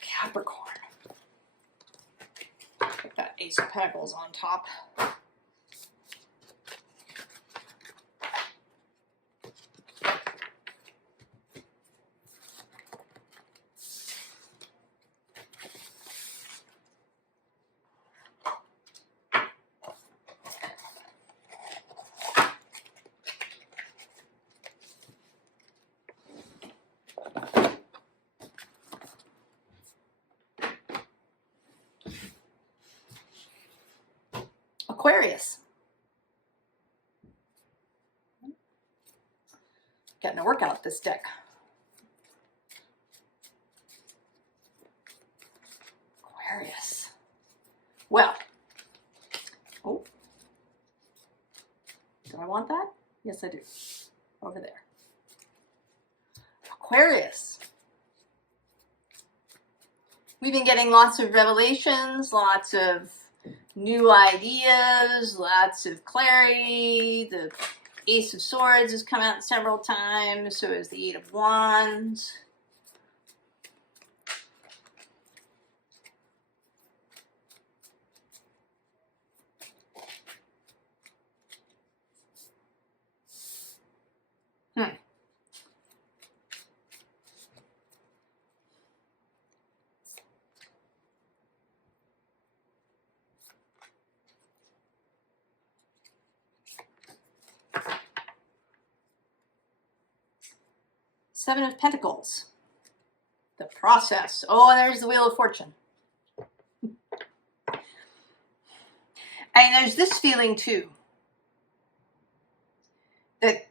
Capricorn. Put that Ace of Pentacles on top. Aquarius. Getting a workout with this deck. Aquarius. Well. Oh. Do I want that? Yes, I do. Over there. Aquarius. We've been getting lots of revelations, lots of new ideas, lots of clarity. The Ace of Swords has come out several times, so has the Eight of Wands. Seven of Pentacles. The process. Oh, and there's the Wheel of Fortune. And there's this feeling too, that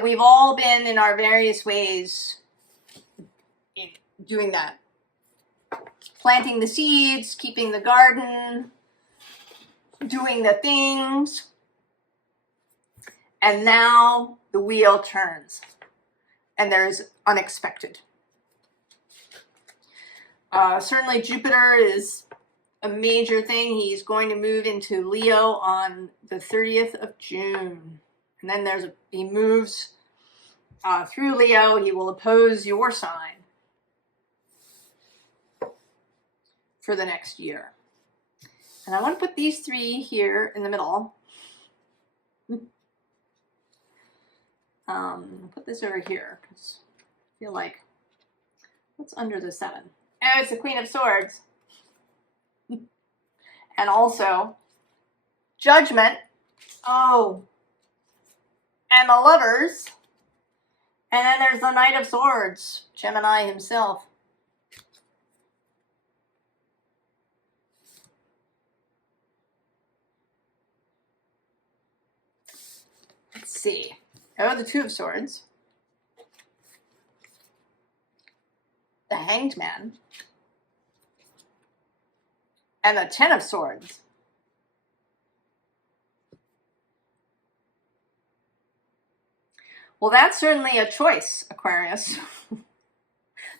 we've all been in our various ways doing that. Planting the seeds, keeping the garden, doing the things. And now the wheel turns and there's unexpected. Certainly Jupiter is a major thing. He's going to move into Leo on the 30th of June. And then he moves through Leo. He will oppose your sign for the next year. And I want to put these three here in the middle. Put this over here because I feel like, what's under the 7? Oh, it's the Queen of Swords. And also Judgment. Oh, and the Lovers. And then there's the Knight of Swords, Gemini himself. Let's see. Oh, the Two of Swords. The Hanged Man. And the Ten of Swords. Well, that's certainly a choice, Aquarius.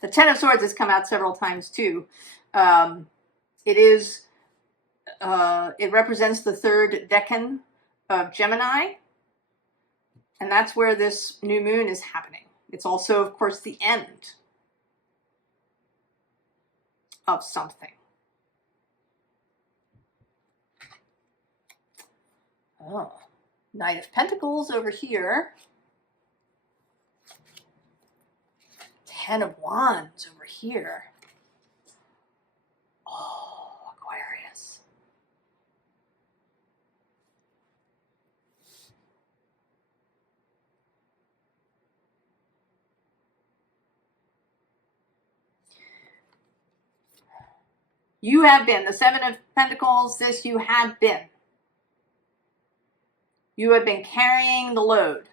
The Ten of Swords has come out several times too. It represents the third decan of Gemini. And that's where this new moon is happening. It's also, of course, the end of something. Oh, Knight of Pentacles over here. Ten of Wands over here. Oh, Aquarius. You have been. The Seven of Pentacles, this you have been. You have been carrying the load.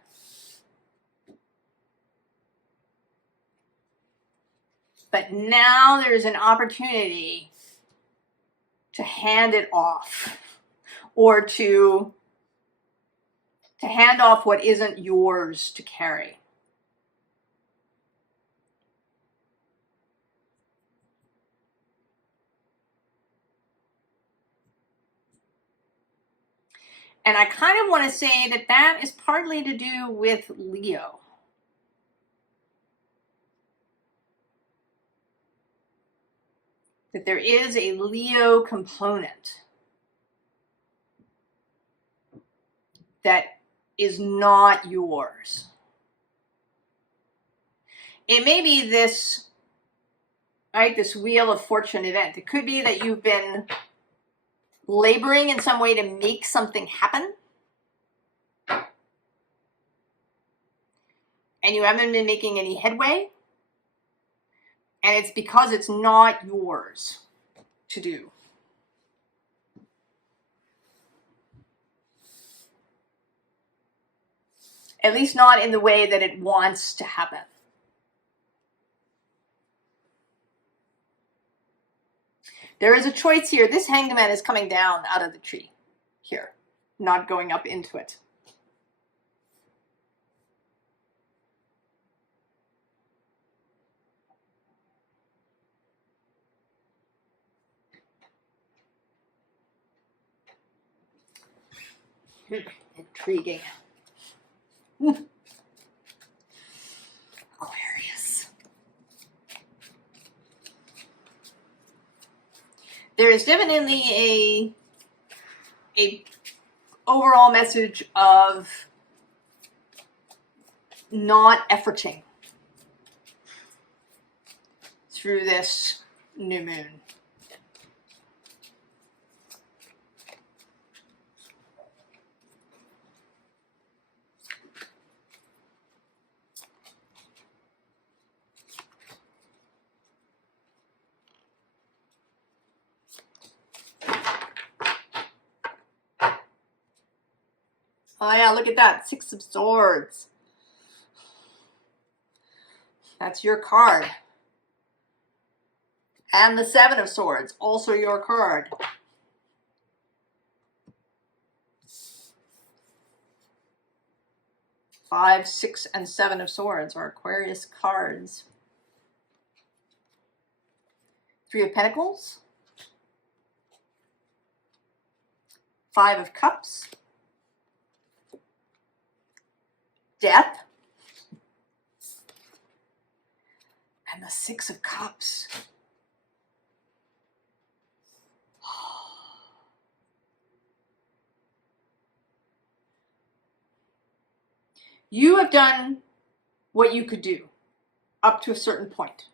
But now there's an opportunity to hand it off, or to hand off what isn't yours to carry. And I kind of want to say that that is partly to do with Leo. That there is a Leo component that is not yours. It may be this, right, this Wheel of Fortune event. It could be that you've been laboring in some way to make something happen, and you haven't been making any headway, and it's because it's not yours to do. At least not in the way that it wants to happen. There is a choice here. This Hanged Man is coming down out of the tree here, not going up into it. Intriguing. Aquarius. There is definitely a overall message of not efforting through this new moon. Oh yeah, look at that. 6 of Swords. That's your card. And the 7 of Swords, also your card. Five, 6, and 7 of Swords are Aquarius cards. 3 of Pentacles. 5 of Cups. Death. And the 6 of Cups. You have done what you could do up to a certain point.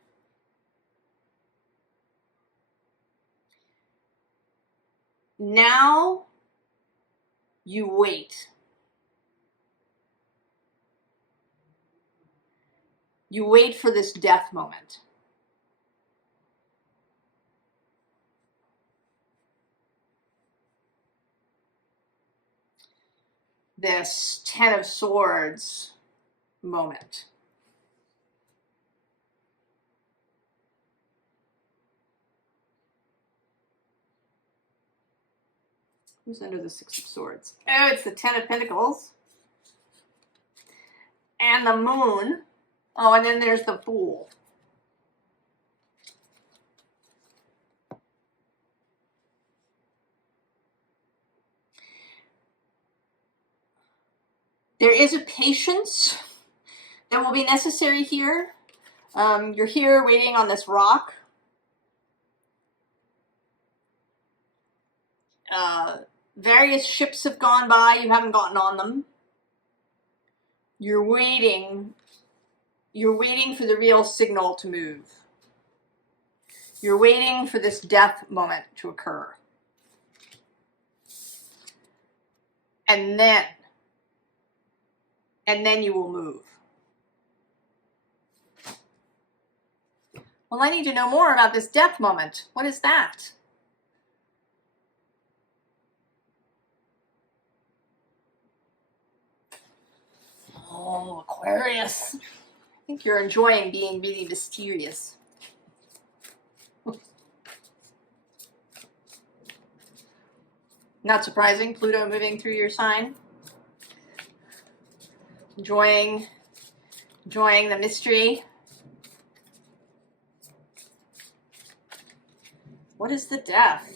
Now you wait. You wait for this death moment. This 10 of Swords moment. Who's under the 6 of Swords? Oh, it's the 10 of Pentacles. And the Moon. Oh, and then there's the Fool. There is a patience that will be necessary here. You're here waiting on this rock. Various ships have gone by. You haven't gotten on them. You're waiting. You're waiting for the real signal to move. You're waiting for this death moment to occur. And then you will move. Well, I need to know more about this death moment. What is that? Oh, Aquarius. I think you're enjoying being really mysterious. Not surprising, Pluto moving through your sign. Enjoying the mystery. What is the death?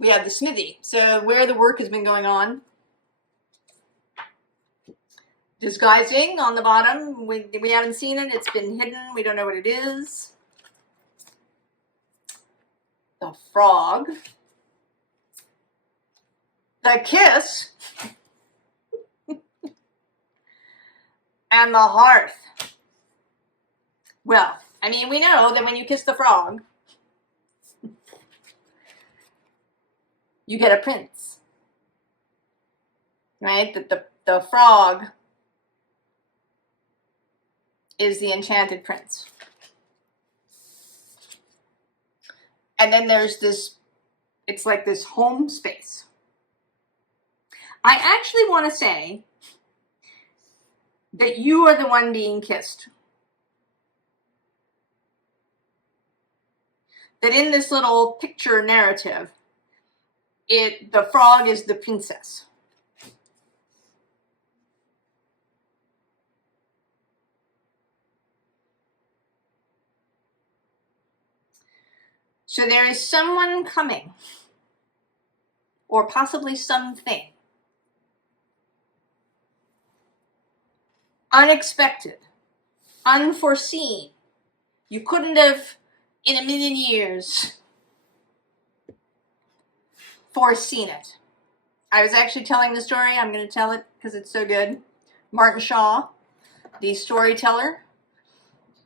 We have the smithy. So where the work has been going on. Disguising on the bottom. We haven't seen it. It's been hidden. We don't know what it is. The frog. The kiss. And the hearth. Well, I mean, we know that when you kiss the frog, you get a prince. Right? That the frog is the enchanted prince. And then there's this, it's like this home space. I actually want to say that you are the one being kissed. That in this little picture narrative, the frog is the princess. So there is someone coming, or possibly something, unexpected, unforeseen. You couldn't have, in a million years, foreseen it. I was actually telling the story. I'm going to tell it because it's so good. Martin Shaw, the storyteller,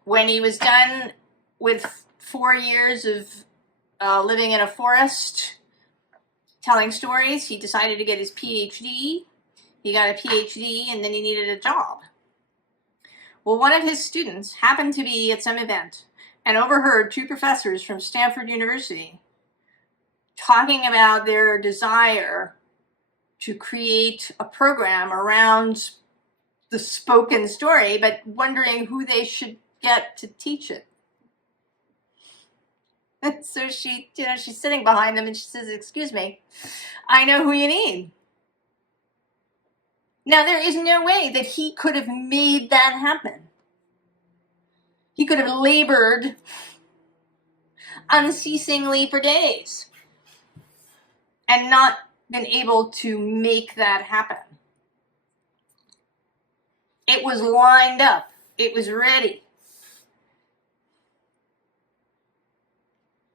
when he was done with 4 years of living in a forest, telling stories, he decided to get his PhD. He got a PhD and then he needed a job. Well, one of his students happened to be at some event and overheard two professors from Stanford University talking about their desire to create a program around the spoken story, but wondering who they should get to teach it. And so she, she's sitting behind them and she says, "Excuse me, I know who you need." Now, there is no way that he could have made that happen. He could have labored unceasingly for days and not been able to make that happen. It was lined up. It was ready.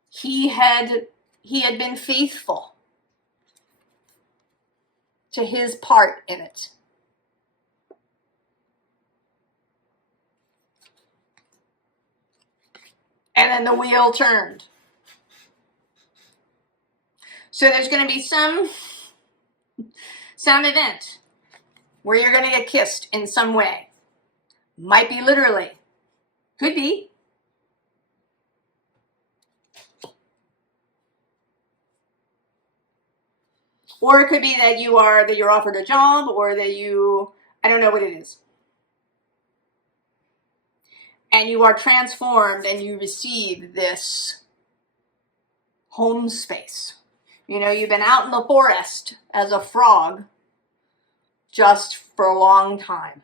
He had been faithful to his part in it. And then the wheel turned. So there's going to be some event where you're going to get kissed in some way. Might be literally. Could be. Or it could be that you're offered a job, or that I don't know what it is. And you are transformed and you receive this home space. You've been out in the forest as a frog just for a long time.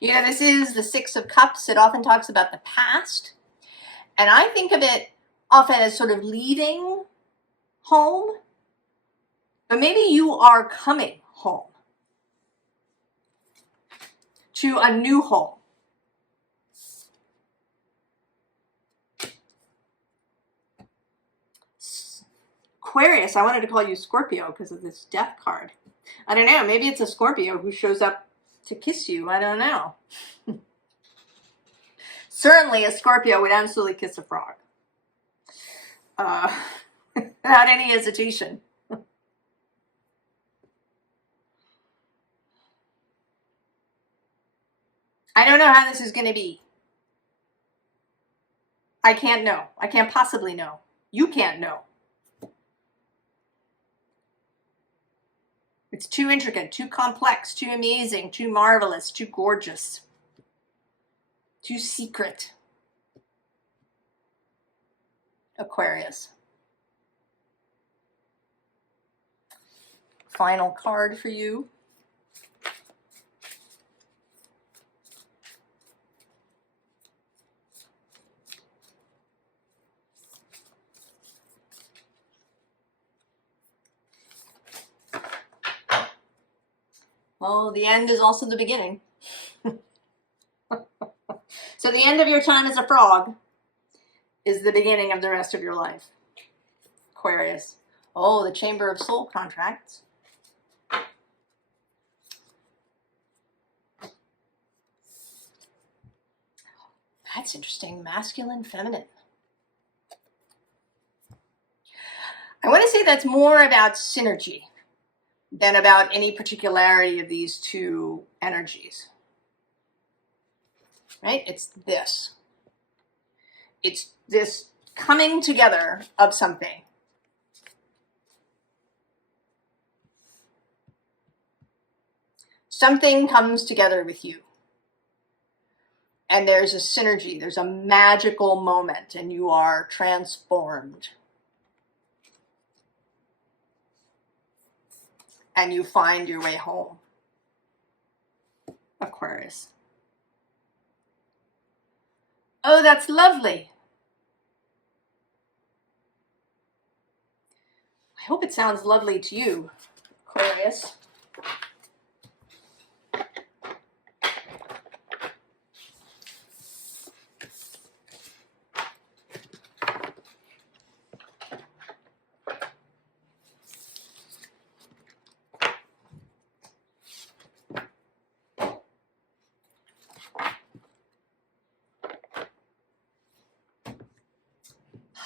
This is the Six of Cups. It often talks about the past. And I think of it often as sort of leaving home. But maybe you are coming home to a new home. Aquarius, I wanted to call you Scorpio because of this death card. I don't know, maybe it's a Scorpio who shows up to kiss you. I don't know. Certainly a Scorpio would absolutely kiss a frog. Without any hesitation. I don't know how this is going to be. I can't know. I can't possibly know. You can't know. It's too intricate, too complex, too amazing, too marvelous, too gorgeous, too secret. Aquarius. Final card for you. Well, the end is also the beginning. So the end of your time as a frog is the beginning of the rest of your life. Aquarius. Oh, the Chamber of Soul contracts. That's interesting. Masculine, feminine. I want to say that's more about synergy than about any particularity of these two energies. Right? It's this. It's this coming together of something. Something comes together with you. And there's a synergy, there's a magical moment, and you are transformed. And you find your way home. Aquarius. Oh, that's lovely. I hope it sounds lovely to you, Aquarius.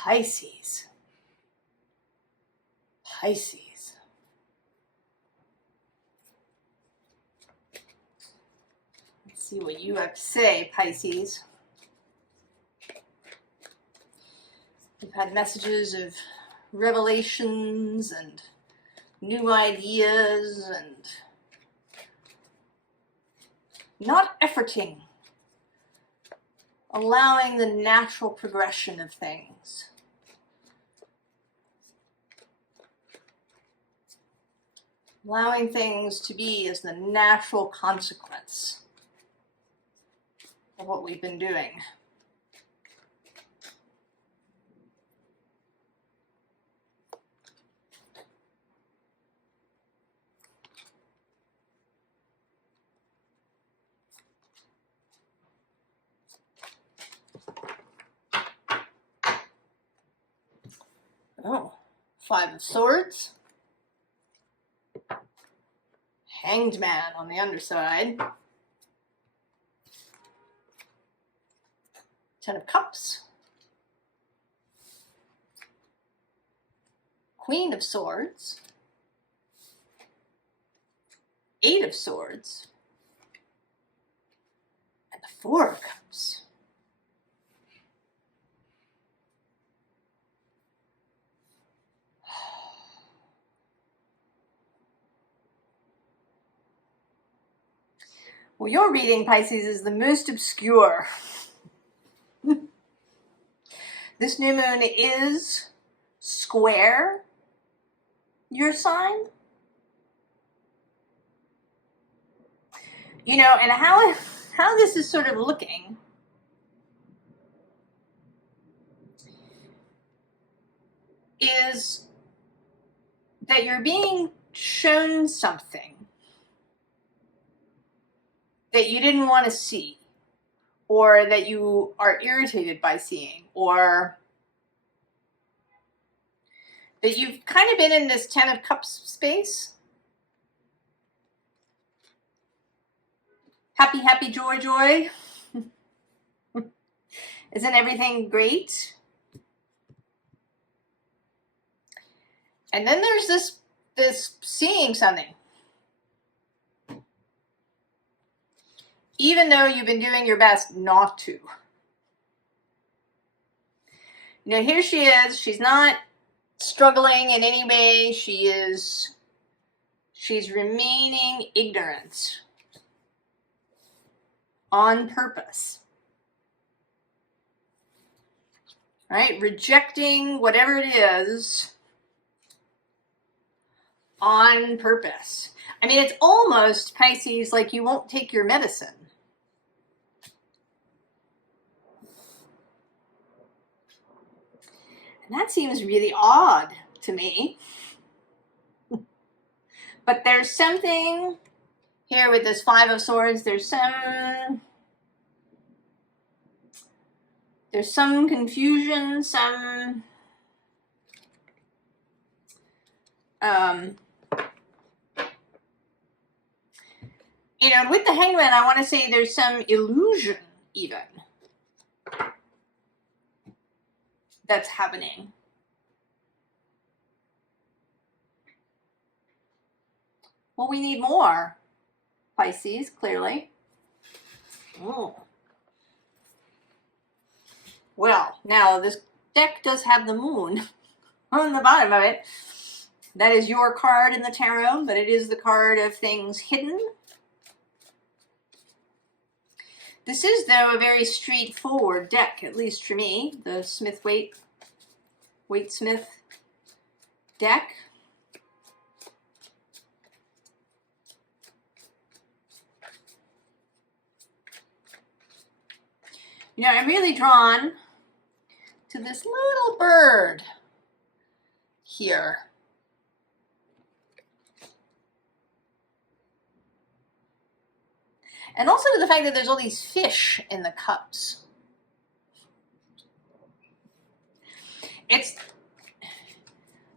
Pisces. Pisces. See what you have to say, Pisces. We've had messages of revelations and new ideas and not efforting, allowing the natural progression of things. Allowing things to be as the natural consequence of what we've been doing. Oh, Five of Swords. Hanged Man on the underside. Ten of Cups. Queen of Swords. Eight of Swords. And the Four of Cups. Well, your reading, Pisces, is the most obscure. This new moon is square your sign. You know, and how this is sort of looking is that you're being shown something that you didn't want to see, or that you are irritated by seeing, or that you've kind of been in this Ten of Cups space. Happy, happy, joy, joy. Isn't everything great? And then there's this seeing something. Even though you've been doing your best not to. You know, here she is. She's not struggling in any way. She's remaining ignorant on purpose. Right? Rejecting whatever it is on purpose. I mean, it's almost, Pisces, like you won't take your medicine. And that seems really odd to me. But there's something here with this Five of Swords. There's some confusion, some you know, with the Hangman, I want to say there's some illusion even that's happening. Well, we need more, Pisces, clearly. Oh. Well, now this deck does have the moon on the bottom of it. That is your card in the tarot, but it is the card of things hidden. This is, though, a very straightforward deck, at least for me, the Waite-Smith deck. You know, I'm really drawn to this little bird here. And also to the fact that there's all these fish in the cups. It's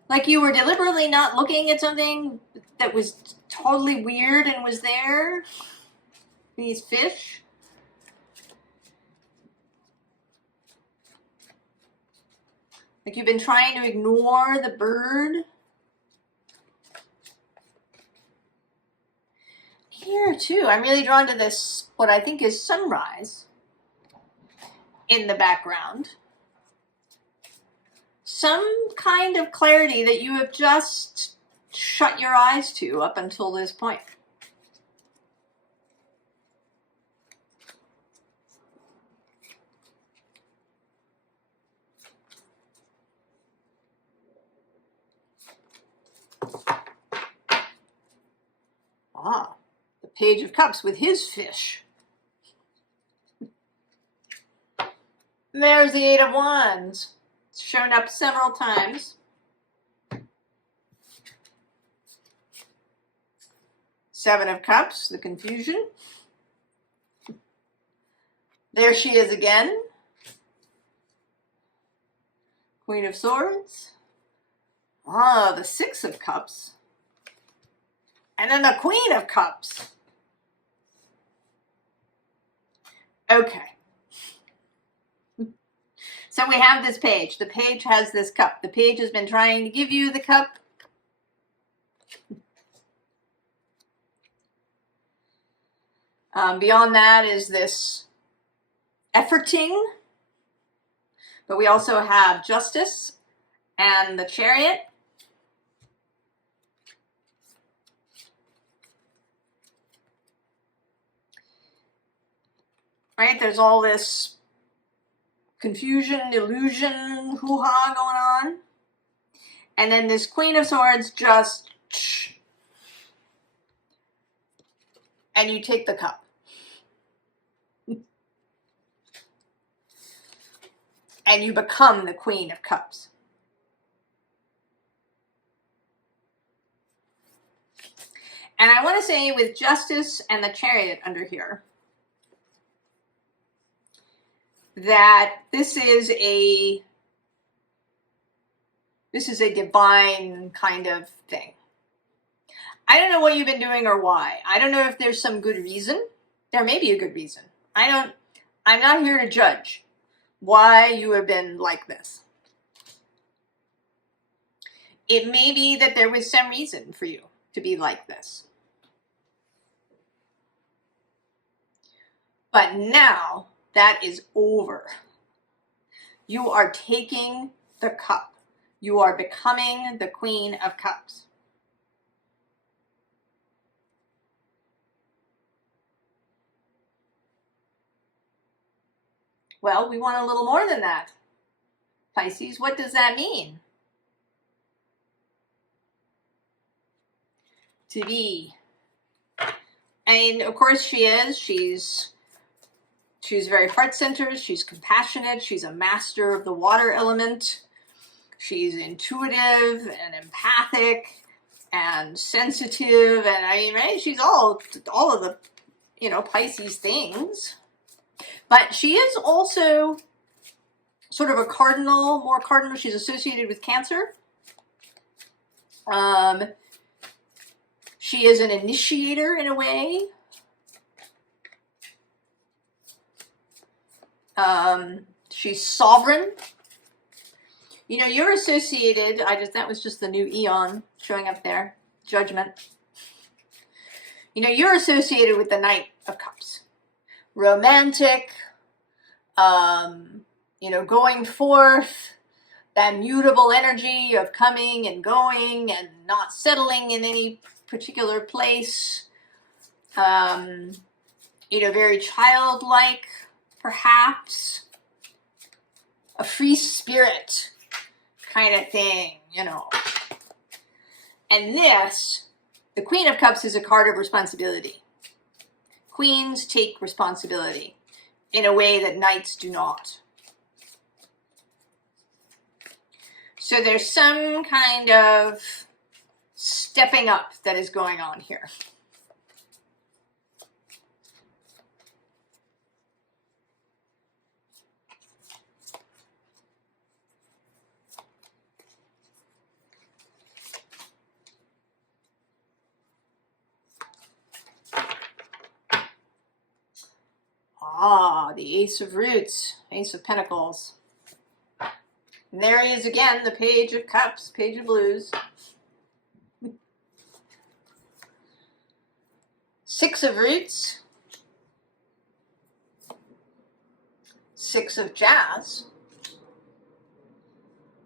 like you were deliberately not looking at something that was totally weird and was there. These fish. Like you've been trying to ignore the bird. here too, I'm really drawn to this, what I think is sunrise in the background. Some kind of clarity that you have just shut your eyes to up until this point. Ah, the Page of Cups with his fish. There's the Eight of Wands. It's shown up several times. Seven of Cups, the confusion. There she is again. Queen of Swords. Ah, the Six of Cups. And then the Queen of Cups. Okay. So we have this page. The page has this cup. The page has been trying to give you the cup. Beyond that is this efforting. But we also have Justice and the Chariot. Right? There's all this confusion, illusion, hoo-ha going on. And then this Queen of Swords just... and you take the cup. And you become the Queen of Cups. And I want to say with Justice and the Chariot under here, that this is a divine kind of thing. I don't know what you've been doing or why. I don't know if there's some good reason. There may be a good reason. I'm not here to judge why you have been like this. It may be that there was some reason for you to be like this. But now that is over. You are taking the cup. You are becoming the Queen of Cups. Well, we want a little more than that. Pisces, what does that mean? To be. And of course she is. She's very heart-centered. She's compassionate. She's a master of the water element. She's intuitive and empathic and sensitive. And I mean, right? She's all of the, Pisces things. But she is also sort of a cardinal, more cardinal. She's associated with Cancer. She is an initiator in a way. She's sovereign. You're associated, that was just the new Eon showing up there. Judgment. You're associated with the Knight of Cups. Romantic, going forth, that mutable energy of coming and going and not settling in any particular place. Very childlike, perhaps. A free spirit kind of thing, And this, the Queen of Cups, is a card of responsibility. Queens take responsibility in a way that knights do not. So there's some kind of stepping up that is going on here. Ah, the Ace of Roots, Ace of Pentacles. And there he is again, the Page of Cups, Page of Blues. 6 of roots, 6 of jazz.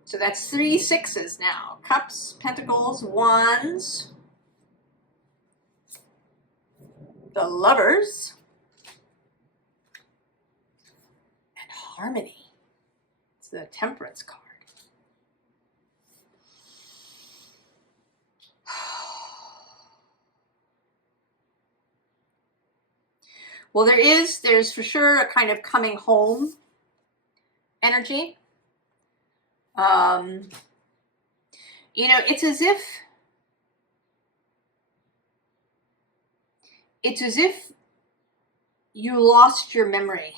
So that's 3 6s now. Cups, pentacles, wands, the lovers, and harmony. It's the temperance card. Well, there's for sure a kind of coming home energy. You know, it's as if you lost your memory.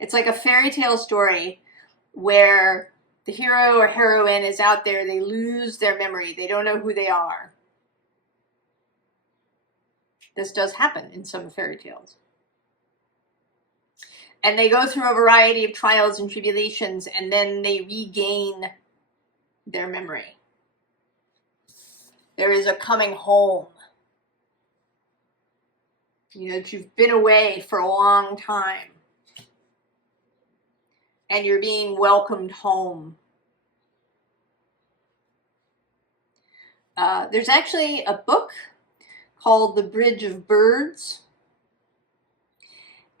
It's like a fairy tale story where the hero or heroine is out there, they lose their memory, they don't know who they are. This does happen in some fairy tales. And they go through a variety of trials and tribulations, and then they regain their memory. There is a coming home. You know, that you've been away for a long time, and you're being welcomed home. There's actually a book called The Bridge of Birds.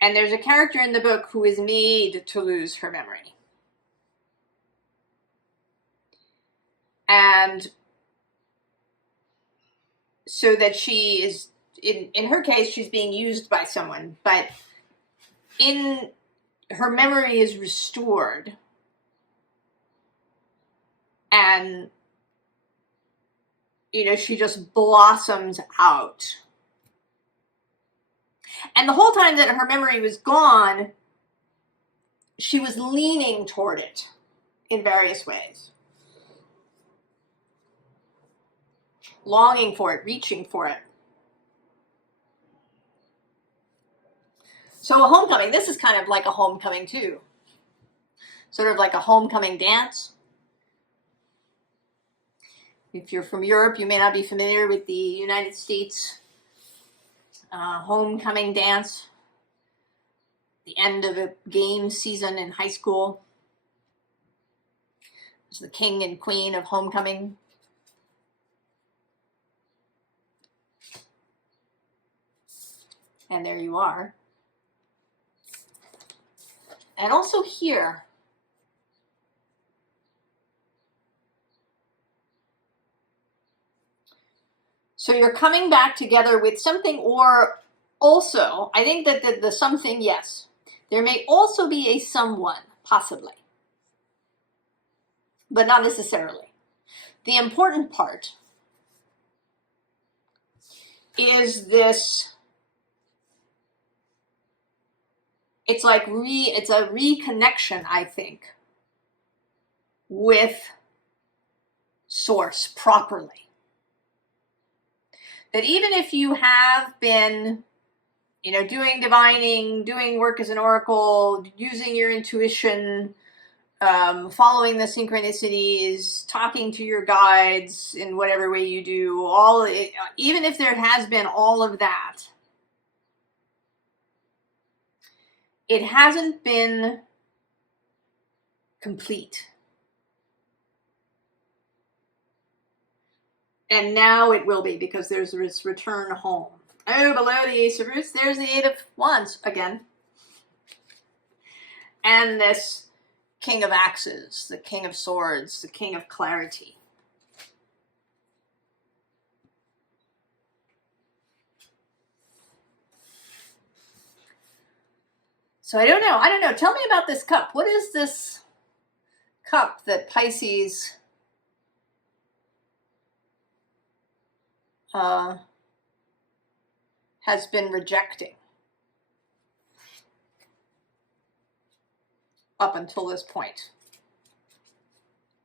And there's a character in the book who is made to lose her memory. And so that she is, in her case, she's being used by someone, but her memory is restored. And, you know, she just blossoms out. And the whole time that her memory was gone, she was leaning toward it in various ways. Longing for it, reaching for it. So a homecoming, this is kind of like a homecoming too. Sort of like a homecoming dance. If you're from Europe, you may not be familiar with the United States homecoming dance, the end of a game season in high school. It's the king and queen of homecoming. And there you are. And also here, so you're coming back together with something, or also, I think that the something, yes. There may also be a someone, possibly. But not necessarily. The important part is this, it's like it's a reconnection, I think, with source properly. That even if you have been, you know, doing divining, doing work as an oracle, using your intuition, following the synchronicities, talking to your guides in whatever way you do, even if there has been all of that, it hasn't been complete. And now it will be, because there's this return home. Oh, below the Ace of Roots, there's the Eight of Wands again. And this King of Axes, the King of Swords, the King of Clarity. So I don't know. Tell me about this cup. What is this cup that Pisces has been rejecting up until this point?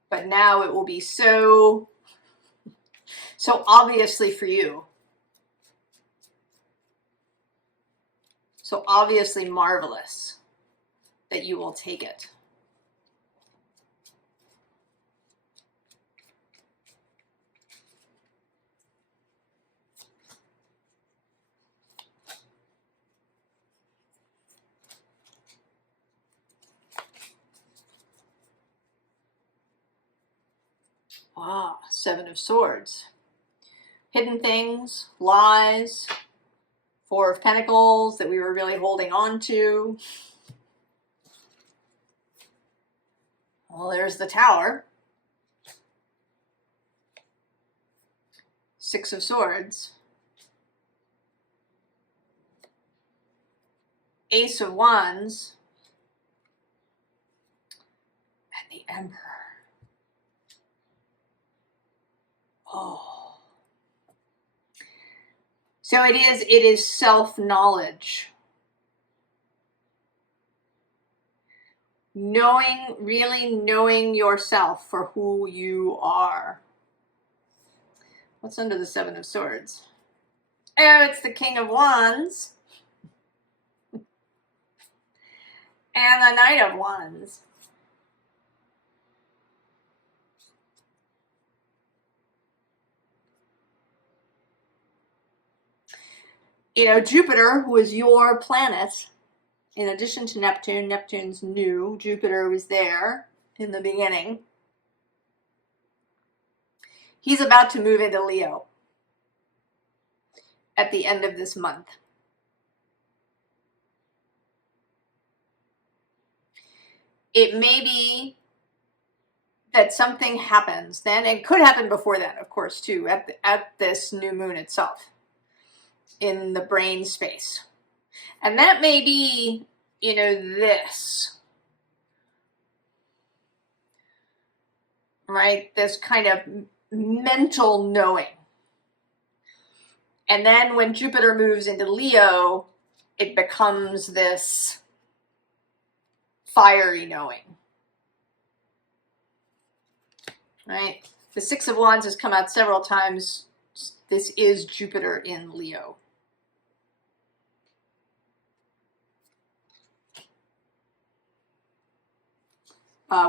But now it will be so obviously for you. So obviously marvelous that you will take it. Seven of Swords. Hidden things, lies, Four of Pentacles that we were really holding on to. Well, there's the Tower. Six of Swords. Ace of Wands. And the Emperor. Oh. So it is self-knowledge. Really knowing yourself for who you are. What's under the Seven of Swords? Oh, it's the King of Wands. And the Knight of Wands. You know, Jupiter, who is your planet, in addition to Neptune, Neptune's new, Jupiter was there in the beginning. He's about to move into Leo at the end of this month. It may be that something happens then. It could happen before then, of course, too, at this new moon itself in the brain space. And that may be, you know, this. Right? This kind of mental knowing. And then when Jupiter moves into Leo, it becomes this fiery knowing. Right? The Six of Wands has come out several times. This is Jupiter in Leo.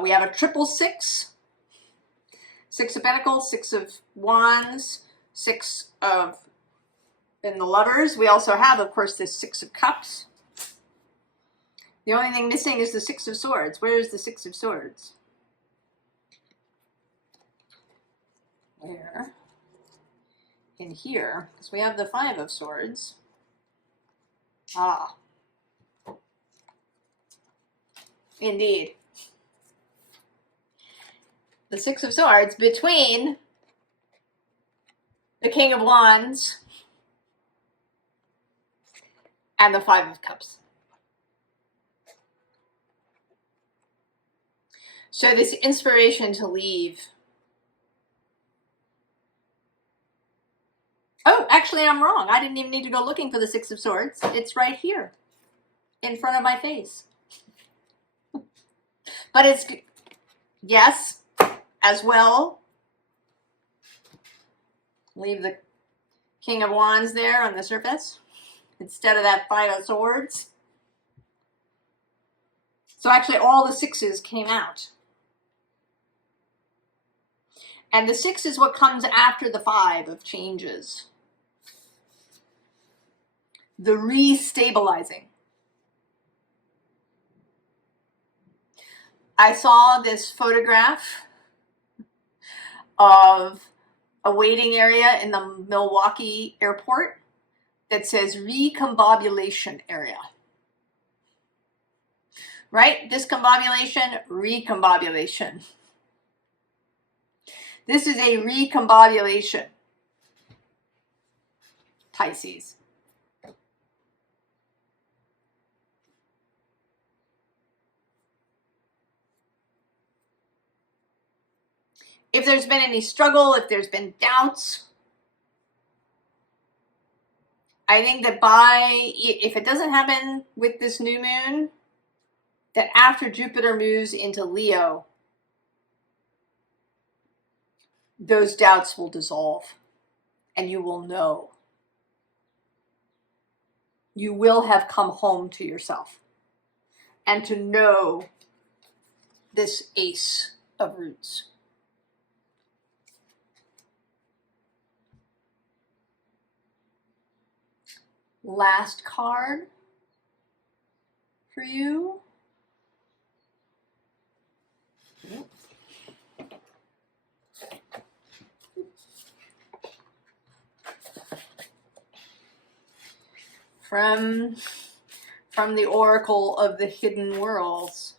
We have a triple six. Six of Pentacles, Six of Wands, Six of in the Lovers. We also have, of course, this Six of Cups. The only thing missing is the Six of Swords. Where is the Six of Swords? Where? In here, because we have the Five of Swords. Indeed. The Six of Swords between the King of Wands and the Five of Cups. So this inspiration to leave. Oh, actually, I'm wrong. I didn't even need to go looking for the Six of Swords. It's right here in front of my face. But it's, yes, as well. Leave the King of Wands there on the surface instead of that Five of Swords. So actually all the sixes came out. And the six is what comes after the five of changes. The restabilizing. I saw this photograph of a waiting area in the Milwaukee airport that says recombobulation area. Right? Discombobulation, recombobulation. This is a recombobulation, Pisces. If there's been any struggle, if there's been doubts, I think that if it doesn't happen with this new moon, that after Jupiter moves into Leo, those doubts will dissolve and you will know. You will have come home to yourself and to know this Ace of Roots. Last card for you. from the Oracle of the Hidden Worlds.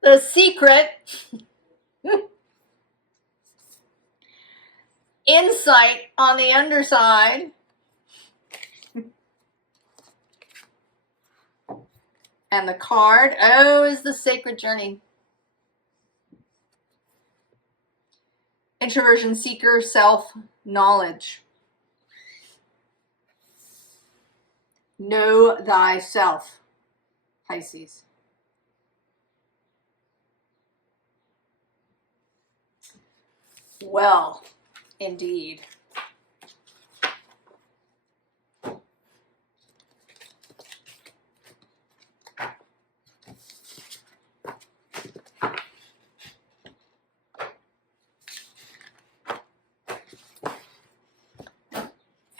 The secret, insight on the underside, and the card, oh, is the sacred journey. Introversion, seeker, self, knowledge. Know thyself, Pisces. Well, indeed.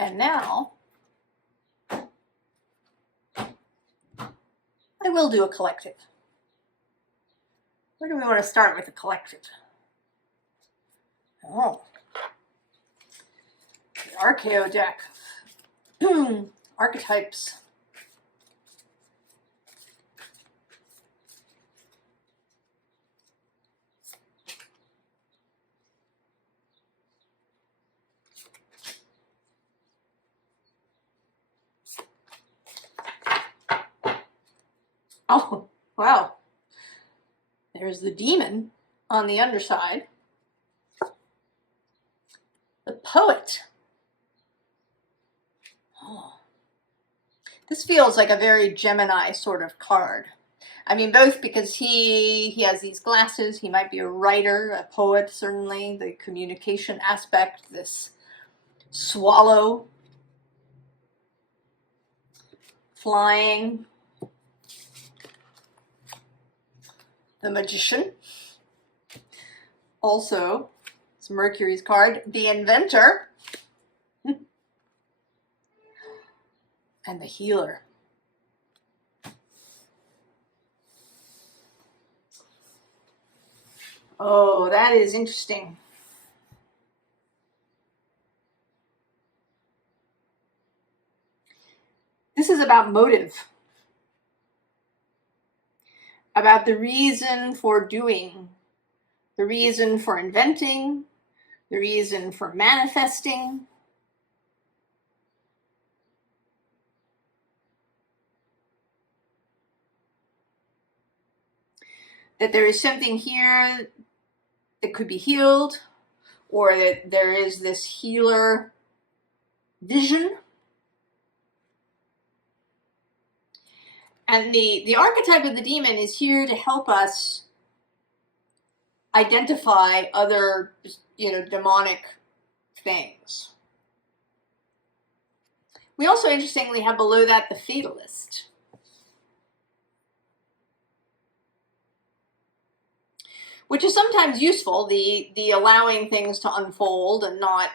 And now, I will do a collective. Where do we want to start with the collective? Oh, the Archeo deck. Archetypes. Oh, wow. There's the demon on the underside. The poet. Oh. This feels like a very Gemini sort of card. I mean, both because he has these glasses, he might be a writer, a poet, certainly, the communication aspect, this swallow flying, the magician. Also, it's Mercury's card, the inventor, and the healer. Oh, that is interesting. This is about motive, about the reason for doing, the reason for inventing, the reason for manifesting. That there is something here that could be healed, or that there is this healer vision. And the archetype of the demon is here to help us identify other, demonic things. We also, interestingly, have below that the fatalist. Which is sometimes useful, the allowing things to unfold and not,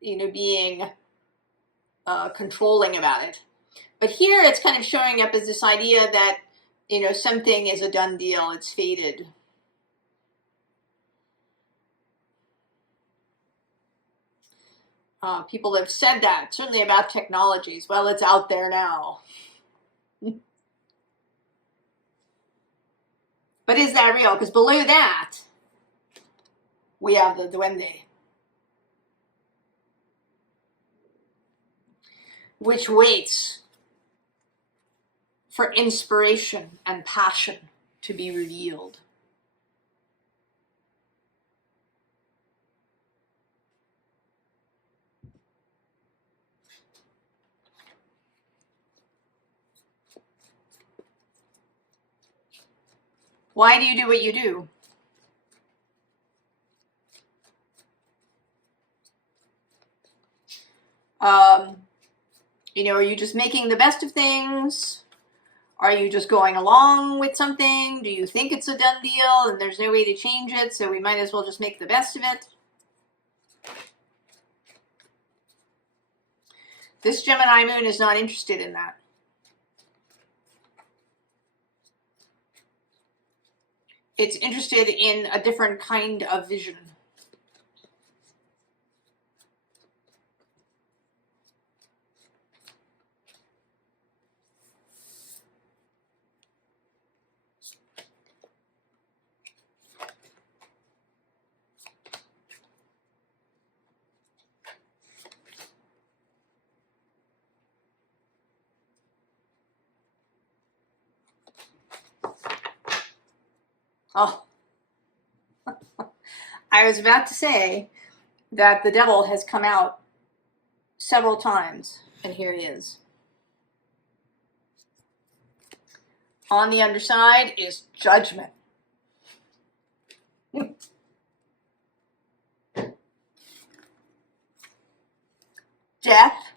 being controlling about it. But here it's kind of showing up as this idea that, something is a done deal, it's fated. People have said that, certainly about technologies. Well, it's out there now. But is that real? Because below that, we have the duende, which waits for inspiration and passion to be revealed. Why do you do what you do? Are you just making the best of things? Are you just going along with something? Do you think it's a done deal and there's no way to change it, so we might as well just make the best of it? This Gemini moon is not interested in that. It's interested in a different kind of vision. Oh, I was about to say that the devil has come out several times, and here he is. On the underside is judgment. Death.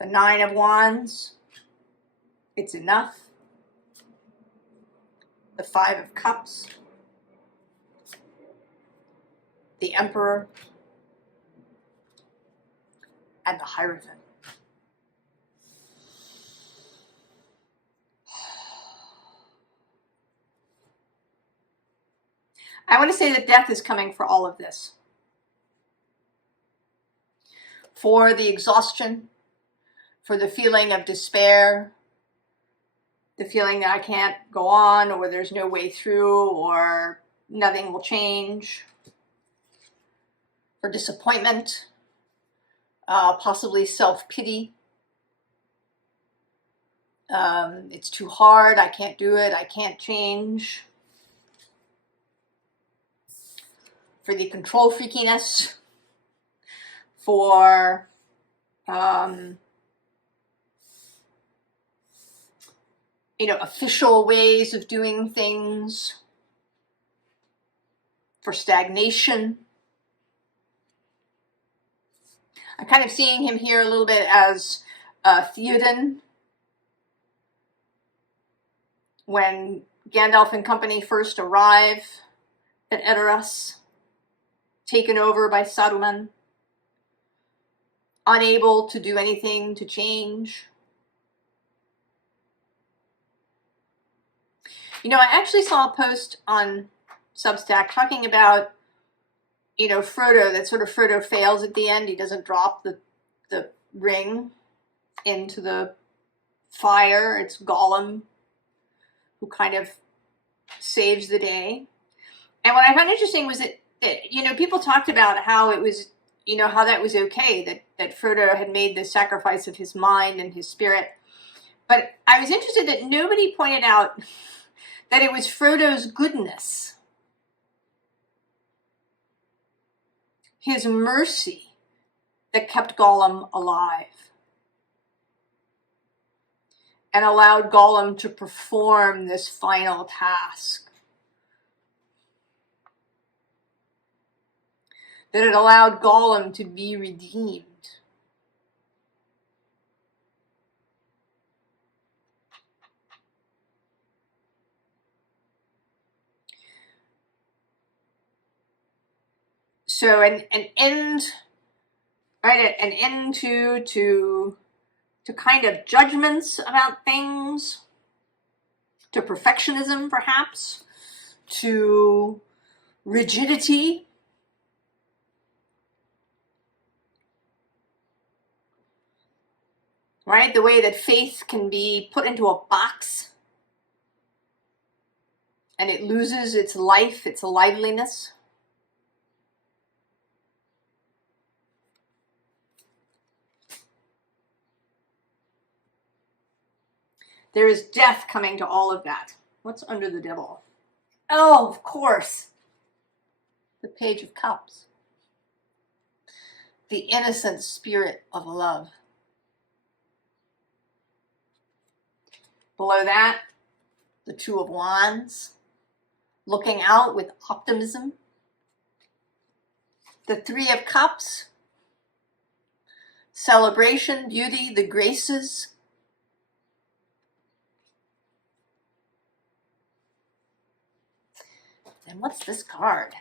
The Nine of Wands. It's enough. The Five of Cups. The Emperor. And the Hierophant. I want to say that death is coming for all of this. For the exhaustion, for the feeling of despair, the feeling that I can't go on, or there's no way through, or nothing will change, for disappointment, possibly self-pity. It's too hard, I can't do it, I can't change. For the control freakiness, for official ways of doing things, for stagnation. I'm kind of seeing him here a little bit as Theoden, when Gandalf and company first arrive at Edoras, taken over by Saruman, unable to do anything to change. I actually saw a post on Substack talking about, Frodo, that sort of Frodo fails at the end. He doesn't drop the ring into the fire. It's Gollum who kind of saves the day. And what I found interesting was that people talked about how it was, how that was okay, that Frodo had made the sacrifice of his mind and his spirit. But I was interested that nobody pointed out that it was Frodo's goodness, his mercy, that kept Gollum alive and allowed Gollum to perform this final task. That it allowed Gollum to be redeemed. So an end, right? An end to kind of judgments about things, to perfectionism perhaps, to rigidity. Right? The way that faith can be put into a box and it loses its life, its liveliness. There is death coming to all of that. What's under the devil? Oh, of course. The Page of Cups. The innocent spirit of love. Below that, the Two of Wands. Looking out with optimism. The Three of Cups. Celebration, beauty, the graces. And what's this card?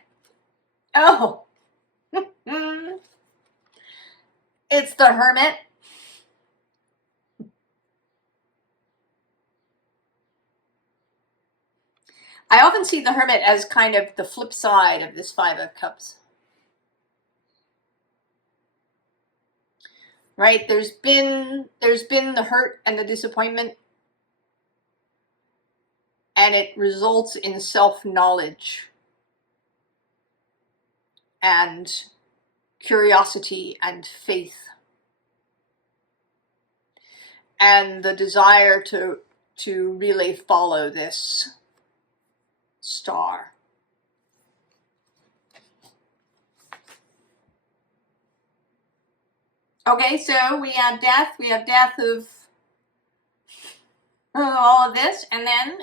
Oh, it's the Hermit. I often see the Hermit as kind of the flip side of this Five of Cups. Right? There's been the hurt and the disappointment, and it results in self-knowledge and curiosity and faith and the desire to really follow this star. Okay, so we have death of all of this, and then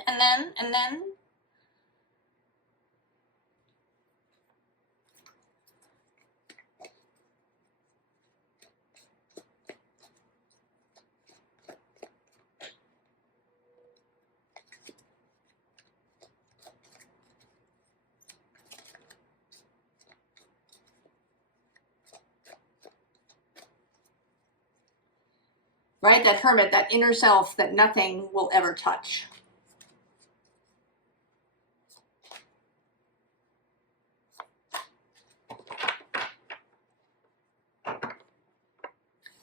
right, that Hermit, that inner self that nothing will ever touch.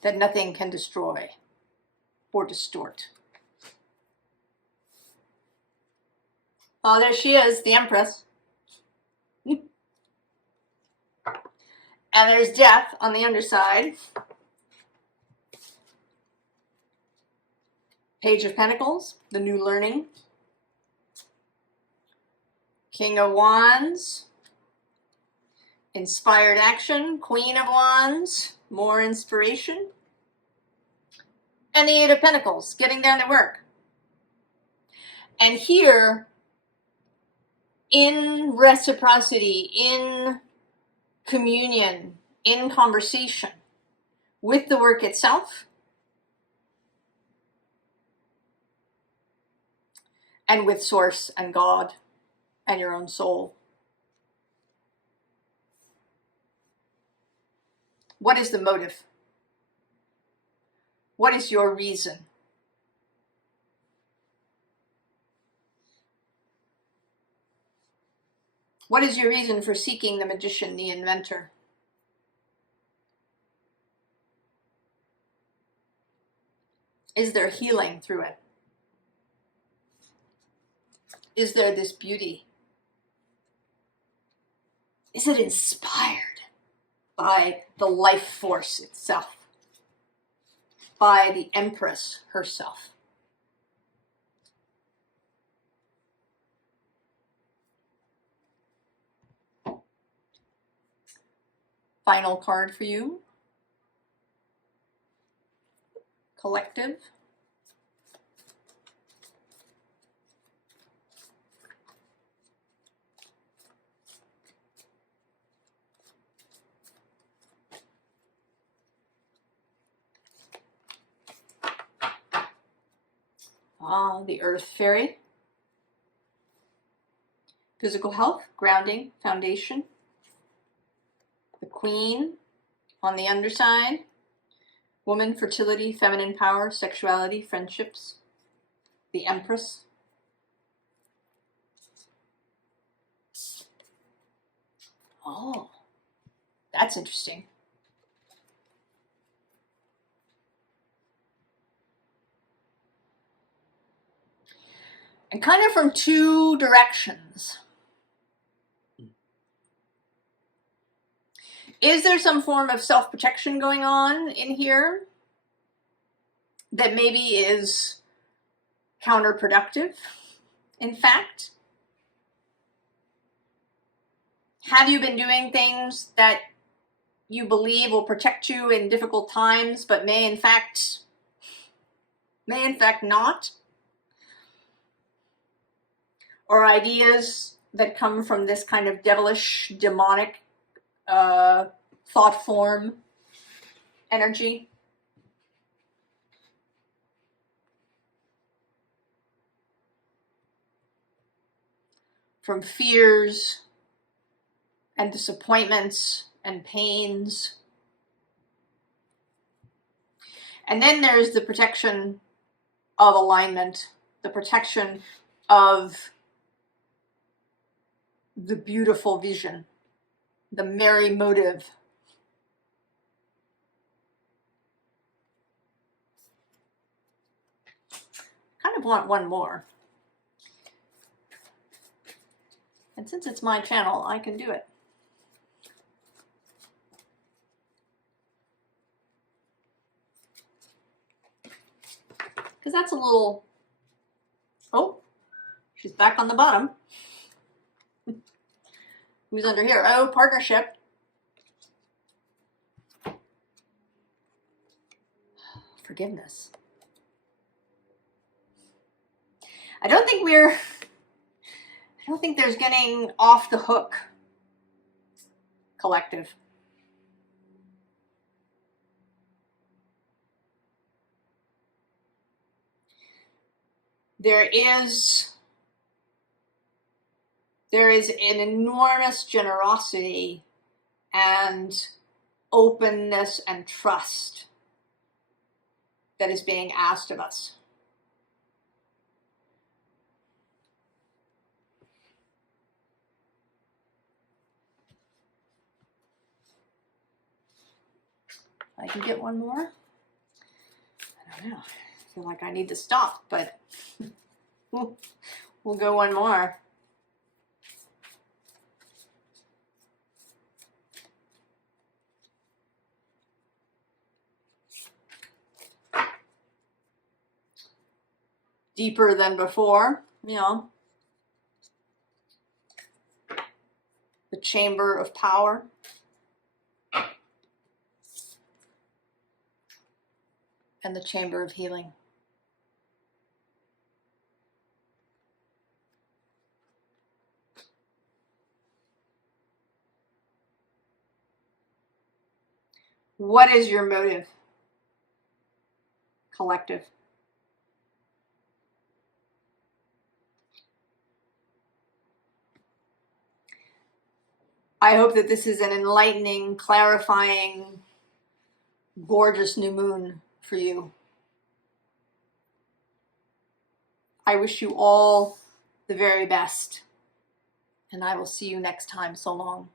That nothing can destroy or distort. Oh, there she is, the Empress. And there's death on the underside. Page of Pentacles, the new learning. King of Wands, inspired action. Queen of Wands, more inspiration. And the Eight of Pentacles, getting down to work. And here, in reciprocity, in communion, in conversation with the work itself, and with Source and God and your own soul. What is the motive? What is your reason? What is your reason for seeking the magician, the inventor? Is there healing through it? Is there this beauty? Is it inspired by the life force itself? By the Empress herself? Final card for you. Collective. The Earth Fairy. Physical health, grounding, foundation. The Queen on the underside. Woman, fertility, feminine power, sexuality, friendships. The Empress. Oh, that's interesting. And kind of from two directions. Is there some form of self-protection going on in here that maybe is counterproductive, in fact? Have you been doing things that you believe will protect you in difficult times, but may in fact not? Or ideas that come from this kind of devilish, demonic thought form energy? From fears and disappointments and pains. And then there's the protection of alignment, the protection of the beautiful vision, the merry motive. Kind of want one more. And since it's my channel, I can do it. Because that's a little, oh, she's back on the bottom. Who's under here? Oh, partnership. Forgiveness. I don't think there's getting off the hook collective. There is an enormous generosity and openness and trust that is being asked of us. I can get one more. I don't know. I feel like I need to stop, but we'll go one more. Deeper than before, you know. The Chamber of Power. And the Chamber of Healing. What is your motive, collective? I hope that this is an enlightening, clarifying, gorgeous new moon for you. I wish you all the very best, and I will see you next time. So long.